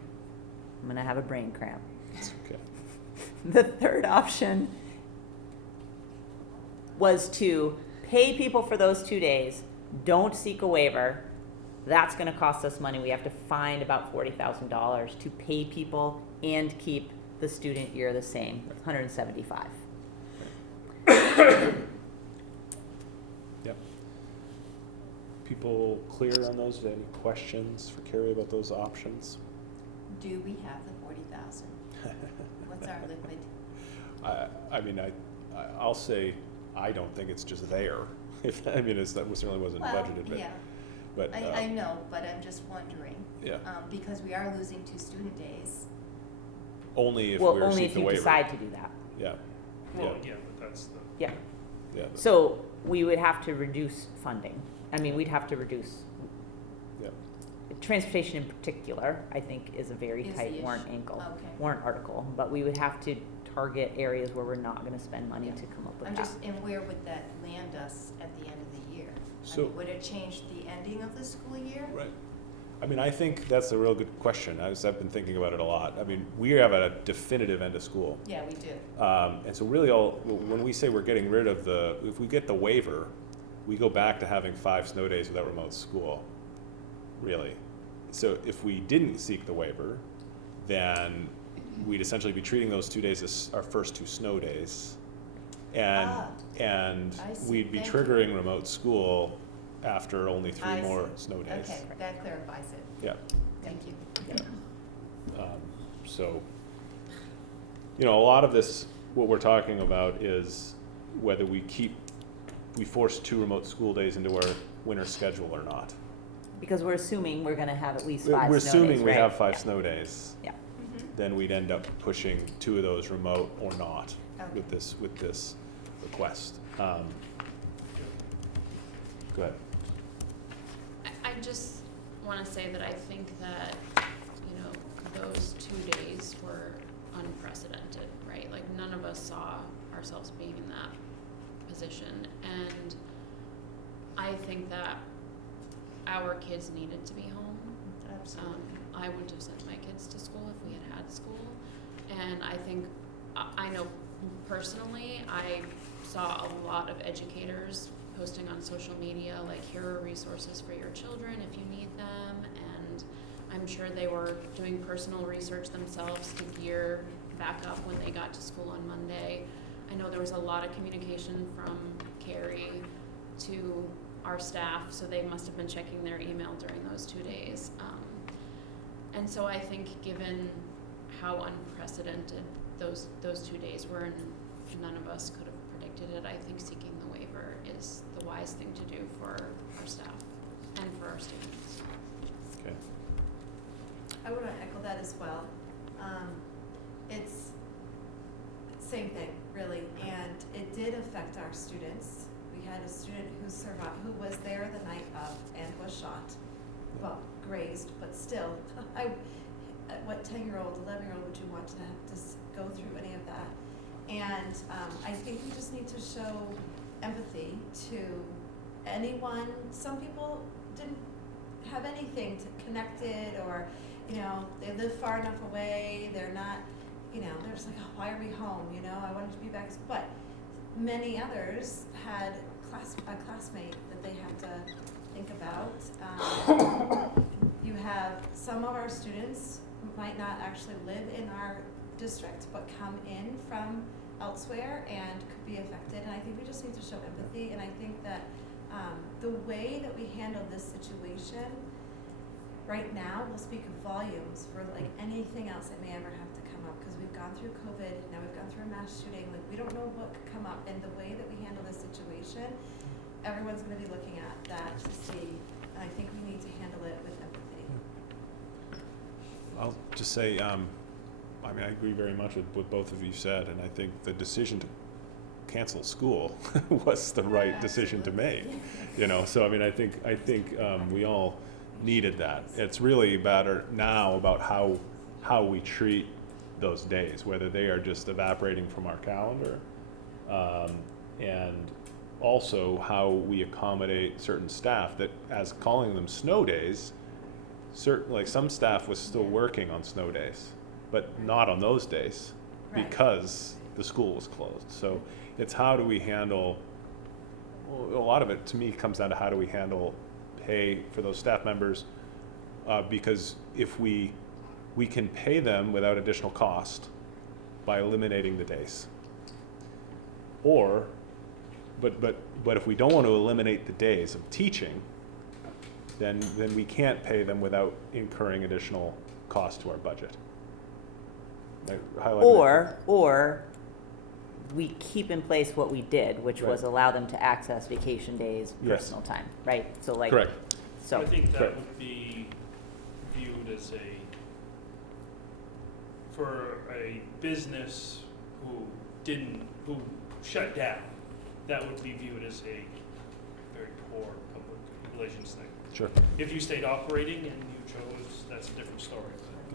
I'm going to have a brain cramp. Okay. The third option was to pay people for those 2 days, don't seek a waiver. That's going to cost us money. We have to find about $40,000 to pay people and keep the student year the same. That's 175. Yep. People clear on those? Any questions for Carrie about those options? Do we have the 40,000? What's our liquid? I mean, I'll say I don't think it's just there. That certainly wasn't budgeted, but. Yeah. But, I know, but I'm just wondering. Yeah. Because we are losing 2 student days. Only if Well, we're only seek if the you waiver. decide to do that. Yeah. Well, yeah, but that's the. Yeah. Yeah. So we would have to reduce funding. I mean, we'd have to reduce. Yeah. Transportation in particular, I think, is a very Is tight the warrant issue. ankle, Okay. warrant article. But we would have to target areas where we're not going to spend money Yeah. to come up with I'm that. just, and where would that land us at the end of the year? So- would it change the ending of the school year? Right. I mean, I think that's a real good question. I've been thinking about it a lot. I mean, we have a definitive end of school. Yeah, we do. And so really when we say we're getting rid of if we get the waiver, we go back to having 5 snow days without remote school, really. So if we didn't seek the waiver, then we'd essentially be treating those 2 days as our first 2 snow days. And I see. we'd be Thank you. triggering remote school after only 3 I more see. snow days. Okay, that clarifies it. Yeah. Thank you. So, a lot of this, what we're talking about is whether we force 2 remote school days into our winter schedule or not. Because we're assuming we're going to have at least 5 snow We're days, assuming we right? have 5 Yeah. snow days. Yeah. Then we'd end up pushing 2 of those remote or not Okay. with this request. Go ahead. I just want to say that I think that, those 2 days were unprecedented, right? Like, none of us saw ourselves being in that position. And I think that our kids needed to be home. Absolutely. I wouldn't have sent my kids to school if we had school. And I think, I know personally, I saw a lot of educators posting on social media, like, here are resources for your children if you need them. And I'm sure they were doing personal research themselves to gear back up when they got to school on Monday. I know there was a lot of communication from Carrie to our staff, so they must have been checking their email during those 2 days. And so I think given how unprecedented those 2 days were, and none of us could have predicted it, I think seeking the waiver is the wise thing to do for our staff and for our students. Okay. I want to echo that as well. It's same thing, really, and it did affect our students. We had a student who was there the night of and was shot, well, grazed, but still, what 10-year-old, 11-year-old would you want to have to go through any of that? And I think we just need to show empathy to anyone. Some people didn't have anything to connected, or they live far enough away. They're not, they're just like, oh, why are we home? I wanted to be back. But many others had a classmate that they had to think about. You have some of our students who might not actually live in our district, but come in from elsewhere and could be affected. And I think we just need to show empathy. And I think that the way that we handle this situation right now will speak volumes for like anything else that may ever have to come up, because we've gone through COVID, now we've gone through a mass shooting, like we don't know what could come up, and the way that we handle this situation, everyone's gonna be looking at that to see, and I think we need to handle it with empathy. I'll just say, I mean, I agree very much with what both of you said, and I think the decision to cancel school was the right decision to make. You know, so I mean, I think we all needed that. It's really better now about how we treat those days, whether they are just evaporating from our calendar, and also how we accommodate certain staff that, as calling them snow days, like some staff was still working on snow days, but not on those days because the school was closed. So it's how do we handle, well, a lot of it to me comes down to how do we handle pay for those staff members, because if we can pay them without additional cost by eliminating the days. Or, but if we don't want to eliminate the days of teaching, then we can't pay them without incurring additional cost to our budget. Or we keep in place what we did, which was Right. allow them to access vacation days, Yes. personal time, right? So like, Correct. so I think that Correct. would be viewed as for a business who shut down, that would be viewed as a very poor public relations thing. Sure. If you stayed operating and you chose, that's a different story.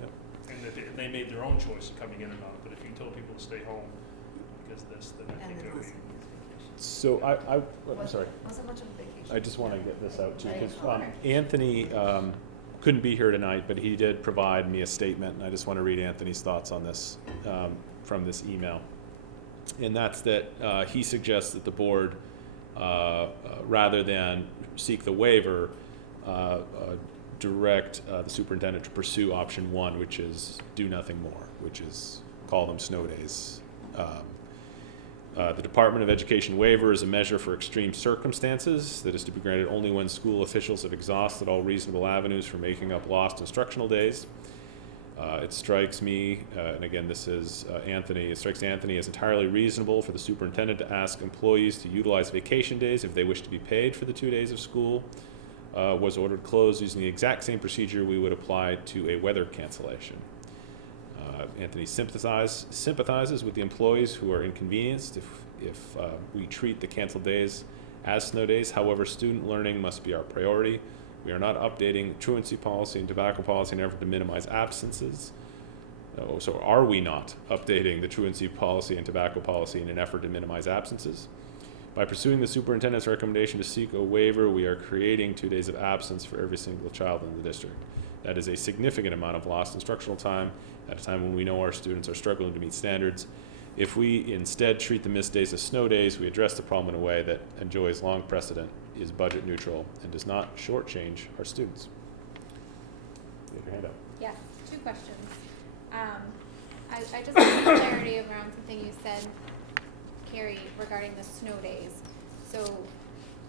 Yep. And if they made their own choice of coming in or not, but if you told people to stay home because of this, then I think it would be. So I'm sorry. Wasn't much of a vacation. I just want to get this out too, because Right. Anthony couldn't be here tonight, but he did provide me a statement, and I just want to read Anthony's thoughts on this from this email. And that's that he suggests that the board, rather than seek the waiver, direct the superintendent to pursue option one, which is do nothing more, which is call them snow days. The Department of Education waiver is a measure for extreme circumstances that is to be granted only when school officials have exhausted all reasonable avenues for making up lost instructional days. It strikes me, and again, this is Anthony, it strikes Anthony as entirely reasonable for the superintendent to ask employees to utilize vacation days if they wish to be paid for the 2 days of school was ordered closed using the exact same procedure we would apply to a weather cancellation. Anthony sympathizes with the employees who are inconvenienced if we treat the canceled days as snow days. However, student learning must be our priority. We are not updating truancy policy and tobacco policy in an effort to minimize absences. So are we not updating the truancy policy and tobacco policy in an effort to minimize absences? By pursuing the superintendent's recommendation to seek a waiver, we are creating 2 days of absence for every single child in the district. That is a significant amount of lost instructional time at a time when we know our students are struggling to meet standards. If we instead treat the missed days as snow days, we address the problem in a way that enjoys long precedent, is budget neutral, and does not shortchange our students. You have your hand up. Yes, 2 questions. I just want some clarity around something you said, Carrie, regarding the snow days. So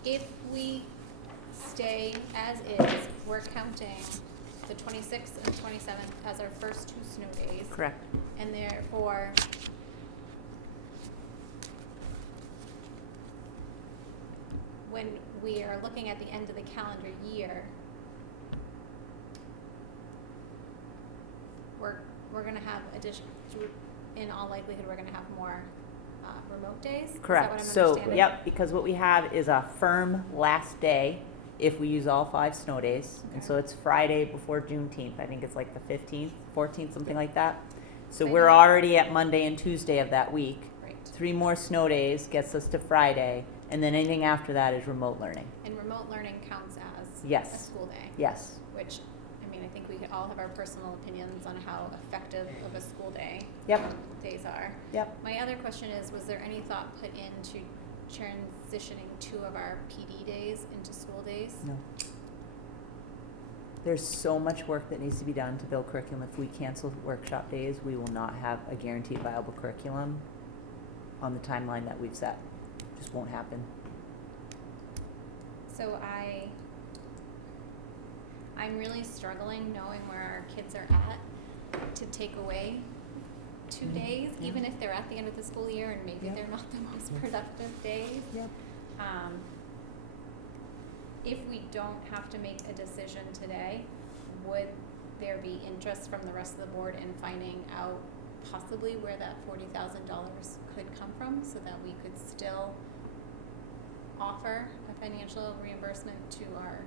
if we stay as is, we're counting the 26th and 27th as our first 2 snow days. correct. And therefore, when we are looking at the end of the calendar year, we're gonna have in all likelihood, we're gonna have more remote days? Is that Correct. what I'm So, understanding? yep, because what we have is a firm last day if we use all 5 snow days. And Okay. so it's Friday before Juneteenth. I think it's like the 15th, 14th, something like that. So I we're know. already at Monday and Tuesday of that week. Right. 3 more snow days gets us to Friday, and then anything after that is remote learning. And remote learning counts as Yes. a school day, Yes. which, I mean, I think we could all have our personal opinions on how effective of a school day Yep. days are. Yep. My other question is, was there any thought put into transitioning 2 of our PD days into school days? No. There's so much work that needs to be done to build curriculum. If we cancel workshop days, we will not have a guaranteed viable curriculum on the timeline that we've set. Just won't happen. So I'm really struggling knowing where our kids are at to take away 2 days, Yeah. even if they're at the end of the school year and maybe Yeah. they're not the most productive days. Yep. If we don't have to make a decision today, would there be interest from the rest of the board in finding out possibly where that $40,000 could come from so that we could still offer a financial reimbursement to our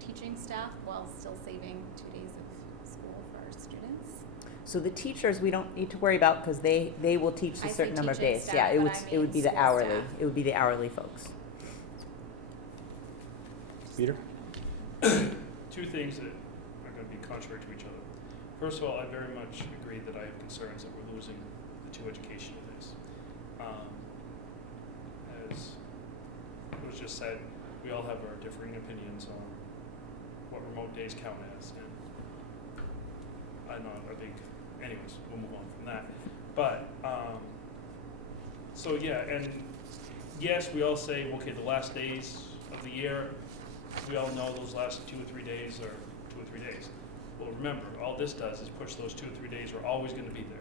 teaching staff while still saving 2 days of school for our students? So the teachers, we don't need to worry about because they will teach I a say certain number of teaching days. staff, Yeah, but I it would mean be the school hourly. staff. It would be the hourly folks. Peter? Two things that are going to be contrary to each other. First of all, I very much agree that I have concerns that we're losing the 2 educational days. As was just said, we all have our differing opinions on what remote days count as, and I'm not a big, anyways, we'll move on from that. But, so yeah, and yes, we all say, okay, the last days of the year, we all know those last 2 or 3 days are 2 or 3 days. Well, remember, all this does is push those 2 or 3 days are always going to be there.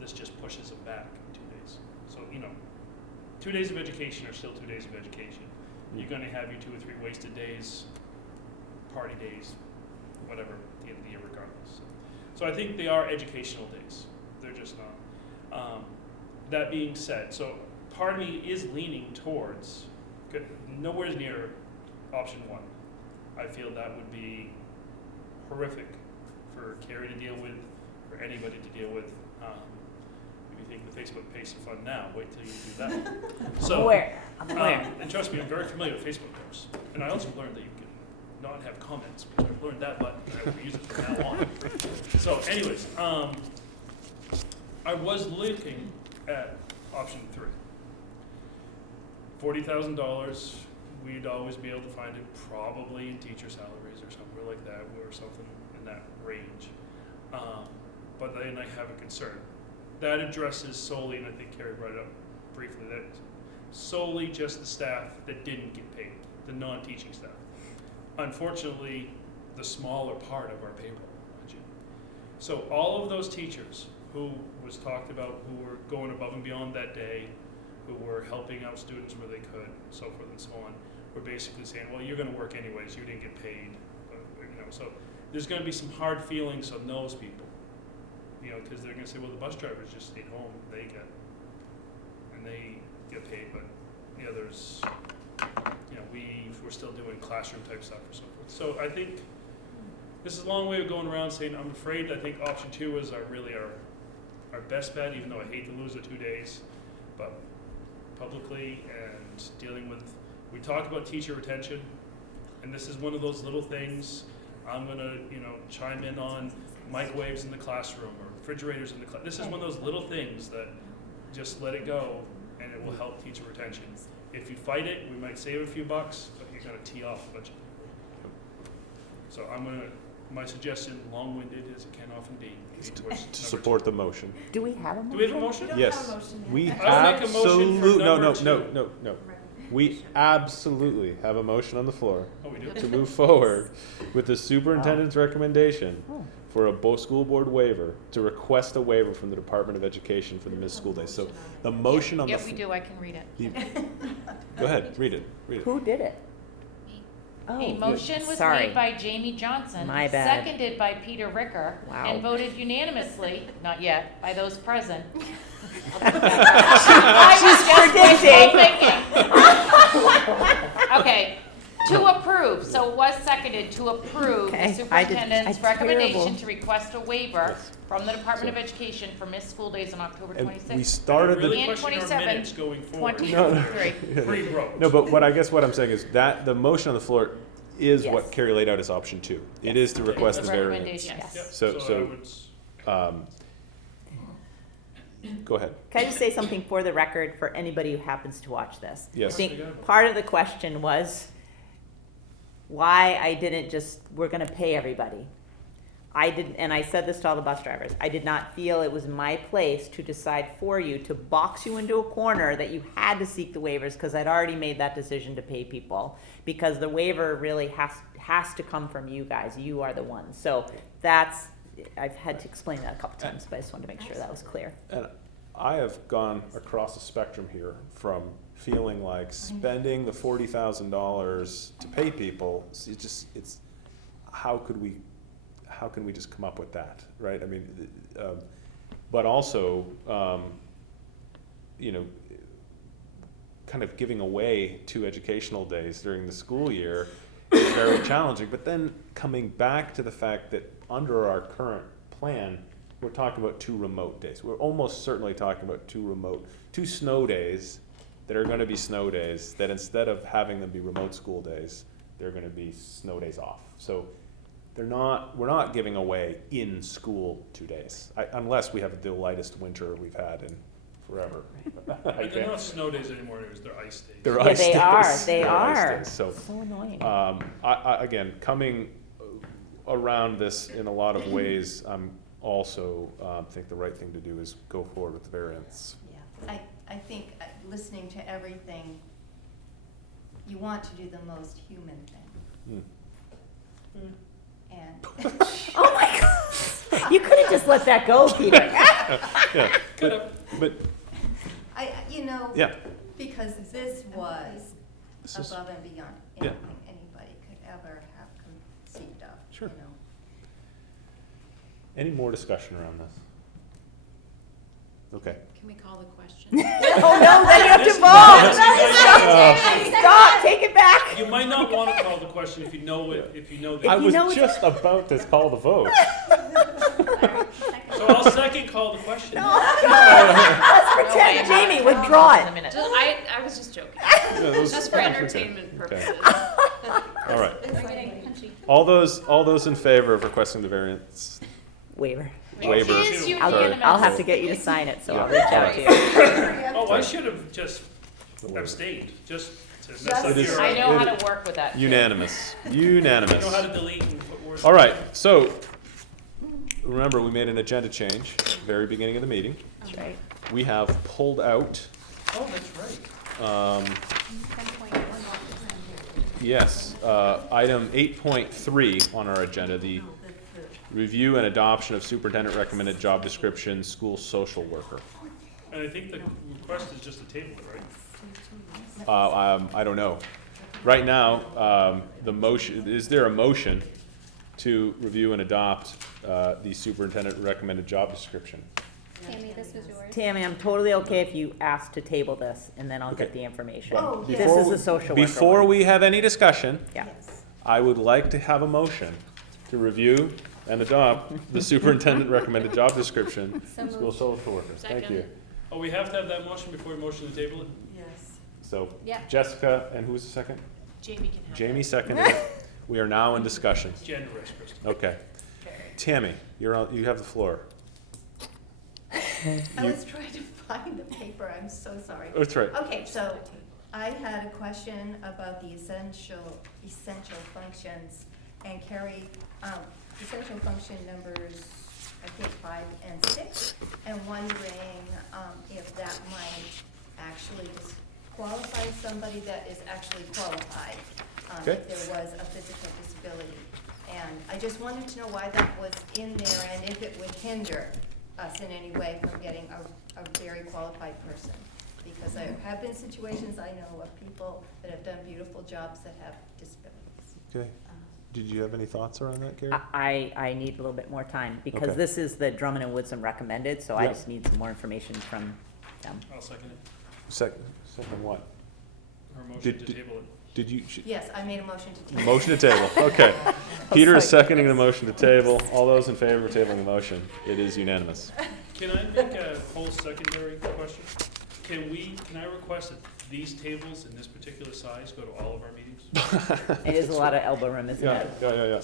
This just pushes them back 2 days. So, 2 days of education are still 2 days of education. You're going to have your 2 or 3 wasted days, party days, whatever, at the end of the year regardless. So I think they are educational days. They're just not. That being said, so part of me is leaning towards, nowhere near option 1. I feel that would be horrific for Carrie to deal with, for anybody to deal with. If you think the Facebook pays some fun now, wait till you do that. I'm aware. And trust me, I'm very familiar with Facebook groups. And I also learned that you can not have comments, which I've learned that button, and I will use it from now on. So anyways, I was looking at option 3. $40,000, we'd always be able to find it probably in teacher salaries or somewhere like that, or something in that range. But then I have a concern. That addresses solely, and I think Carrie brought it up briefly, that solely just the staff that didn't get paid, the non-teaching staff. Unfortunately, the smaller part of our payroll budget. So all of those teachers who was talked about, who were going above and beyond that day, who were helping out students where they could, so forth and so on, were basically saying, well, you're going to work anyways, you didn't get paid. So there's going to be some hard feelings on those people, because they're going to say, well, the bus drivers just stayed home, they get paid, but the others, we're still doing classroom type stuff or so forth. So I think this is a long way of going around saying, I'm afraid I think option 2 is our best bet, even though I hate to lose the 2 days, but publicly and dealing with, we talk about teacher retention, and this is one of those little things. I'm gonna, chime in on microwaves in the classroom or refrigerators in the class. This is one of those little things that just let it go, and it will help teacher retention. If you fight it, we might save a few bucks, but you're gonna tee off a bunch of people. So my suggestion, long-winded as it can often be, To support the motion. Do we have a motion? Do we have a motion? Yes. We I'll make a motion for absolutely, number 2. no. We absolutely have a motion on the floor Oh, we do? to move forward with the superintendent's recommendation Oh. for a school board waiver, to request a waiver from the Department of Education for the missed school days. So the motion on the. Yeah, we do, I can read it. Go ahead, read it. Who did it? Me. Oh, A motion was sorry. made by Jamie Johnson. My bad. Seconded by Peter Ricker. Wow. And voted unanimously, not yet, by those present. Okay, to approve, so it was seconded to approve Okay, the superintendent's I'm recommendation terrible. to request a waiver Yes. from the Department of So- Education for missed school days on October And we 26th. started really And pushing our 27, minutes going forward. 23. Free road. No, but what I'm saying is that the motion on the floor is Yes. what Carrie laid out as option 2. It is to request the The variance. recommendation, Yes. yes. Yep, So- I would Go ahead. Can I just say something for the record for anybody who happens to watch this? Yes. I think part of the question was, why I didn't just, we're gonna pay everybody. I didn't, and I said this to all the bus drivers, I did not feel it was my place to decide for you, to box you into a corner that you had to seek the waivers, because I'd already made that decision to pay people. Because the waiver really has to come from you guys, you are the ones. So that's, I've had to explain that a couple times, but I just wanted to make sure that was clear. And I have gone across the spectrum here from feeling like spending the $40,000 to pay people, it's, how can we just come up with that, right? I mean, but also, you know, kind of giving away 2 educational days during the school year is very challenging. But then coming back to the fact that under our current plan, we're talking about 2 remote days. We're almost certainly talking about 2 snow days that are gonna be snow days, that instead of having them be remote school days, they're gonna be snow days off. So we're not giving away in school 2 days, unless we have the lightest winter we've had in forever. They're not snow days anymore, they're ice days. They're Yeah, ice they days. are, they They're ice are. days. So, So annoying. again, coming around this in a lot of ways, I'm also think the right thing to do is go forward with the variance. Yeah, I think listening to everything, you want to do the most human thing. And Oh my God. You could have just let that go, Peter. Yeah, but you know, yeah, because this was this is, above and beyond Yeah. anything anybody could ever have conceived of, Sure. you know. any more discussion around this? Okay. Can we call the question? Oh no, then you have to This- vote. this- Stop, take it back. You might not want to call the question if you know it, if you know the. I you was know- just about to call the vote. So I'll second call the question. Let's pretend, Jamie, withdraw it. I was just joking. Yeah, those- Just for okay. entertainment Okay. purposes. All right. We're getting punchy. All those in favor of requesting the variance Waiver. waiver? It is I'll unanimous. have to get you to sign it, so I'll Yeah. reach out to you. Oh, I should have just abstained, just to mess up It is- your. I know how It- to work with that. too. Unanimous. I Unanimous. know how to delete and put words. All right, so remember, we made an agenda change at the very beginning of the meeting. That's right. We have pulled out, Oh, that's right. 10.1. yes, item 8.3 on our agenda, the review and adoption of superintendent recommended job description, school social worker. And I think the request is just to table it, right? I don't know. Right now, the motion, is there a motion to review and adopt the superintendent recommended job description? Tammy, this was yours. Tammy, I'm totally okay if you ask to table this, and then I'll get Okay. the information. Oh, yeah. This is a social worker Before one. we have any discussion, Yeah. I would like to have a motion to review and adopt the superintendent recommended job description, So school moved. social workers. Thank you. Second. Oh, we have to have that motion before we motion to table it? Yes. So Yeah. Jessica, and who's the second? Jamie can have Jamie seconded it. We are now in discussion. Generous, Kristen. Okay. Tammy, you have the floor. I You- was trying to find the paper, I'm so sorry. That's right. Okay, so I had a question about the essential functions, and Carrie, essential function numbers, I think 5 and 6, and wondering if that might actually disqualify somebody that is actually qualified, Okay. if there was a physical disability. And I just wanted to know why that was in there, and if it would hinder us in any way from getting a very qualified person. Because there have been situations I know of people that have done beautiful jobs that have disabilities. Okay. Did you have any thoughts around that, Gary? I need a little bit more time, because Okay. this is the Drummond and Woodson recommended, so I Yeah. just need some more information from them. I'll second it. Second what? Or motion Did- to did- table it. Did you? Yes, I made a motion to table. Motion to table, okay. Peter is seconding the motion to table. All those in favor of tabling the motion? It is unanimous. Can I make a whole secondary question? Can I request that these tables in this particular size go to all of our meetings? It is a lot of elbow room, isn't Yeah, it? yeah.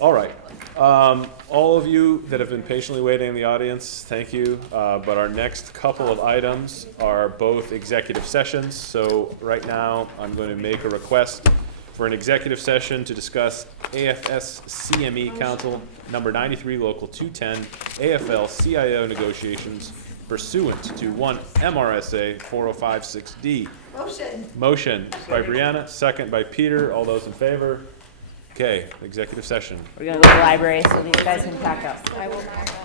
All right. All of you that have been patiently waiting in the audience, thank you. But our next couple of items are both executive sessions. So right now, I'm going to make a request for an executive session to discuss AFS CME Council number 93, Local 210, AFL CIO negotiations pursuant to 1 MRSA 4056D. Motion. Motion by Brianna, second by Peter. All those in favor? Okay, executive session. We're gonna go to the library so these guys can pack up. I will not.